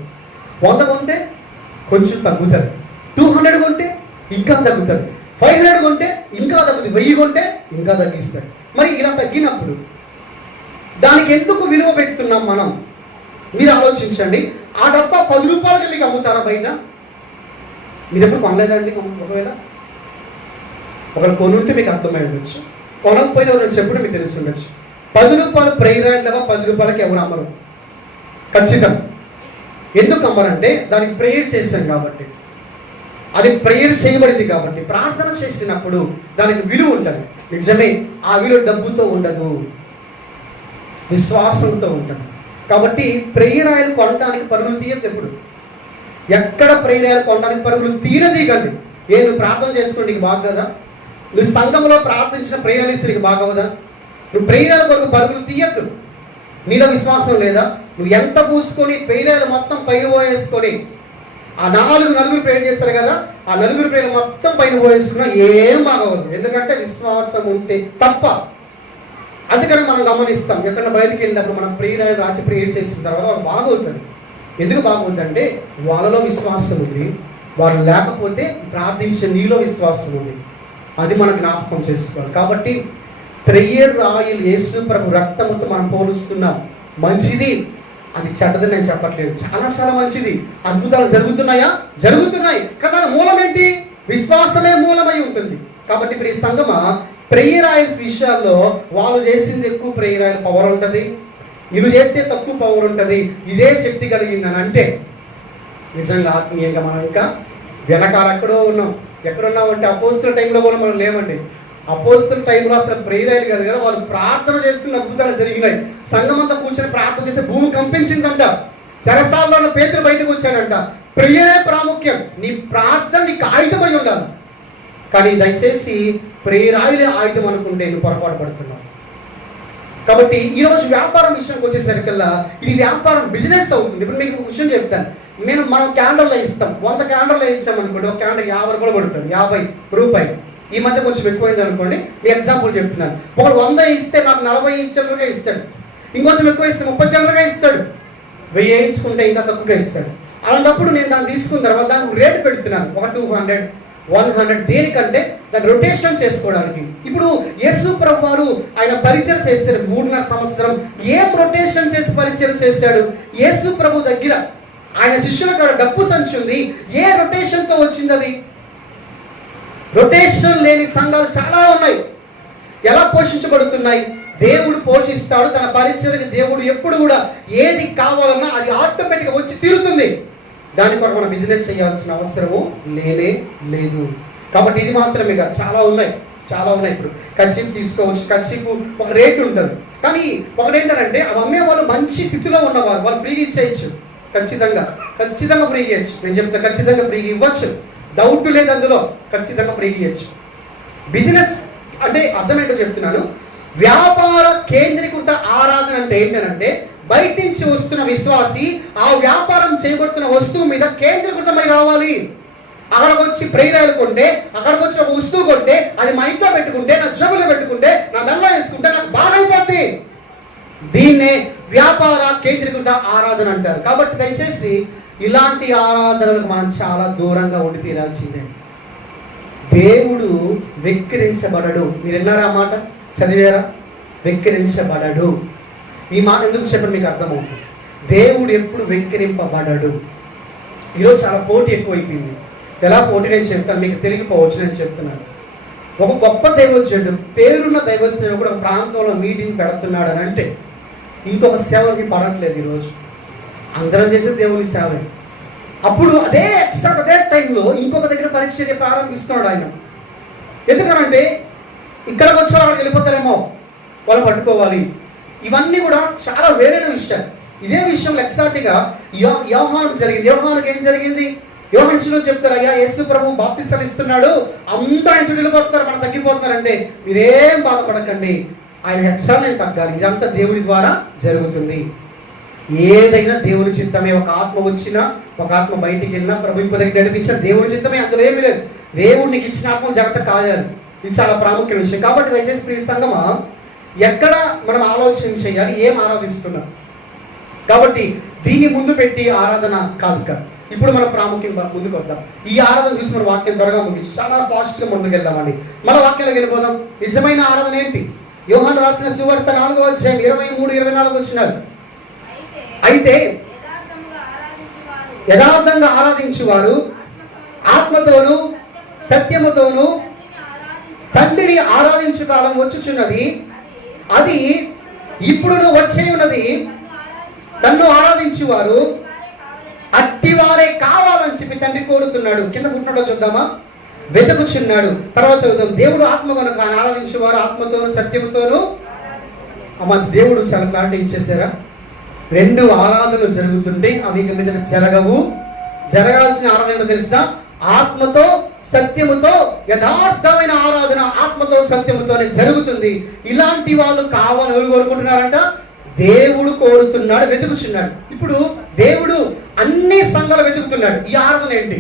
100 కొంటే కొంచెం తగ్గుతుంది, 200 కొంటే ఇంకా తగ్గుతుంది, 500 కొంటే ఇంకా తగ్గుతుంది, 1000 కొంటే ఇంకా తగ్గిస్తారు. మరి ఇలా తగ్గినప్పుడు దానికి ఎందుకు విలువ పెడుతున్నాం మనం? మీరు ఆలోచించండి. ఆ డబ్బా 10 రూపాయలకి మీకు అమ్ముతారా బయట? మీరు ఎప్పుడు కొనలేదండి? ఒకవేళ ఒకరు కొనుంటే మీకు అర్థమై ఉండొచ్చు, కొనకపోయినా ఎవరు చెప్పుడు మీకు తెలిసి ఉండొచ్చు. 10 రూపాయలు ప్రేయర్ ఆయిల్ డబ్బా 10 రూపాయలకి ఎవరు అమ్మరు? ఖచ్చితం. ఎందుకు అమ్మరంటే దానికి ప్రేయర్ చేశాం కాబట్టి, అది ప్రేయర్ చేయబడింది కాబట్టి, ప్రార్థన చేసినప్పుడు దానికి విలువ ఉంటుంది. నిజమే, ఆ విలువ డబ్బుతో ఉండదు, విశ్వాసంతో ఉంటుంది. కాబట్టి ప్రేయర్ ఆయిల్ కొనడానికి పరుగులు తీయద్దు. ఎప్పుడు ఎక్కడ ప్రేయర్ ఆయిల్ కొనడానికి పరుగులు తీయకండి. నువ్వు ప్రార్థన చేసుకుని నీకు బాగు కదా, నువ్వు సంఘంలో ప్రార్థించిన ప్రేయర్ ఆయిల్ ఇస్తే నీకు బాగవదా? నువ్వు ప్రేయర్ ఆయిల్ కొరకు పరుగులు తీయద్దు. నీలో విశ్వాసం లేదా? నువ్వు ఎంత పూసుకొని ప్రేయర్ ఆయిల్ మొత్తం పైన పోయేసుకొని ఆ నలుగురు ప్రేయర్ చేస్తారు కదా, ఆ నలుగురు ప్రేయర్ మొత్తం పైన పోయేసుకున్నా ఏం బాగవదు. ఎందుకంటే విశ్వాసం ఉంటే తప్ప. అందుకని మనం గమనిస్తాం, ఎక్కడైనా బయటికి వెళ్ళినప్పుడు మనం ప్రేయర్ ఆయిల్ రాసి ప్రేయర్ చేసిన తర్వాత వాళ్ళు బాగవుతుంది. ఎందుకు బాగవుద్దంటే వాళ్ళలో విశ్వాసం ఉంది, వారు లేకపోతే ప్రార్థించే నీలో విశ్వాసం ఉంది. అది మనం జ్ఞాపకం చేసుకోవాలి. కాబట్టి ప్రేయర్ ఆయిల్ యేసు ప్రభు రక్తముతో మనం పోలుస్తున్నాం. మంచిది, అది చెడ్డదని నేను చెప్పట్లేదు, చాలా చాలా మంచిది. అద్భుతాలు జరుగుతున్నాయా? జరుగుతున్నాయి కదా. మూలం ఏంటి? విశ్వాసమే మూలమై ఉంటుంది. కాబట్టి ఇప్పుడు ఈ సంగమా ప్రేయర్ ఆయిల్స్ విషయాల్లో వాళ్ళు చేసింది ఎక్కువ ప్రేయర్ ఆయిల్ పవర్ ఉంటుంది, వీళ్ళు చేస్తే తక్కువ పవర్ ఉంటుంది. ఇదే శక్తి కలిగిందని అంటే నిజంగా ఆత్మీయంగా మనం ఇంకా వెనకాల ఎక్కడో ఉన్నాం. ఎక్కడున్నామంటే అపోస్తుల టైంలో కూడా మనం లేమండి. అపోస్తుల టైంలో అసలు ప్రేయర్ ఆయిల్ కాదు కదా, వాళ్ళు ప్రార్థన చేస్తున్న అద్భుతాలు జరిగినాయి. సంఘం అంతా కూర్చొని ప్రార్థన చేస్తే భూమి కంపించిందంట. చెరసాలలో ఉన్న పేతురు బయటకు వచ్చాడంట. ప్రేయరే ప్రాముఖ్యం. నీ ప్రార్థన నీకు ఆయుధమై ఉండాలి. కానీ దయచేసి ప్రేయర్ ఆయిలే ఆయుధం అనుకుంటే నువ్వు పొరపాటు పడుతున్నావు. కాబట్టి ఈరోజు వ్యాపారం విషయానికి వచ్చేసరికల్లా ఇది వ్యాపారం బిజినెస్ అవుతుంది. ఇప్పుడు మీకు ఒక విషయం చెప్తాను. మనం క్యాండర్లో ఇస్తాం, 100 క్యాండర్లో ఇచ్చామనుకోండి, ఒక క్యాండర్ 50 రూపాయలు పడుతుంది, 50 రూపాయలు. ఈ మధ్య కొంచెం ఎక్కువైంది అనుకోండి, మీ ఎగ్జాంపుల్ చెప్తున్నాను. ఒకడు 100 ఇస్తే నాకు 40 చిల్లరగా ఇస్తాడు, ఇంకొంచెం ఎక్కువ ఇస్తే 30 చిల్లరగా ఇస్తాడు, 1000 వేయించుకుంటే ఇంకా తక్కువగా ఇస్తాడు. అలాంటప్పుడు నేను దాన్ని తీసుకున్న తర్వాత దానికి రేటు పెడుతున్నాను. ఒక 200, 100 దేనికంటే దాన్ని రొటేషన్ చేసుకోవడానికి. ఇప్పుడు యేసు ప్రభు వారు ఆయన పరిచయం చేశారు 3.5 సంవత్సరం. ఏం రొటేషన్ చేసి పరిచయం చేశాడు? యేసు ప్రభు దగ్గర ఆయన శిష్యులకు డబ్బు సంచి ఉంది. ఏ రొటేషన్తో వచ్చింది అది? రొటేషన్ లేని సంఘాలు చాలా ఉన్నాయి. ఎలా పోషించబడుతున్నాయి? దేవుడు పోషిస్తాడు. తన పరిచయకి దేవుడు ఎప్పుడు కూడా ఏది కావాలన్నా అది ఆటోమేటిక్గా వచ్చి తీరుతుంది. దాని కొరకు మనం బిజినెస్ చేయాల్సిన అవసరము లేనే లేదు. కాబట్టి ఇది మాత్రమే కాదు, చాలా ఉన్నాయి. ఇప్పుడు కచ్చిప్ తీసుకోవచ్చు. కచ్చిప్ ఒక రేటు ఉంటుంది, కానీ ఒకటేంటంటే అవి అమ్మే వాళ్ళు మంచి స్థితిలో ఉన్నవారు, వాళ్ళు ఫ్రీగా ఇచ్చేయచ్చు. ఖచ్చితంగా ఫ్రీగా ఇవ్వచ్చు. నేను చెప్తా, ఖచ్చితంగా ఫ్రీగా ఇవ్వచ్చు. డౌట్ లేదు అందులో. ఖచ్చితంగా ఫ్రీగా ఇవ్వచ్చు. బిజినెస్ అంటే అర్థం ఏంటో చెప్తున్నాను. వ్యాపార కేంద్రీకృత ఆరాధన అంటే ఏంటంటే బయట నుంచి వస్తున్న విశ్వాసి ఆ వ్యాపారం చేయబడుతున్న వస్తువు మీద కేంద్రీకృతమై రావాలి. అక్కడికి వచ్చి ప్రేరాలు కొంటే, అక్కడికి వచ్చి ఒక వస్తువు కొంటే, అది మా ఇంట్లో పెట్టుకుంటే, నా జేబులో పెట్టుకుంటే, నా మెల్ల వేసుకుంటే నాకు బాగా అయిపోద్ది. దీన్నే వ్యాపార కేంద్రీకృత ఆరాధన అంటారు. కాబట్టి దయచేసి ఇలాంటి ఆరాధనలకు మనం చాలా దూరంగా ఉండి తీరాల్సిందే. దేవుడు వెక్కిరించబడడు. మీరు విన్నారా ఆ మాట? చదివారా? వెక్కిరించబడడు. ఈ మాట ఎందుకు చెప్పండి, మీకు అర్థమవుతుంది. దేవుడు ఎప్పుడు వెక్కిరింపబడడు. ఈరోజు చాలా పోటీ ఎక్కువైపోయింది. ఎలా పోటీ నేను చెప్తాను, మీకు తెలియకపోవచ్చు, నేను చెప్తున్నాను. ఒక గొప్ప దైవజనుడు, పేరున్న దైవజనుడు ఒక ప్రాంతంలో మీటింగ్ పెడుతున్నాడు అని అంటే ఇంకొక సేవకి పడట్లేదు. ఈరోజు అందరం చేసే దేవుని సేవే. అప్పుడు అదే ఎగ్జాక్ట్ అదే టైంలో ఇంకొక దగ్గర పరిచర్య ప్రారంభిస్తున్నాడు ఆయన. ఎందుకనంటే ఇక్కడికి వచ్చే వాళ్ళకి వెళ్ళిపోతారేమో, వాళ్ళు పట్టుకోవాలి. ఇవన్నీ కూడా చాలా వేరే విషయాలు. ఇదే విషయంలో ఎగ్జాక్ట్గా యోహానుకు జరిగింది. యోహానుకు ఏం జరిగింది? యోహాను చెప్తారు, అయ్యా యేసు ప్రభు బాప్తిస్మం ఇస్తున్నాడు, అందరూ ఆయన చుట్టూ వెళ్ళిపోతున్నారు, మనం తగ్గిపోతున్నారంటే మీరేం బాధపడకండి, ఆయన హెచ్చాలు నేను తగ్గాలి. ఇదంతా దేవుడి ద్వారా జరుగుతుంది. ఏదైనా దేవుని చిత్తమే. ఒక ఆత్మ వచ్చినా, ఒక ఆత్మ బయటికి వెళ్ళినా, ప్రభు ఇంకో దగ్గర నడిపించిన దేవుని చిత్తమే. అందులో ఏమీ లేదు. దేవుడు నీకు ఇచ్చిన ఆత్మ జాగ్రత్త కాయాలి. ఇది చాలా ప్రాముఖ్యమైన విషయం. కాబట్టి దయచేసి ప్రియ సంగమా, ఎక్కడ మనం ఆలోచన చేయాలి, ఏం ఆరాధిస్తున్నాం. కాబట్టి దీన్ని ముందు పెట్టి ఆరాధన కాదు కదా. ఇప్పుడు మనం ప్రాముఖ్యంగా ముందుకు వద్దాం. ఈ ఆరాధన చూసి మన వాక్యం త్వరగా ముగించి చాలా ఫాస్ట్గా ముందుకు వెళ్దామండి. మన వాక్యంలోకి వెళ్ళిపోదాం. నిజమైన ఆరాధన ఏంటి? యోహాను రాసిన సువార్త 4వ అధ్యాయం 23-24 వచనాలు. అయితే యథార్థంగా ఆరాధించువారు ఆత్మతోను సత్యముతోను తండ్రిని ఆరాధించు కాలం వచ్చుచున్నది, అది ఇప్పుడును వచ్చే ఉన్నది. తన్ను ఆరాధించువారు అట్టివారే కావాలని చెప్పి తండ్రి కోరుతున్నాడు. కింద పుట్టినట్టు చూద్దామా? వెతుకుచున్నాడు. తర్వాత చదువుతాం. దేవుడు ఆత్మ కనుక ఆయన ఆరాధించేవారు ఆత్మతోను సత్యముతోను. అమ్మ, దేవుడు చాలా క్లారిటీ ఇచ్చేసారా? 2 ఆరాధనలు జరుగుతుంటే అవి ఇక మీద జరగవు. జరగాల్సిన ఆరాధన తెలుసా? ఆత్మతో సత్యముతో యథార్థమైన ఆరాధన ఆత్మతో సత్యముతోనే జరుగుతుంది. ఇలాంటి వాళ్ళు కావాలని ఎవరు కోరుకుంటున్నారంట? దేవుడు కోరుతున్నాడు, వెతుకుచున్నాడు. ఇప్పుడు దేవుడు అన్ని సంఘాలు వెతుకుతున్నాడు. ఈ ఆరాధన ఏంటి?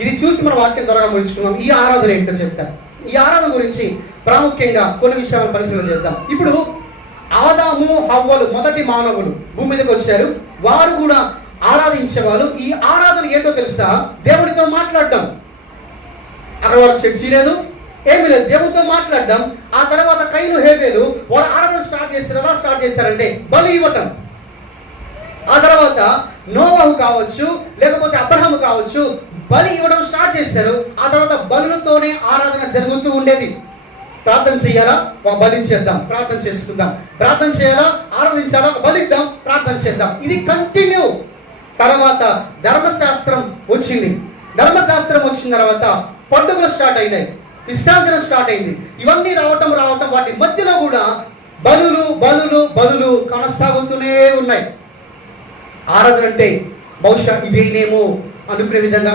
ఇది చూసి మన వాక్యం త్వరగా ముగించుకుందాం. ఈ ఆరాధన ఏంటో చెప్తాను. ఈ ఆరాధన గురించి ప్రాముఖ్యంగా కొన్ని విషయాలను పరిశీలన చేద్దాం. ఇప్పుడు ఆదాము హవ్వలు మొదటి మానవులు భూమి మీదకి వచ్చారు. వారు కూడా ఆరాధించేవాళ్ళు. ఈ ఆరాధన ఏంటో తెలుసా? దేవుడితో మాట్లాడడం. అక్కడ వారు చర్చి లేదు, ఏమీ లేదు, దేవుడితో మాట్లాడడం. ఆ తర్వాత కయీను హేబేలు వారు ఆరాధన స్టార్ట్ చేస్తారు. ఎలా స్టార్ట్ చేస్తారంటే బలి ఇవ్వటం. ఆ తర్వాత నోవహు కావచ్చు, లేకపోతే అబ్రహాము కావచ్చు, బలి ఇవ్వడం స్టార్ట్ చేశారు. ఆ తర్వాత బలులతోనే ఆరాధన జరుగుతూ ఉండేది. ప్రార్థన చేయాలా, ఒక బలించేద్దాం, ప్రార్థన చేసుకుందాం. ప్రార్థన చేయాలా, ఆరాధించాలా, ఒక బలిద్దాం, ప్రార్థన చేద్దాం. ఇది కంటిన్యూ. తర్వాత ధర్మశాస్త్రం వచ్చింది. ధర్మశాస్త్రం వచ్చిన తర్వాత పండుగలు స్టార్ట్ అయినాయి, విశ్రాంతి స్టార్ట్ అయింది. ఇవన్నీ రావటం వాటి మధ్యలో కూడా బలులు బలులు బలులు కొనసాగుతూనే ఉన్నాయి. ఆరాధన అంటే బహుశా ఇదేనేమో అనుకునే విధంగా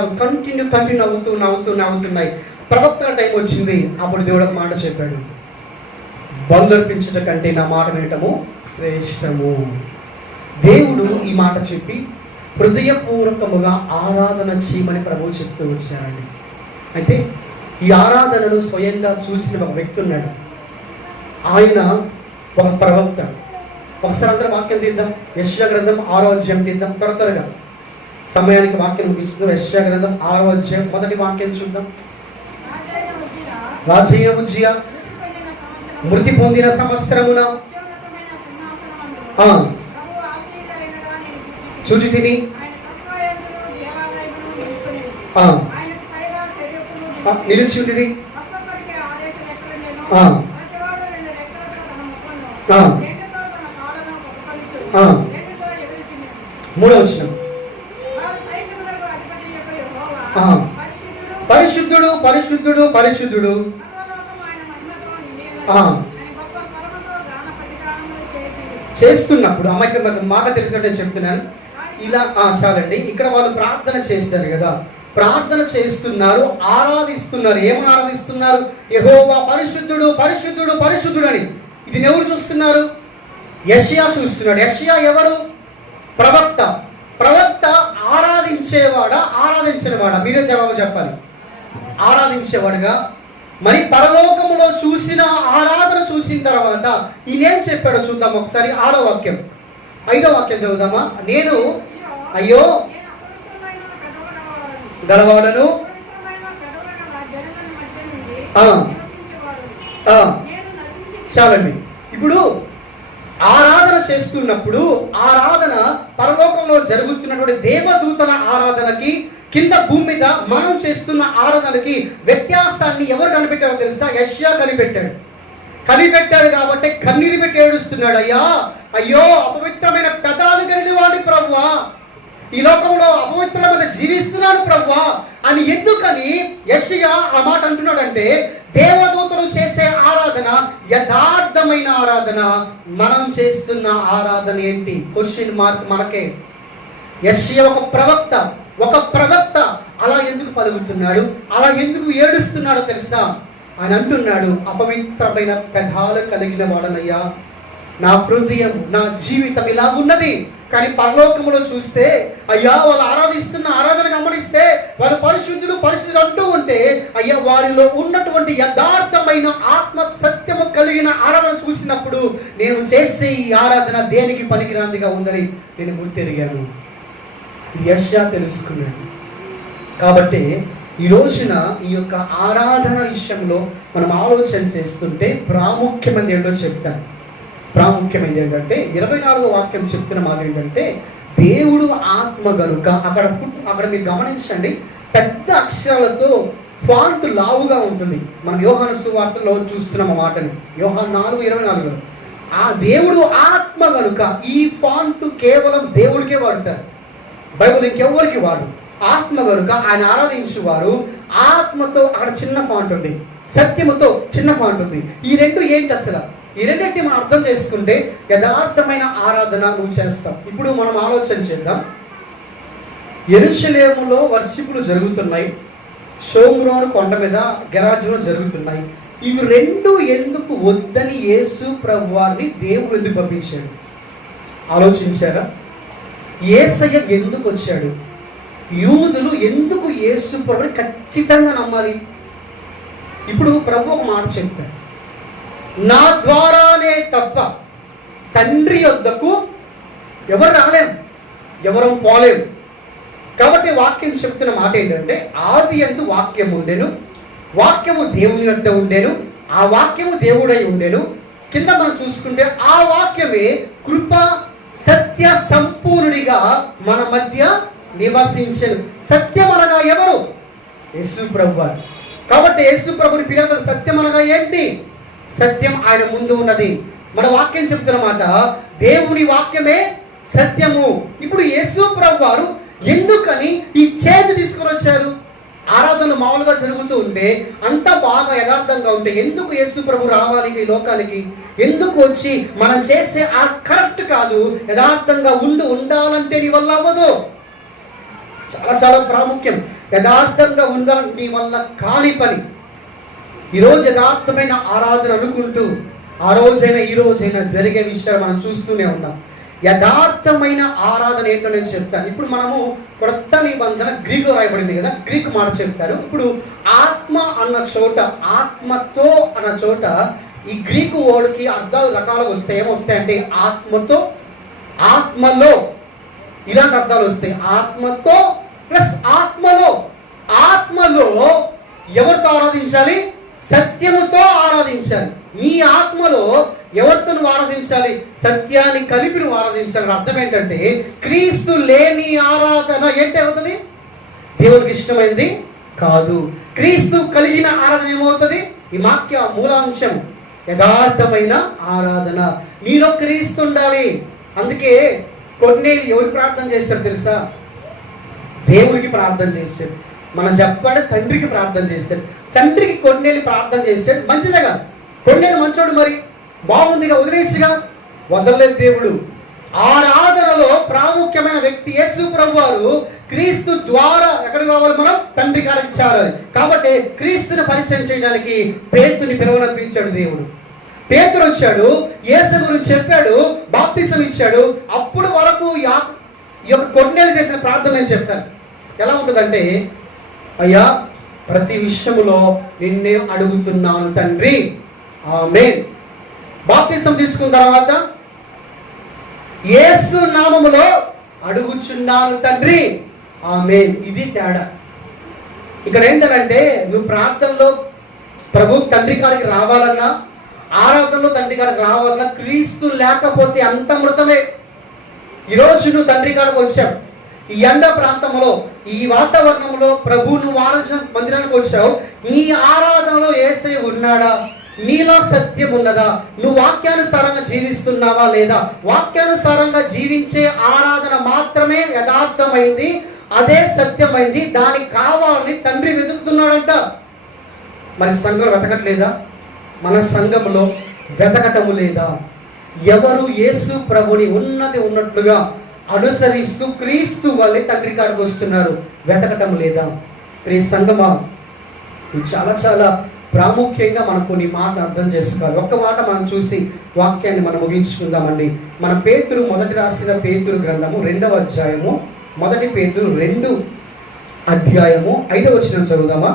కంటిన్యూ అవుతున్నాయి. ప్రవక్తల టైం వచ్చింది. అప్పుడు దేవుడు ఒక మాట చెప్పాడు, బలు అర్పించట కంటే నా మాట వినటము శ్రేష్టము. దేవుడు ఈ మాట చెప్పి హృదయపూర్వకముగా ఆరాధన చేయమని ప్రభువు చెప్తూ వచ్చారండి. అయితే ఈ ఆరాధనను స్వయంగా చూసిన ఒక వ్యక్తి ఉన్నాడు. ఆయన ఒక ప్రవక్త. ఒకసారి అందరం వాక్యం తీద్దాం. యెషయా గ్రంథం 6వ అధ్యాయం తీద్దాం. త్వరగా సమయానికి వాక్యం ముగిస్తుంది. యెషయా గ్రంథం 6వ అధ్యాయం మొదటి వాక్యం చూద్దాం. రాజయ్య ఉజ్జియా మృతి పొందిన సంవత్సరమున ఆ, చూచి తిని ఆ, నిలిచి ఉండి ఆ, ఆ, ఆ. మూడవ వచనం. ఆ, పరిశుద్ధుడు పరిశుద్ధుడు పరిశుద్ధుడు. ఆ, చేస్తున్నప్పుడు అమ్మ ఇక్కడ నాకు మాట తెలిసినట్టు నేను చెప్తున్నాను. ఇలా చాలండి. ఇక్కడ వాళ్ళు ప్రార్థన చేస్తారు కదా, ప్రార్థన చేస్తున్నారు, ఆరాధిస్తున్నారు. ఏమని ఆరాధిస్తున్నారు? యెహోవా పరిశుద్ధుడు పరిశుద్ధుడు పరిశుద్ధుడు అని. ఇది ఎవరు చూస్తున్నారు? యెషయా చూస్తున్నాడు. యెషయా ఎవరు? ప్రవక్త. ప్రవక్త ఆరాధించేవాడా ఆరాధించినవాడా? మీరే జవాబు చెప్పాలి. ఆరాధించేవాడుగా. మరి పరలోకములో చూసిన ఆరాధన చూసిన తర్వాత ఈయనేం చెప్పాడో చూద్దాం ఒకసారి. 6వ వాక్యం 5వ వాక్యం చదువుదామా? నేను అయ్యో గలవాడను. చాలండి. ఇప్పుడు ఆరాధన చేస్తున్నప్పుడు ఆరాధన పరలోకంలో జరుగుతున్నటువంటి దేవదూతల ఆరాధనకి కింద భూమి మీద మనం చేస్తున్న ఆరాధనకి వ్యత్యాసాన్ని ఎవరు కనిపెట్టారో తెలుసా? యెషయా కనిపెట్టాడు కాబట్టి కన్నీరు పెట్టి ఏడుస్తున్నాడు. అయ్యా అయ్యో అపవిత్రమైన పెదాలు కలిగిన వాడి ప్రభువా, ఈ లోకంలో అపవిత్రమైన జీవిస్తున్నాడు ప్రభువా అని. ఎందుకని యెషయా ఆ మాట అంటున్నాడంటే దేవదూతలు చేసే ఆరాధన యథార్థమైన ఆరాధన. మనం చేస్తున్న ఆరాధన ఏంటి? క్వశ్చన్ మార్క్ మనకే. యెషయా ఒక ప్రవక్త అలా ఎందుకు పలుకుతున్నాడు, అలా ఎందుకు ఏడుస్తున్నాడో తెలుసా? ఆయన అంటున్నాడు, అపవిత్రమైన పెదాలు కలిగిన వాడనయ్యా, నా హృదయం నా జీవితం ఇలా ఉన్నది. కానీ పరలోకములో చూస్తే అయ్యా వాళ్ళు ఆరాధిస్తున్న ఆరాధన గమనిస్తే వారు పరిశుద్ధులు పరిశుద్ధులు అంటూ ఉంటే అయ్యా వారిలో ఉన్నటువంటి యథార్థమైన ఆత్మ సత్యము కలిగిన ఆరాధన చూసినప్పుడు నేను చేసే ఈ ఆరాధన దేనికి పనికిరాందిగా ఉందని నేను గుర్తెరిగాను. ఇది యెషయా తెలుసుకున్నాడు. కాబట్టి ఈ రోజున ఈ యొక్క ఆరాధన విషయంలో మనం ఆలోచన చేస్తుంటే ప్రాముఖ్యమైనది ఏంటో చెప్తాను. ప్రాముఖ్యమైనది ఏంటంటే 24వ వాక్యం చెప్తున్న మాట ఏంటంటే దేవుడు ఆత్మ గనుక. అక్కడ మీరు గమనించండి, పెద్ద అక్షరాలతో ఫాంట్ లావుగా ఉంటుంది. మనం యోహాను సువార్తలో చూస్తున్నాం ఆ మాటని. యోహాను 4:24. ఆ దేవుడు ఆత్మ గనుక ఈ ఫాంట్ కేవలం దేవుడికే వాడతారు, బైబిల్ ఇంకెవ్వరికి వాడు. ఆత్మ గనుక ఆయన ఆరాధించువారు ఆత్మతో, అక్కడ చిన్న ఫాంట్ ఉంది, సత్యముతో చిన్న ఫాంట్ ఉంది. ఈ రెండు ఏంటి అసలు? ఈ రెండింటిని మనం అర్థం చేసుకుంటే యథార్థమైన ఆరాధన నువ్వు చేస్తావు. ఇప్పుడు మనం ఆలోచన చేద్దాం. యెరూషలేములో వర్షిపులు జరుగుతున్నాయి, షోమ్రోను కొండ మీద గెరాజులో జరుగుతున్నాయి. ఇవి రెండు ఎందుకు వద్దని యేసు ప్రభువారిని దేవుడు ఎందుకు పంపించాడు? ఆలోచించారా? యేసయ్య ఎందుకు వచ్చాడు? యూదులు ఎందుకు యేసు ప్రభుని ఖచ్చితంగా నమ్మాలి? ఇప్పుడు ప్రభు ఒక మాట చెప్తారు, నా ద్వారానే తప్ప తండ్రి యొద్దకు ఎవరు రాలేం, ఎవరం పోలేం. కాబట్టి వాక్యం చెప్తున్న మాట ఏంటంటే ఆది యందు వాక్యం ఉండెను, వాక్యము దేవుని యొద్ద ఉండెను, ఆ వాక్యము దేవుడై ఉండెను. కింద మనం చూసుకుంటే ఆ వాక్యమే కృప సత్య సంపూర్ణుడిగా మన మధ్య నివసించెను. సత్యం అనగా ఎవరు? యేసు ప్రభు. కాబట్టి యేసు ప్రభుని పిలువబడిన సత్యం అనగా ఏంటి? సత్యం ఆయన ముందు ఉన్నది. మన వాక్యం చెప్తున్నమాట దేవుని వాక్యమే సత్యము. ఇప్పుడు యేసు ప్రభు వారు ఎందుకని ఈ చేతి తీసుకొని వచ్చారు? ఆరాధనలు మామూలుగా జరుగుతూ ఉంటే అంత బాగా యథార్థంగా ఉంటే ఎందుకు యేసు ప్రభు రావాలి ఈ లోకానికి? ఎందుకు వచ్చి మనం చేసే ఆ కరెక్ట్ కాదు, యథార్థంగా ఉండాలంటే నీ వల్ల అవ్వదు. చాలా చాలా ప్రాముఖ్యం. యథార్థంగా ఉండాలని నీ వల్ల కాని పని. ఈరోజు యథార్థమైన ఆరాధన అనుకుంటూ ఆ రోజైనా ఈ రోజైనా జరిగే విషయాలు మనం చూస్తూనే ఉన్నాం. యథార్థమైన ఆరాధన ఏంటో నేను చెప్తాను. ఇప్పుడు మనము క్రొత్త నిబంధన గ్రీకులో రాయబడింది కదా, గ్రీకు మాట చెప్తారు. ఇప్పుడు ఆత్మ అన్న చోట, ఆత్మతో అన్న చోట ఈ గ్రీకు వర్డ్కి అర్థాలు రకాలుగా వస్తాయి. ఏమొస్తాయంటే ఆత్మతో, ఆత్మలో, ఇలాంటి అర్థాలు వస్తాయి. ఆత్మతో ప్లస్ ఆత్మలో. ఆత్మలో ఎవరితో ఆరాధించాలి? సత్యముతో ఆరాధించాలి. నీ ఆత్మలో ఎవరితో నువ్వు ఆరాధించాలి? సత్యాన్ని కలిపి నువ్వు ఆరాధించాలి. అర్థం ఏంటంటే క్రీస్తు లేని ఆరాధన ఏంటి అవుతుంది? దేవునికి ఇష్టమైంది కాదు. క్రీస్తు కలిగిన ఆరాధన ఏమవుతుంది? ఈ వాక్య మూలాంశం యథార్థమైన ఆరాధన. నీలో క్రీస్తు ఉండాలి. అందుకే కొన్నేళ్ళు ఎవరు ప్రార్థన చేశారు తెలుసా? దేవునికి ప్రార్థన చేశాడు. మనం చెప్పండి, తండ్రికి ప్రార్థన చేశాడు. తండ్రికి కొన్నేళ్ళు ప్రార్థన చేశాడు. మంచిదే కాదు, కొన్నేళ్ళు మంచోడు, మరి బాగుందిగా, వదిలేసిగా. వదలలేదు దేవుడు. ఆరాధనలో ప్రాముఖ్యమైన వ్యక్తి యేసు ప్రభు వారు. క్రీస్తు ద్వారా ఎక్కడికి రావాలి? మనం తండ్రి గారికి చేరాలి. కాబట్టి క్రీస్తుని పరిచయం చేయడానికి పేతుని పిలువనంపించాడు దేవుడు. పేతురు వచ్చాడు, యేసు గురించి చెప్పాడు, బాప్తిసం ఇచ్చాడు. అప్పుడు వరకు ఈ యొక్క కొన్నేళ్ళు చేసిన ప్రార్థన నేను చెప్తాను. ఎలా ఉంటుందంటే, అయ్యా ప్రతి విషయములో నిన్నే అడుగుతున్నాను తండ్రి, ఆమేన్. బాప్తిసం తీసుకున్న తర్వాత యేసు నామములో అడుగుచున్నాను తండ్రి, ఆమేన్. ఇది తేడా. ఇక్కడ ఏంటంటే నువ్వు ప్రార్థనలో ప్రభు తండ్రి కాడికి రావాలన్నా, ఆరాధనలో తండ్రి కాడికి రావాలన్నా క్రీస్తు లేకపోతే అంత మృతమే. ఈరోజు నువ్వు తండ్రి కాడికి వచ్చావు, ఈ ఎండ ప్రాంతంలో, ఈ వాతావరణంలో ప్రభు నువ్వు ఆరాధన మందిరానికి వచ్చావు. నీ ఆరాధనలో యేసయ్య ఉన్నాడా? నీలో సత్యం ఉన్నదా? నువ్వు వాక్యానుసారంగా జీవిస్తున్నావా లేదా? వాక్యానుసారంగా జీవించే ఆరాధన మాత్రమే యథార్థమైంది, అదే సత్యమైంది. దానికి కావాలని తండ్రి వెతుకుతున్నాడంట. మరి సంఘం వెతకట్లేదా? మన సంఘంలో వెతకటము లేదా? ఎవరు యేసు ప్రభుని ఉన్నది ఉన్నట్లుగా అనుసరిస్తూ క్రీస్తు వల్లే తండ్రి కాడికి వస్తున్నారు? వెతకటం లేదా? ప్రియ సంఘమా, చాలా చాలా ప్రాముఖ్యంగా మనం కొన్ని మాటలు అర్థం చేసుకోవాలి. ఒక్క మాట మనం చూసి వాక్యాన్ని మనం ముగించుకుందామండి. మన పేతురు మొదటి రాసిన పేతురు గ్రంథము 2వ అధ్యాయము, మొదటి పేతురు 2 అధ్యాయము 5వ వచనం చదువుదామా?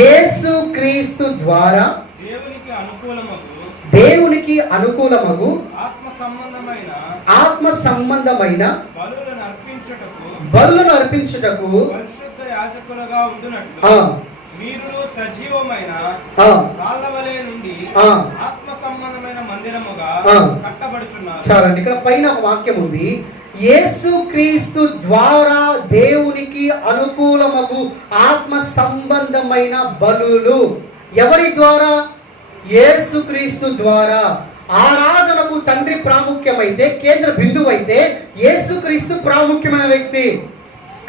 యేసు క్రీస్తు ద్వారా దేవునికి అనుకూలమగు ఆత్మ సంబంధమైన బలులను అర్పించుటకు మీరు సజీవమైన రాళ్ళవలే నుండి ఆత్మ సంబంధమైన మందిరముగా కట్టబడుచున్నారు. చాలండి, ఇక్కడ పైన ఒక వాక్యం ఉంది. యేసు క్రీస్తు ద్వారా దేవునికి అనుకూలమగు ఆత్మ సంబంధమైన బలులు. ఎవరి ద్వారా? యేసు క్రీస్తు ద్వారా. ఆరాధనకు తండ్రి ప్రాముఖ్యమైతే, కేంద్ర బిందువు అయితే, యేసు క్రీస్తు ప్రాముఖ్యమైన వ్యక్తి.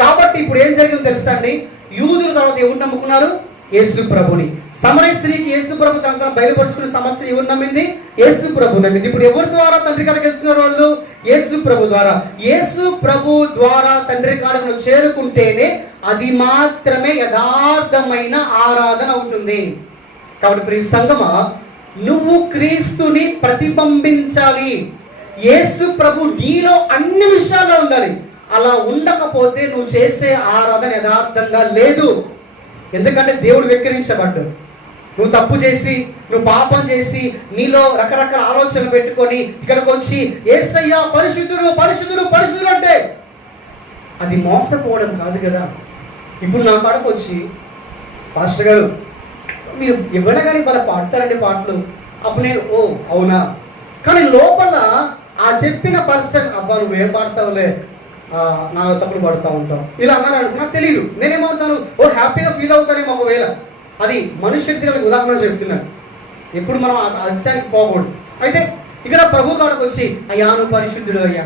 కాబట్టి ఇప్పుడు ఏం జరిగిందో తెలుసా అండి? యూదుల తర్వాత ఎవరు నమ్ముకున్నారు? యేసు ప్రభుని. సమరయ స్త్రీకి యేసు ప్రభు తనకు బయలుపరుచుకున్న సమస్య ఎవరు నమ్మింది? యేసు ప్రభు నమ్మింది. ఇప్పుడు ఎవరి ద్వారా తండ్రి కాడికి వెళ్తున్నారు వాళ్ళు? యేసు ప్రభు ద్వారా. యేసు ప్రభు ద్వారా తండ్రి కాడికి చేరుకుంటేనే అది మాత్రమే యథార్థమైన ఆరాధన అవుతుంది. కాబట్టి ప్రియ సంగమా, నువ్వు క్రీస్తుని ప్రతిబింబించాలి. యేసు ప్రభు నీలో అన్ని విషయాల్లో ఉండాలి. అలా ఉండకపోతే నువ్వు చేసే ఆరాధన యథార్థంగా లేదు. ఎందుకంటే దేవుడు వెక్కిరించబడ్డు. నువ్వు తప్పు చేసి, నువ్వు పాపం చేసి, నీలో రకరకాల ఆలోచనలు పెట్టుకొని ఇక్కడికి వచ్చి యేసయ్య పరిశుద్ధుడు పరిశుద్ధుడు పరిశుద్ధుడు అంటే అది మోసపోవడం కాదు కదా. ఇప్పుడు నా కాడకు వచ్చి, పాస్టర్ గారు మీరు ఎవరైనా కానీ వాళ్ళ పాడతారండి పాటలు, అప్పుడు నేను ఓ అవునా, కానీ లోపల ఆ చెప్పిన పర్సన్ అబ్బా నువ్వేం పాడతావులే, నాలో తప్పులు పడుతూ ఉంటాం ఇలా అన్నారు అనుకో, నాకు తెలియదు. నేనేమవుతాను, ఓ హ్యాపీగా ఫీల్ అవుతానేమో. ఒకవేళ అది మనుష్యుడికి ఉదాహరణ చెప్తున్నాను. ఎప్పుడు మనం అతిశానికి పోకూడదు. అయితే ఇక్కడ ప్రభు కాడకు వచ్చి అయ్యా నువ్వు పరిశుద్ధుడు అయ్యా,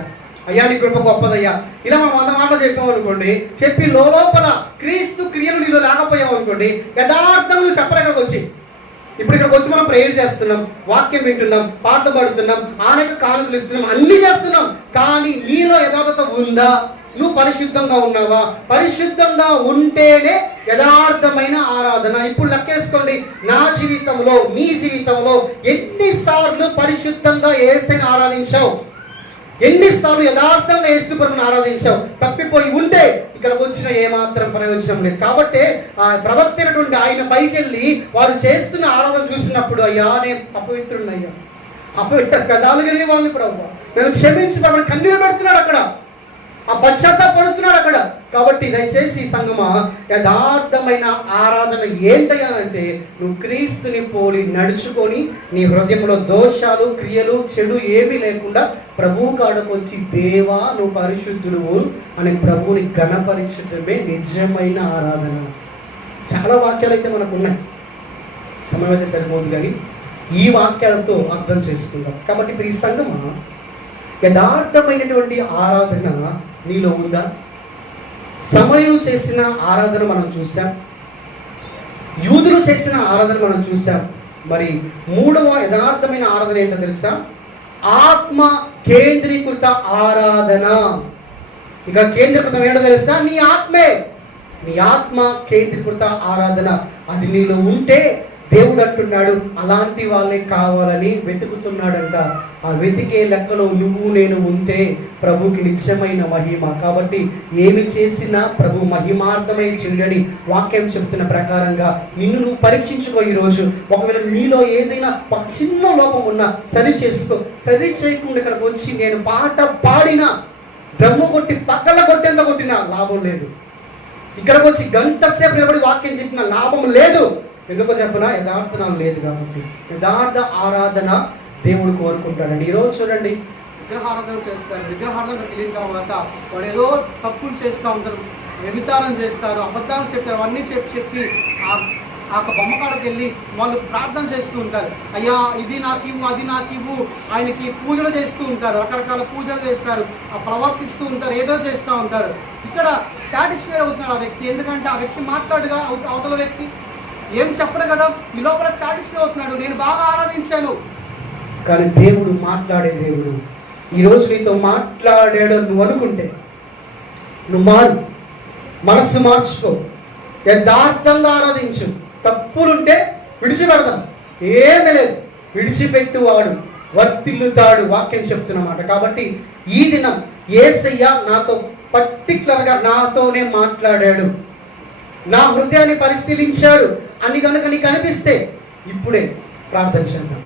అయ్యా నీ కృప గొప్పదయ్యా, ఇలా మనం 100 మాటలు చెప్పాము అనుకోండి. చెప్పి లోపల క్రీస్తు క్రియలు నీలో లేకపోయావు అనుకోండి, యథార్థములు చెప్పలేక వచ్చి ఇప్పుడు ఇక్కడికి వచ్చి మనం ప్రేయర్ చేస్తున్నాం, వాక్యం వింటున్నాం, పాటలు పాడుతున్నాం, ఆనక కానుకలు ఇస్తున్నాం, అన్ని చేస్తున్నాం. కానీ నీలో యథార్థత ఉందా? నువ్వు పరిశుద్ధంగా ఉన్నావా? పరిశుద్ధంగా ఉంటేనే యథార్థమైన ఆరాధన. ఇప్పుడు లెక్కేసుకోండి, నా జీవితంలో, నీ జీవితంలో ఎన్నిసార్లు పరిశుద్ధంగా యేసుని ఆరాధించావు? ఎన్నిసార్లు యథార్థంగా యేసు ప్రభువుని ఆరాధించావు? తప్పిపోయి ఉంటే ఇక్కడికి వచ్చిన ఏమాత్రం ప్రయోజనం లేదు. కాబట్టి ప్రవక్త అయినటువంటి ఆయన పైకి వెళ్ళి వారు చేస్తున్న ఆరాధన చూసినప్పుడు అయ్యా నేను అపవిత్రుడయ్యా, అపవిత్ర పెదాలు కలిగిన వాళ్ళని ప్రభు నన్ను క్షమించి ప్రభు కన్నీరు పెడుతున్నాడు. అక్కడ ఆ పశ్చాత్తాపడుతున్నాడు అక్కడ. కాబట్టి దయచేసి సంగమా, యథార్థమైన ఆరాధన ఏంటంటే నువ్వు క్రీస్తుని పోలి నడుచుకొని నీ హృదయంలో దోషాలు, క్రియలు, చెడు ఏమీ లేకుండా ప్రభువు కాడకు వచ్చి దేవా నువ్వు పరిశుద్ధుడు అని ప్రభువుని ఘనపరచడమే నిజమైన ఆరాధన. చాలా వాక్యాలు అయితే మనకు ఉన్నాయి, సమయం అయితే సరిపోదు కానీ ఈ వాక్యాలతో అర్థం చేసుకుందాం. కాబట్టి ఇప్పుడు ఈ సంగమా, యథార్థమైనటువంటి ఆరాధన నీలో ఉందా? సమరయులు చేసిన ఆరాధన మనం చూసాం, యూదులు చేసిన ఆరాధన మనం చూసాం. మరి మూడవ యథార్థమైన ఆరాధన ఏంటో తెలుసా? ఆత్మ కేంద్రీకృత ఆరాధన. ఇక కేంద్రీకృతం ఏంటో తెలుసా? నీ ఆత్మే. నీ ఆత్మ కేంద్రీకృత ఆరాధన అది నీలో ఉంటే దేవుడు అంటున్నాడు అలాంటి వాళ్ళే కావాలని వెతుకుతున్నాడంట. ఆ వెతికే లెక్కలో నువ్వు నేను ఉంటే ప్రభుకి నిత్యమైన మహిమ. కాబట్టి ఏమి చేసినా ప్రభు మహిమార్థమై చేయడని వాక్యం చెప్తున్న ప్రకారంగా నిన్ను నువ్వు పరీక్షించుకో. ఈరోజు ఒకవేళ నీలో ఏదైనా ఒక చిన్న లోపం ఉన్నా సరి చేసుకో. సరి చేయకుండా ఇక్కడికి వచ్చి నేను పాట పాడినా, డ్రమ్ము కొట్టి పక్కల కొట్టేంత కొట్టినా లాభం లేదు. ఇక్కడికి వచ్చి గంట సేపు నిలబడి వాక్యం చెప్పిన లాభం లేదు. ఎందుకో చెప్పనా? యథార్థన లేదు కాబట్టి. యథార్థ ఆరాధన దేవుడు కోరుకుంటాడండి. ఈరోజు చూడండి, విగ్రహారాధన చేస్తారు. విగ్రహారాధన వెళ్ళిన తర్వాత వాడు ఏదో తప్పులు చేస్తూ ఉంటారు, వ్యభిచారం చేస్తారు, అబద్ధాలు చెప్తారు. అవన్నీ చెప్పి ఆ బొమ్మ కాడకి వెళ్ళి వాళ్ళు ప్రార్థన చేస్తూ ఉంటారు. అయ్యా ఇది నాకు ఇవ్వు, అది నాకు ఇవ్వు. ఆయనకి పూజలు చేస్తూ ఉంటారు, రకరకాల పూజలు చేస్తారు, ఆ ఫ్లవర్స్ ఇస్తూ ఉంటారు, ఏదో చేస్తూ ఉంటారు. ఇక్కడ సాటిస్ఫై అవుతున్నారు ఆ వ్యక్తి. ఎందుకంటే ఆ వ్యక్తి మాట్లాడుగా అవతల వ్యక్తి ఏం చెప్పడు కదా, ఈ లోపల సాటిస్ఫై అవుతున్నాడు, నేను బాగా ఆరాధించాను. కానీ దేవుడు మాట్లాడే దేవుడు. ఈరోజు నీతో మాట్లాడాడు నువ్వు అనుకుంటే నువ్వు మారు, మనస్సు మార్చుకో, యథార్థంగా ఆరాధించు. తప్పులుంటే విడిచిపెడదాం, ఏమీ లేదు, విడిచిపెట్టువాడు వర్తిల్లుతాడు వాక్యం చెప్తున్నమాట. కాబట్టి ఈ దినం యేసయ్య నాతో పర్టికులర్గా నాతోనే మాట్లాడాడు, నా హృదయాన్ని పరిశీలించాడు అని కనుక నీకు అనిపిస్తే ఇప్పుడే ప్రార్థన చేద్దాం.